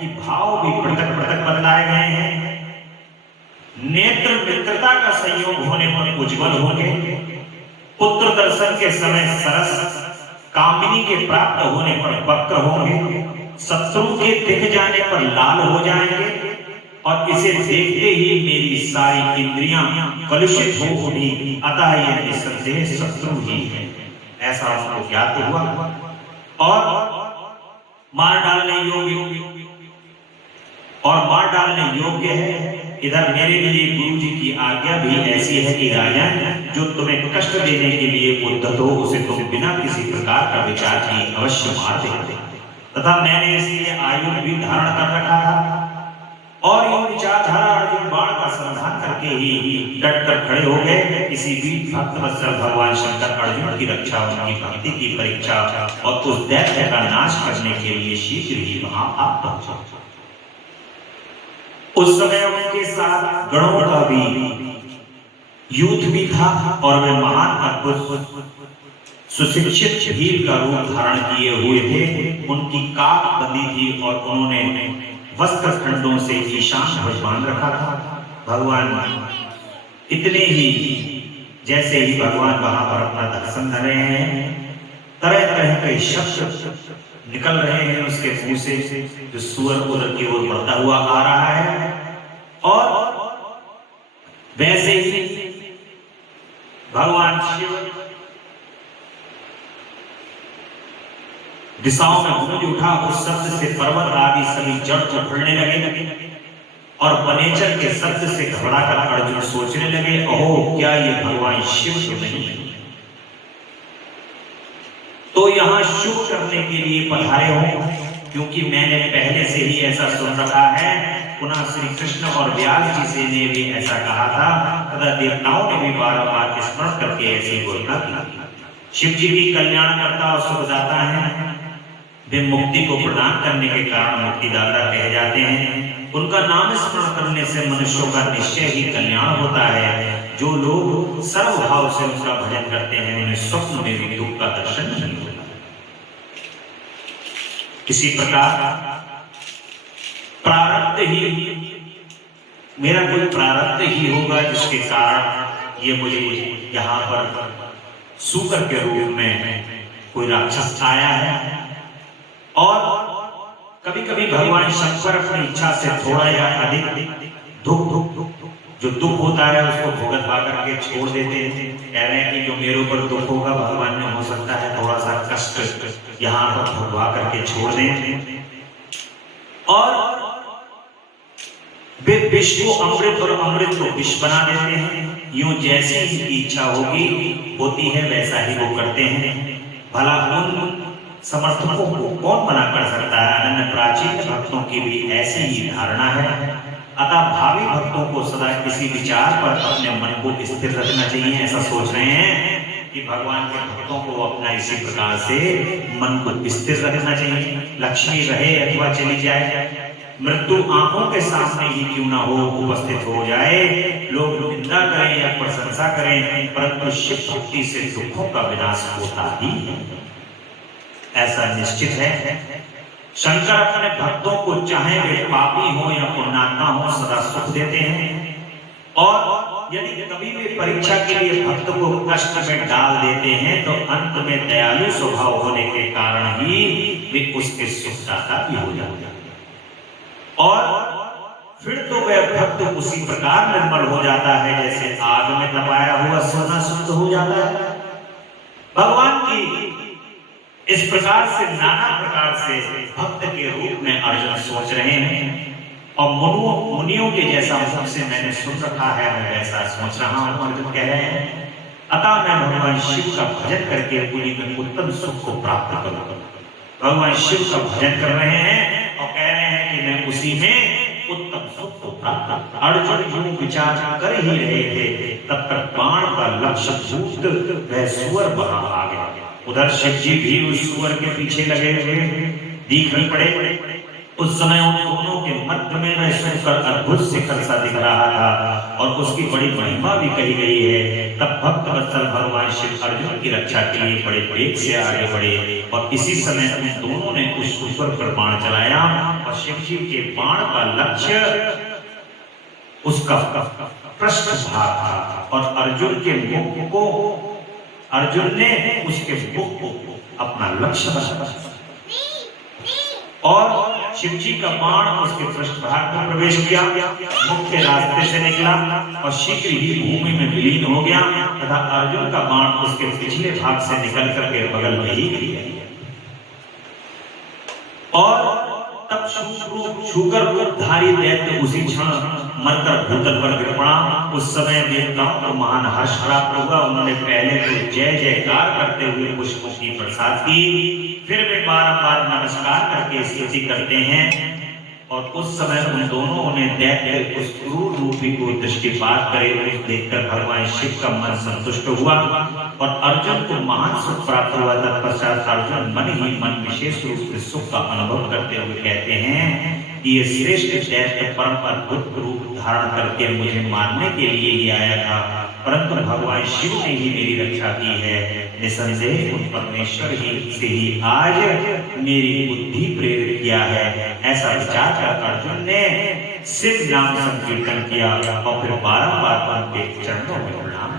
कि भाव भी पृथक पृथक बतलाए गए हैं। नेत्र मित्रता का संयोग होने पर उज्जवल होंगे, पुत्र दर्शन के समय सरस, कामिनी के प्राप्त होने पर वक्र होंगे, शत्रु के दिख जाने पर लाल हो जाएंगे और इसे देखते ही मेरी सारी इंद्रियां कलुषित हो उठी, अतः यह निस्संदेह शत्रु ही है, ऐसा उसको ज्ञात हुआ और मार डालने योग्य है। इधर मेरे लिए गुरु जी की आज्ञा भी ऐसी है कि राजन, जो तुम्हें कष्ट देने के लिए उद्यत हो उसे तुम बिना किसी प्रकार का विचार किए अवश्य मार देते, तथा मैंने इसलिए आयुध भी धारण कर रखा था और यूं विचारधारा अर्जुन बाण का समाधान करके ही डट कर खड़े हो गए। इसी बीच भक्त वत्सल भगवान शंकर अर्जुन की रक्षा, उनकी भक्ति की परीक्षा और उस दैत्य का नाश करने के लिए शीघ्र ही वहां आ पहुंचे। उस समय उनके साथ गणों का भी युद्ध भी था और वे महान अद्भुत सुशिक्षित भील का रूप धारण किए हुए थे। उनकी काक बंदी थी और उन्होंने वस्त्र खंडों से ईशान ध्वज बांध रखा था। भगवान इतने ही जैसे ही भगवान वहां पर अपना दर्शन कर रहे हैं, तरह तरह के शब्द निकल रहे हैं उसके मुंह से, जो सूअर उधर की ओर बढ़ता हुआ आ रहा है और वैसे ही भगवान शिव दिशाओं में गूंज उठा। उस शब्द से पर्वत आदि सभी जड़ उखड़ने लगे और बनेचर के शब्द से घबराकर अर्जुन सोचने लगे, ओह क्या ये भगवान शिव तो नहीं है, तो यहाँ शुभ करने के लिए पधारे हो, क्योंकि मैंने पहले से ही ऐसा सुन रखा है। पुनः श्री कृष्ण और व्यास जी से ने भी ऐसा कहा था, तथा देवताओं ने भी बार-बार स्मरण करके ऐसी घोषणा की। शिव जी भी कल्याणकर्ता और सुखदाता हैं, वे मुक्ति को प्रदान करने के कारण मुक्तिदाता कहे जाते हैं। उनका नाम स्मरण करने से मनुष्यों का निश्चय ही कल्याण होता है। जो लोग सर्वभाव से उसका भजन करते हैं उन्हें स्वप्न में भी दुख का दर्शन नहीं होता। इसी प्रकार प्रारब्ध ही, मेरा कोई प्रारब्ध ही होगा जिसके कारण ये मुझे यहाँ पर सूकर के रूप में कोई राक्षस आया है। और कभी कभी भगवान शंकर अपनी इच्छा से थोड़ा या अधिक जो दुख होता है उसको भुगत पा करके छोड़ देते हैं। कह रहे हैं कि जो मेरे ऊपर दुख होगा भगवान में हो सकता है थोड़ा सा कष्ट यहाँ पर भुगवा करके छोड़ दें, और वे विष को अमृत और अमृत को विष बना देते हैं। यूं जैसी इनकी इच्छा होती है वैसा ही वो करते हैं। भला उन समर्थकों को कौन मना कर सकता है। अनन्य प्राचीन भक्तों की भी ऐसी ही धारणा है। अतः भावी भक्तों को सदा किसी विचार पर अपने मन को स्थिर रखना चाहिए। ऐसा सोच रहे हैं कि भगवान के भक्तों को अपना इसी प्रकार से मन को स्थिर रखना चाहिए। लक्ष्मी रहे अथवा चली जाए, मृत्यु आंखों के सामने ही क्यों ना हो उपस्थित हो जाए, लोग निंदा करें या प्रशंसा करें, परंतु शिव भक्ति से दुखों का विनाश होता ही ऐसा निश्चित है। शंकर अपने भक्तों को चाहे वे पापी हो या पुण्यात्मा हो सदा सुख देते हैं, और यदि कभी वे परीक्षा के लिए भक्त को कष्ट में डाल देते हैं तो अंत में दयालु स्वभाव होने के कारण ही वे उसके सुखदाता भी हो जाते हैं, और फिर तो वह भक्त उसी प्रकार निर्मल हो जाता है जैसे आग में तपाया हुआ सोना शुद्ध हो जाता है। भगवान की इस प्रकार से नाना प्रकार से भक्त के रूप में अर्जुन सोच रहे हैं, और मुनियों के जैसा मुझसे मैंने सुन रखा है मैं वैसा सोच रहा हूं। अर्जुन कह रहे हैं, अतः मैं भगवान शिव का भजन करके पूरी में उत्तम सुख को प्राप्त करूंगा। भगवान शिव का भजन कर रहे हैं और कह रहे हैं कि मैं उसी में उत्तम सुख को प्राप्त। अर्जुन यूं विचार कर ही रहे थे, तब तक बाण का लक्ष्य छूट वह सुअर वहां आ गया। उधर शिव जी भी उस सुअर के पीछे लगे हुए दिखाई पड़े। उस समय उन दोनों के मध्य में वह शंकर अद्भुत शिखर सा दिख रहा था और उसकी बड़ी महिमा भी कही गई है। तब भक्त वत्सल भगवान शिव अर्जुन की रक्षा के लिए बड़े वेग से आगे बढ़े, और इसी समय उन दोनों ने उस सुअर पर बाण चलाया और शिव जी के बाण का लक्ष्य उसका पृष्ठभाग था और अर्जुन के मुख को, अर्जुन ने उसके मुख को अपना लक्ष्य बनाया और शिव जी का बाण उसके पृष्ठभाग में प्रवेश किया, मुख के रास्ते से निकला और शीघ्र ही भूमि में विलीन हो गया तथा अर्जुन का बाण उसके पिछले भाग से निकल करके बगल में ही गिर गया। और तब शूकर रूपधारी दैत्य उसी क्षण मरकर भूतल पर गिर पड़ा। उस समय देवताओं को महान हर्ष प्राप्त हुआ। उन्होंने पहले तो जय जयकार करते हुए पुष्पों की बरसात की, फिर वे बारंबार नमस्कार करके स्तुति करते हैं। और उस समय उन दोनों ने दैत्य उस क्रूर रूपी को दृष्टिपात करे उसे देखकर भगवान शिव का मन संतुष्ट हुआ और अर्जुन को महान सुख प्राप्त हुआ। तत्पश्चात अर्जुन मन ही मन विशेष रूप से सुख का अनुभव करते हुए कहते हैं कि ये श्रेष्ठ दैत्य परम अद्भुत रूप धारण करके मुझे मारने के लिए ही आया था, परंतु भगवान शिव ने ही मेरी रक्षा की है। निसंदेह उन परमेश्वर ही से ही आज मेरी बुद्धि प्रेरित किया है। ऐसा विचार कर अर्जुन ने शिव नाम संकीर्तन किया और फिर बारंबार उनके चरणों में प्रणाम।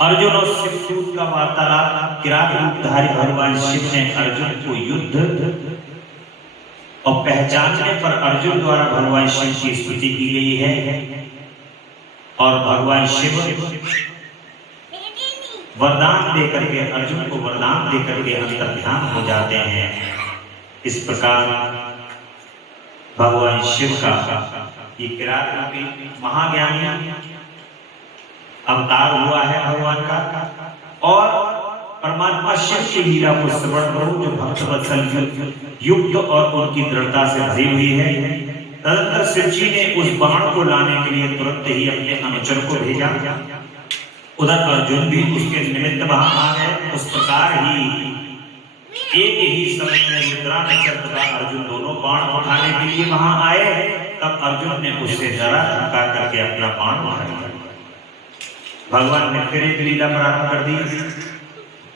अर्जुन और शिव का वार्तालाप। किरात रूपधारी भगवान शिव ने अर्जुन को युद्ध और पहचानने पर अर्जुन द्वारा भगवान शिव की स्तुति की गई है और भगवान शिव वरदान देकर के अर्जुन को वरदान देकर के अंतर्ध्यान हो जाते हैं। इस प्रकार भगवान शिव का ये किरात रूपी महाज्ञानी अवतार हुआ है भगवान का। और परमात्मा शिव की लीला को श्रवण करो जो भक्त वत्सल युक्त और उनकी दृढ़ता से भरी हुई है। तदंतर शिव जी ने उस बाण को लाने के लिए तुरंत ही अपने अनुचर को भेजा। उधर अर्जुन भी उसके निमित्त वहां आ गए। उस प्रकार ही एक ही समय में रुद्रा नक्षत्र का अर्जुन दोनों बाण उठाने के लिए वहां आए। तब अर्जुन ने उससे जरा धमका करके अपना बाण उठा लिया। भगवान ने फिर एक लीला प्रारंभ कर दी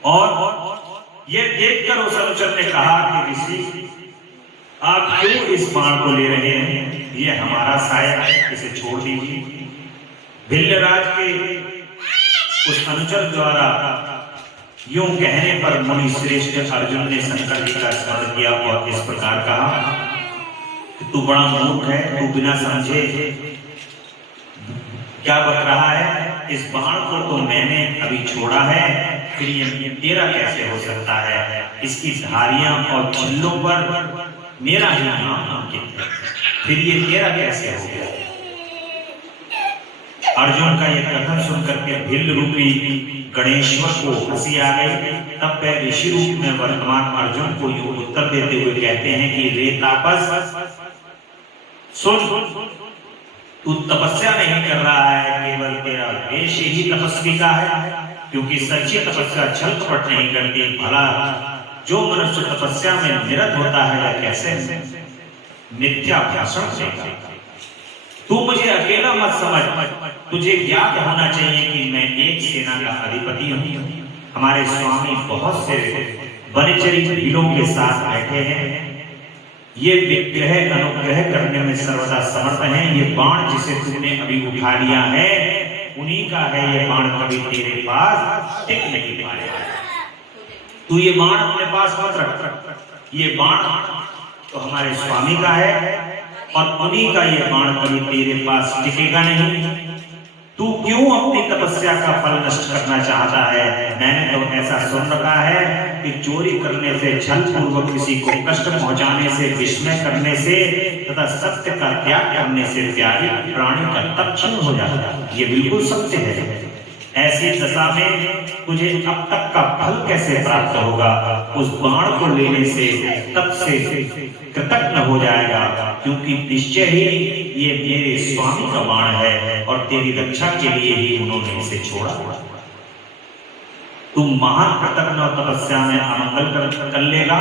और ये देखकर उस अनुचर ने कहा कि ऋषि आप क्यों इस बाण को ले रहे हैं, ये हमारा साया है, इसे छोड़ दीजिए। भिल्लराज के उस अनुचर द्वारा यूं कहने पर मुनि श्रेष्ठ अर्जुन ने शंकर जी का स्मरण किया और इस प्रकार कहा कि तू बड़ा मूर्ख है, तू बिना समझे क्या बक रहा है। इस बाण को तो मैंने अभी छोड़ा है, फिर ये तेरा कैसे हो सकता है। इसकी धारियां और छिल्लों पर मेरा ही नाम अंकित है, फिर ये तेरा कैसे हो गया। अर्जुन का यह कथन सुनकर के भिल्ल रूपी गणेश्वर को हंसी आ गई। तब वह ऋषि रूप में वर्तमान अर्जुन को यूं उत्तर देते हुए कहते हैं कि रे तापस सुन, तू तपस्या नहीं कर रहा है, केवल तेरा वेश ही तपस्वी का है, क्योंकि सच्ची तपस्या छल कपट नहीं करती। भला जो मनुष्य तपस्या में निरत होता है वह कैसे मिथ्या भाषण देगा। तू मुझे अकेला मत समझ, तुझे ज्ञात होना चाहिए कि मैं एक सेना का अधिपति हूँ। हमारे स्वामी बहुत से वनचरी भीड़ों के साथ बैठे हैं। ये विग्रह अनुग्रह करने में सर्वदा समर्थ हैं। ये बाण जिसे तुमने अभी उठा लिया है उन्हीं का है। ये बाण कभी तेरे पास टिक नहीं पाएगा। तू ये बाण अपने पास मत रख। ये बाण तो हमारे स्वामी का है और उन्हीं का ये बाण कभी तेरे पास टिकेगा नहीं। तू क्यों अपनी तपस्या का फल नष्ट करना चाहता है। मैंने तो ऐसा सुन रखा है कि चोरी करने से, छल पूर्वक किसी को कष्ट पहुंचाने से, विस्मय करने से तथा सत्य का त्याग करने से प्यारे प्राणी का तक्षण हो जाता है। ये बिल्कुल सत्य है। ऐसी दशा में तुझे अब तक का फल कैसे प्राप्त होगा। उस बाण को लेने से तब से कृतज्ञ हो जाएगा, क्योंकि निश्चय ही ये मेरे स्वामी का बाण है और तेरी रक्षा के लिए ही उन्होंने इसे छोड़ा। तू महान कृतज्ञ और तपस्या में अमंगल कर लेगा।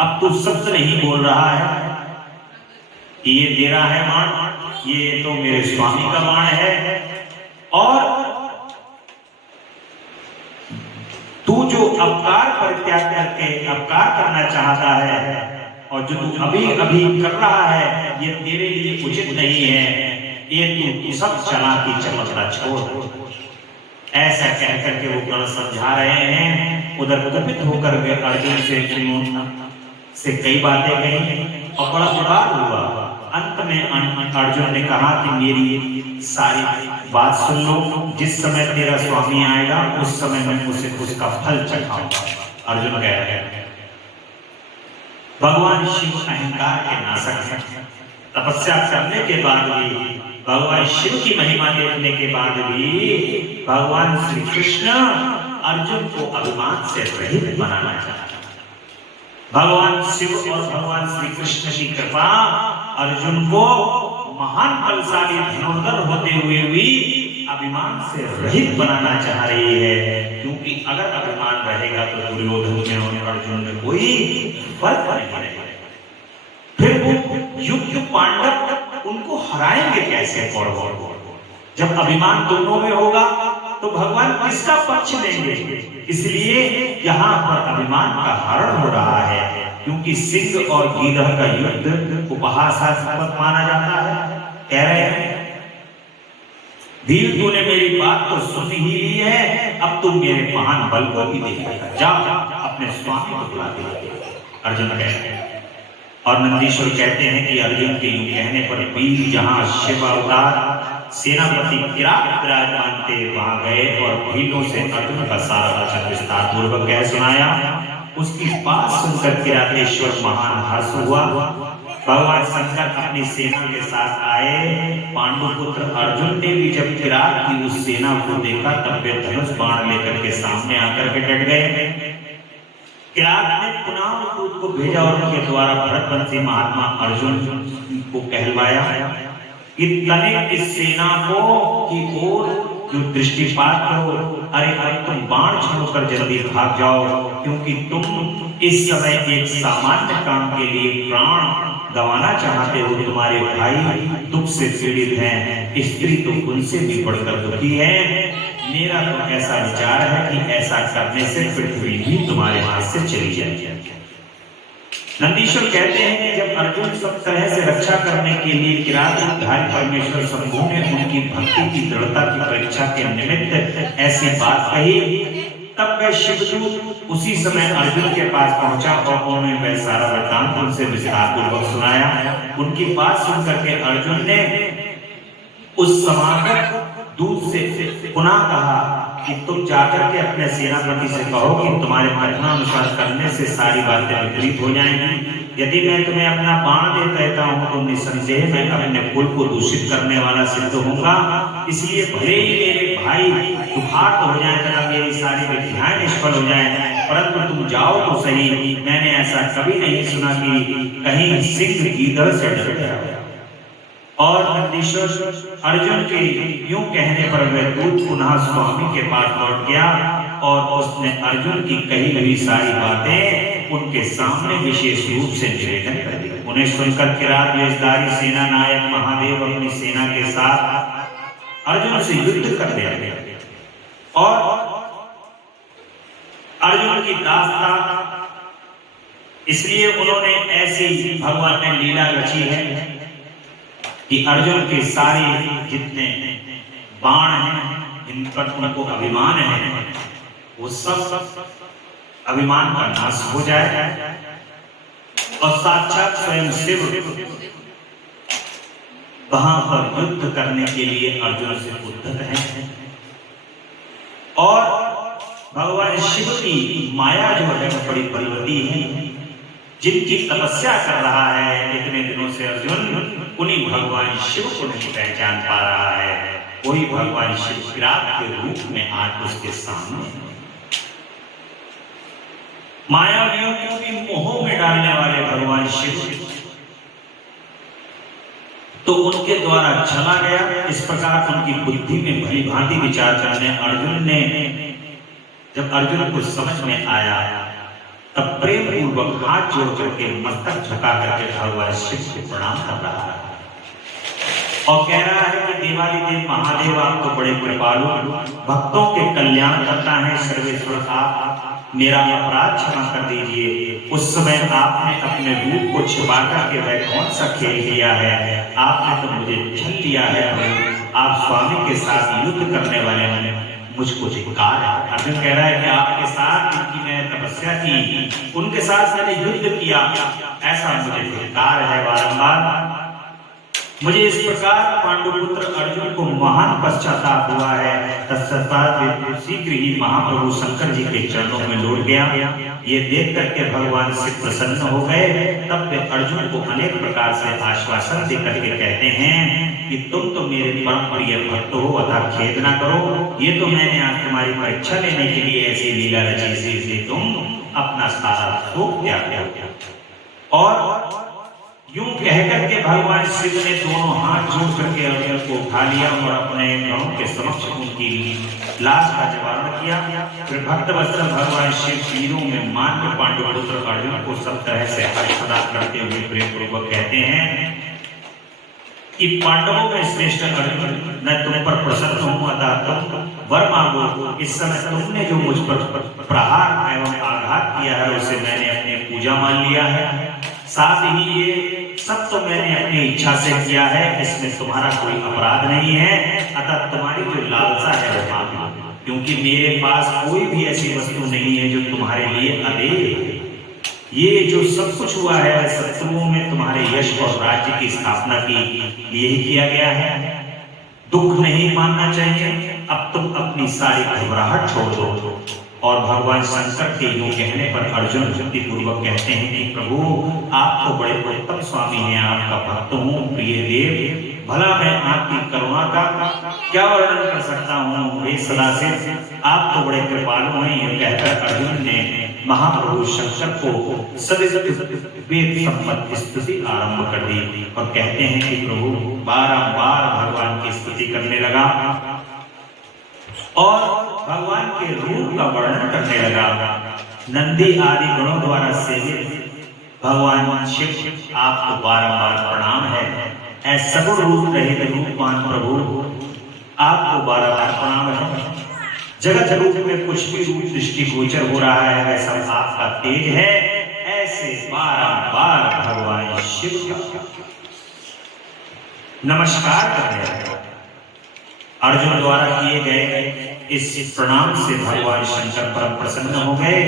अब तू सत्य नहीं बोल रहा है कि ये तेरा है बाण, ये तो मेरे स्वामी का बाण है। और तू जो अपकार परित्याग करके अपकार करना चाहता है और जो तू अभी अभी कर रहा है ये तेरे लिए उचित नहीं है, ये तू सब चालाकी चमचला छोड़। ऐसा कह करके वो गण समझा रहे हैं। उधर कुपित होकर के अर्जुन से कई बातें कही और बड़ा विवाद हुआ। अंत में अर्जुन ने कहा कि मेरी सारी बात सुन लो, जिस समय तेरा स्वामी आएगा उस समय मैं उसे उसका फल चखाऊंगा। अर्जुन कह रहे हैं भगवान शिव अहंकार के नाशक हैं। तपस्या करने के बाद भी, भगवान शिव की महिमा देखने के बाद भी भगवान श्री कृष्ण अर्जुन को अभिमान से रहित बनाना चाहते। भगवान शिव और भगवान श्री कृष्ण की कृपा अर्जुन को महान बलशाली धनुर्धर होते हुए भी अभिमान से रहित बनाना चाह रही है, क्योंकि अगर अभिमान रहेगा तो दुर्योधन में और अर्जुन में कोई फर्क नहीं रहेगा। फिर वो युद्ध पांडव उनको हराएंगे कैसे कौरवों? जब अभिमान दोनों में होगा तो भगवान किसका पक्ष लेंगे? इसलिए यहाँ पर अभिमान का हरण हो रहा है, क्योंकि सिंह और गीदड़ का युद्ध उपहासास्पद माना जाता है। कह रहे हैं धीर तूने मेरी बात तो सुन ही ली है, अब तुम मेरे महान बल को भी देखा, जा अपने स्वामी को बुला दे। अर्जुन कहते हैं और नंदीश्वर कहते हैं कि अर्जुन के यूं कहने पर वीर जहां शिव अवतार सेनापति किरात विराजमान थे वहां गए और भीलों से अर्जुन का सारा वचन विस्तार पूर्वक कह सुनाया। उसकी बात सुनकर किरातेश्वर महान हर्ष हुआ। भगवान शंकर अपनी सेना के साथ आए। पांडुपुत्र अर्जुन ने भी जब किरात की उस सेना को देखा तब वे धनुष बाण लेकर के सामने आकर के डट गए। किरात ने पुनः दूत को भेजा और उनके द्वारा भरतवंशी महात्मा अर्जुन को कहलवाया कि तनिक इस सेना को की ओर जो दृष्टिपात करो। अरे अब तुम बाण छोड़कर जल्दी भाग जाओ, क्योंकि तुम इस समय एक सामान्य काम के लिए प्राण गंवाना चाहते हो। तुम्हारे भाई दुख से पीड़ित हैं, स्त्री तो उनसे भी बढ़कर दुखी है। मेरा तो ऐसा विचार है कि ऐसा करने से पृथ्वी भी तुम्हारे हाथ से चली जाए। नंदीश्वर कहते हैं कि जब अर्जुन सब तरह से रक्षा करने के लिए किरातधारी परमेश्वर शंभु ने उनकी भक्ति की दृढ़ता की परीक्षा के निमित्त ऐसी बात कही, तब वह शिवदूत उसी समय अर्जुन के पास पहुंचा और उन्होंने वह सारा वृत्तांत उनसे विस्तार पूर्वक सुनाया। उनकी बात सुनकर के अर्जुन ने उस समागत दूत से पुनः कहा कि तुम जाकर के अपने सेनापति से कहो कि तुम्हारे कथनानुसार करने से सारी बातें विपरीत हो जाएंगी। यदि मैं तुम्हें अपना बाण दे देता हूं तो निसंदेह मैं अपने कुल को दूषित करने वाला सिद्ध होऊंगा। इसलिए भले ही मेरे भाई दुखार्त हो जाए तथा मेरी सारी विधियां निष्फल हो जाए, परंतु तुम जाओ तो सही। मैंने ऐसा कभी नहीं सुना कि कहीं सिंह गीदड़ से डर गया। और नंदीश्वर अर्जुन के यूं कहने पर वह दूत पुनः स्वामी के पास लौट गया और उसने अर्जुन की कही हुई सारी बातें उनके सामने विशेष रूप से निवेदन कर दी। उन्हें सुनकर किरात वेशधारी सेना नायक महादेव अपनी सेना के साथ अर्जुन से युद्ध कर दिया और अर्जुन की दास्ता, इसलिए उन्होंने ऐसी भगवान ने लीला रची है कि अर्जुन के सारे जितने बाण हैं, इन पर उनको अभिमान है, वो सब अभिमान का नाश हो जाए और साक्षात स्वयं शिव वहां पर युद्ध करने के लिए अर्जुन से उद्धत है। और भगवान शिव की माया जो है बड़ी बलवती है, जिनकी तपस्या कर रहा है इतने दिनों से अर्जुन, उन्हीं भगवान शिव को नहीं पहचान पा रहा है। वही भगवान शिव किरात के रूप में आज उसके सामने मायावियों को भी मोह में डालने वाले भगवान शिव तो उनके द्वारा चला गया। इस प्रकार उनकी बुद्धि में भली भांति विचार करने अर्जुन ने, जब अर्जुन को समझ में आया तब प्रेम पूर्वक हाथ जोड़ करके मस्तक झुका करके भगवान शिव को प्रणाम कर रहा है और कह रहा है कि देवादिदेव महादेव आप तो बड़े कृपालु, भक्तों के कल्याण करता है सर्वेश्वर, आप मेरा अपराध क्षमा कर दीजिए। उस समय आपने अपने रूप को छिपा करके वह कौन सा खेल किया है, आपने तो मुझे छल लिया है प्रभु। आप स्वामी के साथ युद्ध करने वाले मुझको धिक्कार है। अर्जुन कह रहा है कि आपके साथ जिनकी मैंने तपस्या की, उनके साथ मैंने युद्ध किया, ऐसा मुझे धिक्कार है बारंबार। मुझे इस प्रकार पांडुपुत्र अर्जुन को महान पश्चाताप हुआ है। तत्पश्चात शीघ्र ही महाप्रभु शंकर जी के चरणों में लौट गया। ये देख करके भगवान से प्रसन्न हो गए। तब वे अर्जुन को अनेक प्रकार से आश्वासन दे करके कहते हैं कि तुम तो मेरे परम प्रिय भक्त हो, अतः खेद ना करो। ये तो मैंने आज तुम्हारी परीक्षा लेने के लिए ऐसी लीला रची से तुम अपना सारा शोक त्याग दिया। और यूं कहकर के भगवान शिव ने दोनों हाथ जोड़ करके अर्जुन को उठा लिया और अपने गणों के समक्ष उनकी लाश का जवाब किया। फिर भक्त वत्सल भगवान शिव तीरों में मान के पांडुपुत्र अर्जुन को सब तरह से हर्षदा करते हुए प्रेम पूर्वक कहते हैं कि पांडवों में श्रेष्ठ अर्जुन, मैं तुम पर प्रसन्न हूं, अतः तुम वर मांगो। इस समय तुमने जो मुझ पर प्रहार एवं आघात किया है उसे मैंने अपनी पूजा मान लिया है। साथ ही ये सब तो मैंने अपनी इच्छा से किया है, इसमें तुम्हारा कोई अपराध नहीं है। अतः तुम्हारी जो लालसा है वो मान लो, क्योंकि मेरे पास कोई भी ऐसी वस्तु नहीं है जो तुम्हारे लिए अदेय। ये जो सब कुछ हुआ है वह शत्रुओं में तुम्हारे यश और राज्य की स्थापना के लिए ही किया गया है। दुख नहीं मानना चाहिए। अब तुम अपनी सारी घबराहट छोड़ दो। और भगवान शंकर के यूं कहने पर अर्जुन भक्ति पूर्वक कहते हैं कि प्रभु आप तो बड़े उत्तम स्वामी हैं, आपका भक्त हूँ प्रिय देव। भला मैं आपकी करुणा का क्या वर्णन कर सकता हूँ, हे सदाशिव आप तो बड़े कृपालु हैं। ये कहकर अर्जुन ने महाप्रभु शंकर को वेद संपत्ति स्तुति आरंभ कर दी और कहते हैं कि प्रभु बारंबार भगवान की स्तुति करने लगा और भगवान के रूप का वर्णन करने लगा। नंदी आदि गणों द्वारा सेवित भगवान शिव आपको बारंबार प्रणाम है। ऐसा सगुण रूप रहित रूपवान प्रभु आपको बारंबार प्रणाम है। जगत रूप में कुछ भी रूप दृष्टिगोचर हो रहा है वह सब आपका तेज है। ऐसे बारंबार भगवान शिव का नमस्कार करने लगा। अर्जुन द्वारा किए गए इस प्रणाम से भगवान शंकर परम प्रसन्न हो गए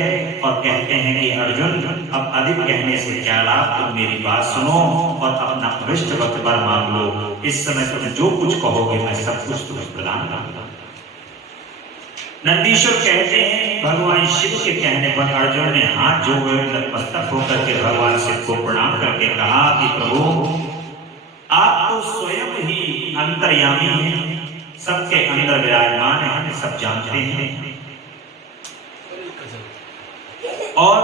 और कहते हैं कि अर्जुन अब अधिक कहने से क्या लाभ, तुम मेरी बात सुनो और अपना अभिष्ट वर मांग लो। इस समय तुम जो कुछ कहोगे मैं सब कुछ तुम्हें प्रदान करूंगा। नंदीश्वर कहते हैं भगवान शिव के कहने पर अर्जुन ने हाथ जोड़े नतमस्तक होकर के भगवान शिव को प्रणाम करके कहा कि प्रभु आप तो स्वयं ही अंतर्यामी हैं, सबके अंदर विराजमान है, सब जानते हैं। और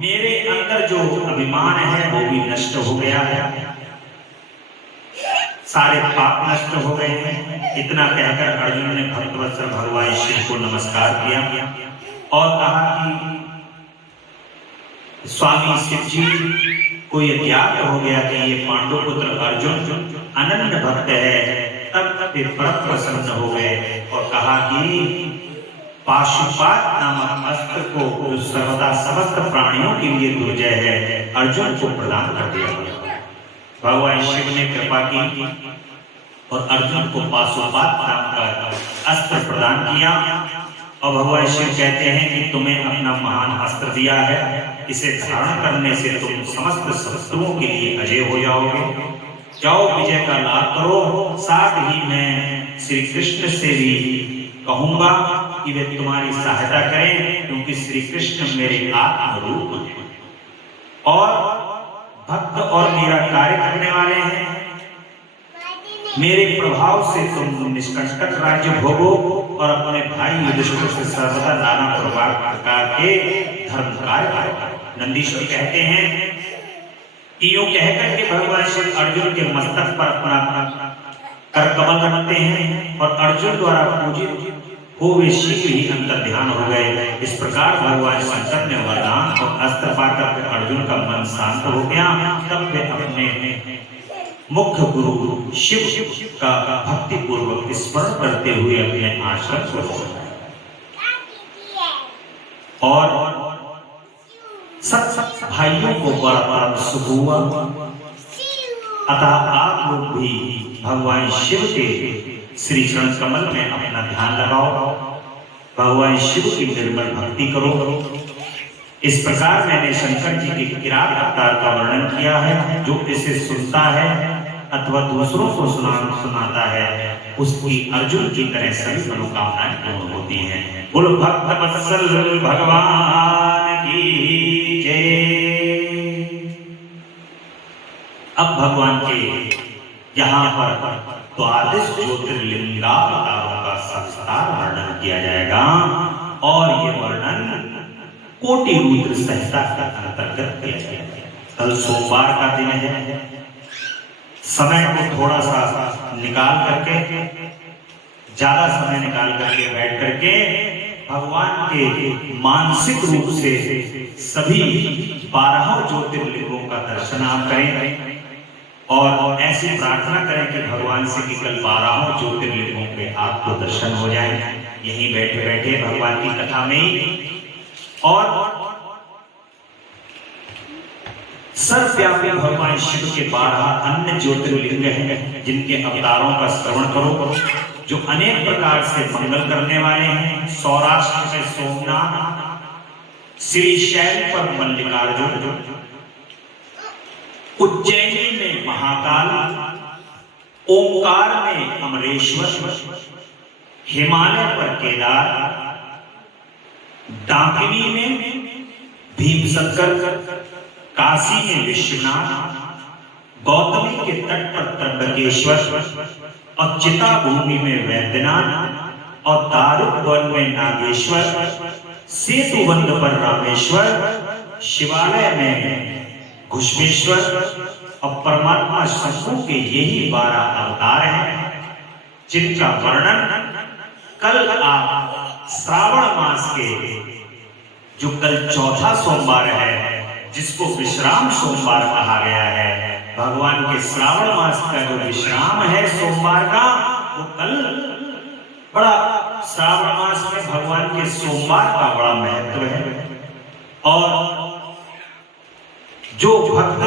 मेरे अंदर जो अभिमान है वो भी नष्ट हो गया है, सारे पाप नष्ट हो गए हैं। इतना कहकर अर्जुन ने भक्तवत्सल भगवान शिव को नमस्कार किया और कहा कि स्वामी शिव जी को यह ज्ञात हो गया कि ये पांडुपुत्र अर्जुन अनन्य भक्त है। तब वे परम प्रसन्न हो गए और कहा कि पाशुपात नामक अस्त्र को जो सर्वदा समस्त प्राणियों के लिए दुर्जय है अर्जुन को प्रदान कर दिया। भगवान शिव ने कृपा की और अर्जुन को पाशुपात नाम का अस्त्र प्रदान किया। और भगवान शिव कहते हैं कि तुम्हें अपना महान अस्त्र दिया है, इसे धारण करने से तुम समस्त शत्रुओं के लिए अजय हो जाओगे। जाओ विजय का लाभ करो। साथ ही मैं श्री कृष्ण से भी कहूंगा कि वे तुम्हारी सहायता करें, क्योंकि श्री कृष्ण मेरे आत्म रूप हैं और भक्त और मेरा कार्य करने वाले हैं। मेरे प्रभाव से तुम निष्कंटक राज्य भोगो और अपने भाई युधिष्ठिर से सर्वदा नाना प्रकार के धर्म कार्य करो। नंदीश्वर कहते हैं यूं कहकर के भगवान शिव अर्जुन के मस्तक पर अपना कर कमल रखते हैं और अर्जुन द्वारा पूजित हो वे शीघ्र ही अंतर ध्यान हो गए। इस प्रकार भगवान शंकर ने वरदान और अस्त्र पाकर अर्जुन का मन शांत हो गया। तब वे अपने मुख्य गुरु शिव का भक्ति पूर्वक स्मरण करते हुए अपने आश्रम को लौटाए। और सब भाइयों को बड़ा परम सुख हुआ। अतः आप लोग भी भगवान शिव के श्री चरण कमल में अपना ध्यान लगाओ, भगवान शिव की निर्मल भक्ति करो। इस प्रकार मैंने शंकर जी के किरात अवतार का वर्णन किया है। जो इसे सुनता है अथवा दूसरों को सुनाता है, उसकी अर्जुन की तरह सभी मनोकामनाएं पूर्ण होती हैं। बोलो भक्त वत्सल भगवान की जय। अब भगवान के यहाँ पर द्वादश ज्योतिर्लिंगावतारों का सविस्तार वर्णन किया जाएगा और ये वर्णन कोटि रुद्र संहिता के अंतर्गत किया जाएगा। कल सोमवार का दिन है। समय को थोड़ा सा निकाल करके, ज्यादा समय निकाल करके बैठ करके भगवान के मानसिक रूप से सभी 12 ज्योतिर्लिंगों का दर्शन आप करें और ऐसी प्रार्थना करें कि भगवान से कि कल 12 ज्योतिर्लिंगों पे आपको दर्शन हो जाए, यहीं बैठे बैठे भगवान की कथा में ही। और सर्वव्यापी भगवान शिव के 12 अन्य ज्योतिर्लिंग हैं जिनके अवतारों का श्रवण करो, जो अनेक प्रकार से मंगल करने वाले हैं। सौराष्ट्र में सोमनाथ, श्रीशैल पर मल्लिकार्जुन, उज्जैनी में महाकाल, ओंकार में अमरेश्वर, हिमालय पर केदार, डाकिनी में भीमशंकर, काशी में विश्वनाथ, गौतमी के तट पर त्र्यंबकेश्वर और चिता भूमि में वैद्यनाथ और दारुक में नागेश्वर, सेतुबंध पर रामेश्वर, शिवालय में घुष्मेश्वर और परमात्मा शंभु के यही 12 अवतार हैं जिनका वर्णन कल आप श्रावण मास के जो कल चौथा सोमवार है, जिसको विश्राम सोमवार कहा गया है, भगवान के श्रावण मास का जो विश्राम है सोमवार का, वो कल बड़ा श्रावण मास में भगवान के सोमवार का बड़ा महत्व है। और जो भक्त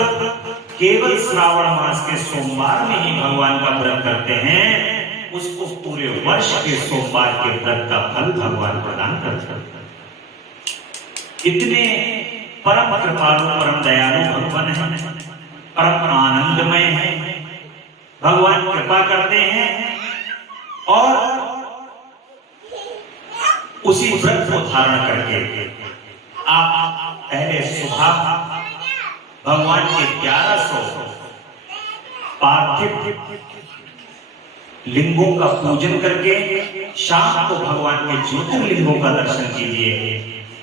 केवल श्रावण मास के सोमवार में ही भगवान का व्रत करते हैं, उसको पूरे वर्ष के सोमवार के व्रत का फल भगवान प्रदान करते हैं। इतने परम कृपालु, परम दयालु भगवान है, परम आनंदमय है। भगवान कृपा करते हैं और उसी व्रत को धारण करके आप पहले सुबह भगवान के 1100 पार्थिव लिंगों का पूजन करके शाम को भगवान के ज्योतिर्लिंगों का दर्शन कीजिए।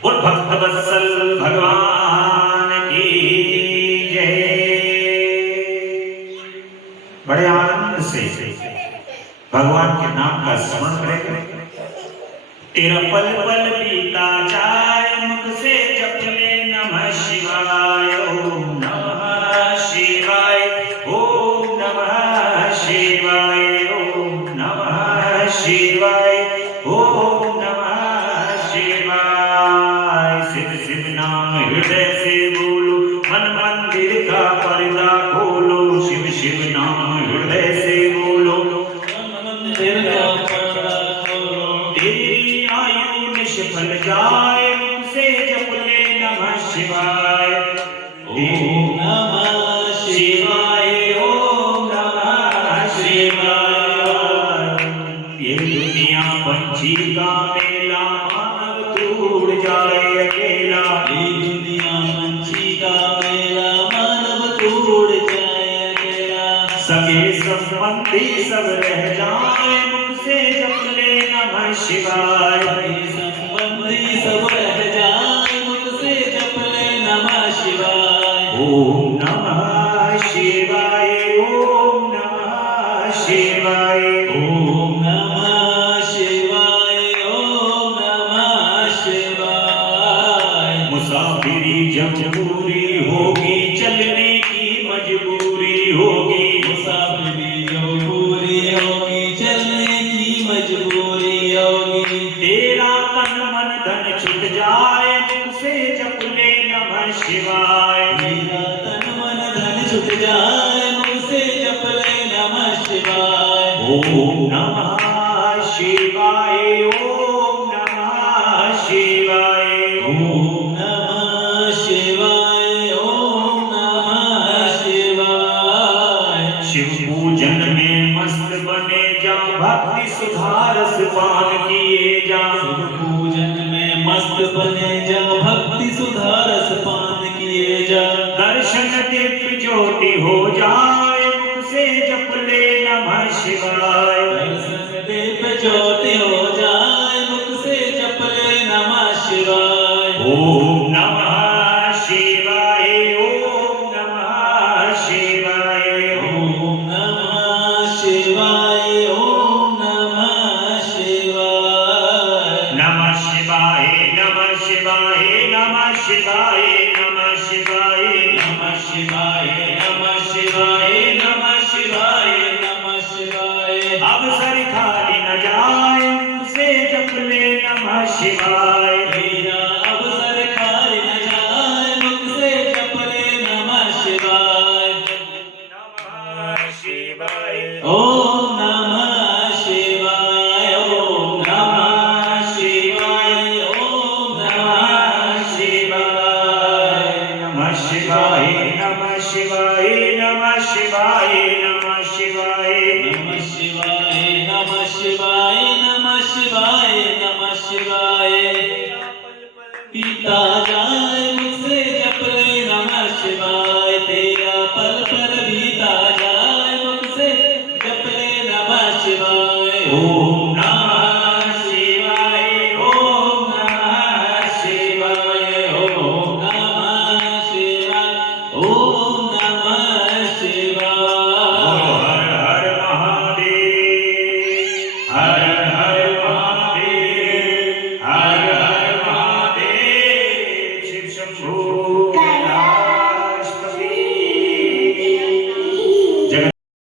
बोल भक्त वत्सल भगवान की जय। बड़े आनंद से भगवान के नाम का स्मरण करें। तेरा पल पल बीता जाए, मुख से जप ले नमः शिवाय, ओम नमः शिवाय, ओम नमः शिवाय, ओम नमः शिवाय, ओम नमः शिवाय। सिद्ध सिद्ध नाम हृदय से बोलो, मन मंदिर का पर्दा खोलो। शिव शिव नाम हृदय से बोलो, मन मंदिर का पर्दा खोलो। तेरी आयु निष्फल जाए, मुझसे जप ले नमः शिवाय, ओम नमः शिवाय, ओम नमः शिवाय। ये दुनिया पंछी का मेला, मानव टूट जाए अकेला। ये दुनिया पंछी का मेला, मानव टूट जाए अकेला। सगे संबंधी सब रह जाए, मुझसे जप ले नमः शिवाय। संबंधी सब रह जाए, मुझसे जप ले नमः शिवाय, ओम नमः शिवाय, ओम नमः शिवाय, ओम नमः शिवाय, ओम नमः शिवाय। मुसाफिरी जब पूरी होगी, चलने की मजबूरी होगी। शिवाय। मेरा तन मन धन छुट जाए मुझसे जप ले नमः शिवाय। ओम नमः शिवाय, ओम नमः शिवाय, ओम नमः शिवाय, ओम नमः शिवाय। शिव पूजन में मस्त बने जा, भक्ति सुधारस पान किए जा। शिव पूजन में मस्त बने जा, भक्ति सुधारस पान किए जा। दर्शन दिव्य ज्योति हो जाए, मुख से जप ले नमः शिवाय। दर्शन दिव्य ज्योति हो जाए, मुख से जप ले नमः शिवाय। ओम नमः शिवाय, ओम नमः शिवाय, ओम नमः शिवाय, ओम नमः शिवाय। नमः शिवाय, नमः शिवाय, नमः शिवाय, नमः शिवाय, नमः शिवाय, नमः शिवाय, नमः शिवाय, नमः शिवाय। अवसर खाली न जाए, से जप ले नमः शिवाय। मेरा अवसर खाली न जाए, मुझसे जप ले नमः शिवाय। नमः शिवाय, ओम नमः शिवाय, ओम नमः शिवाय, ओम नमः शिवाय। नमः शिवाय, नमः शिवाय, नमः शिवाय, नमः शिवाय, नमः शिवाय, नमः शिवाय, नमः शिवाय, नमः शिवाय। पीता जाए मुझसे जप ले नमः शिवाय। तेरा पल पल बीता जाए, मुझसे जप ले नमः शिवाय। ओम नमः शिवाय, ओम नमः शिवाय, ओम नमः शिवाय, ओम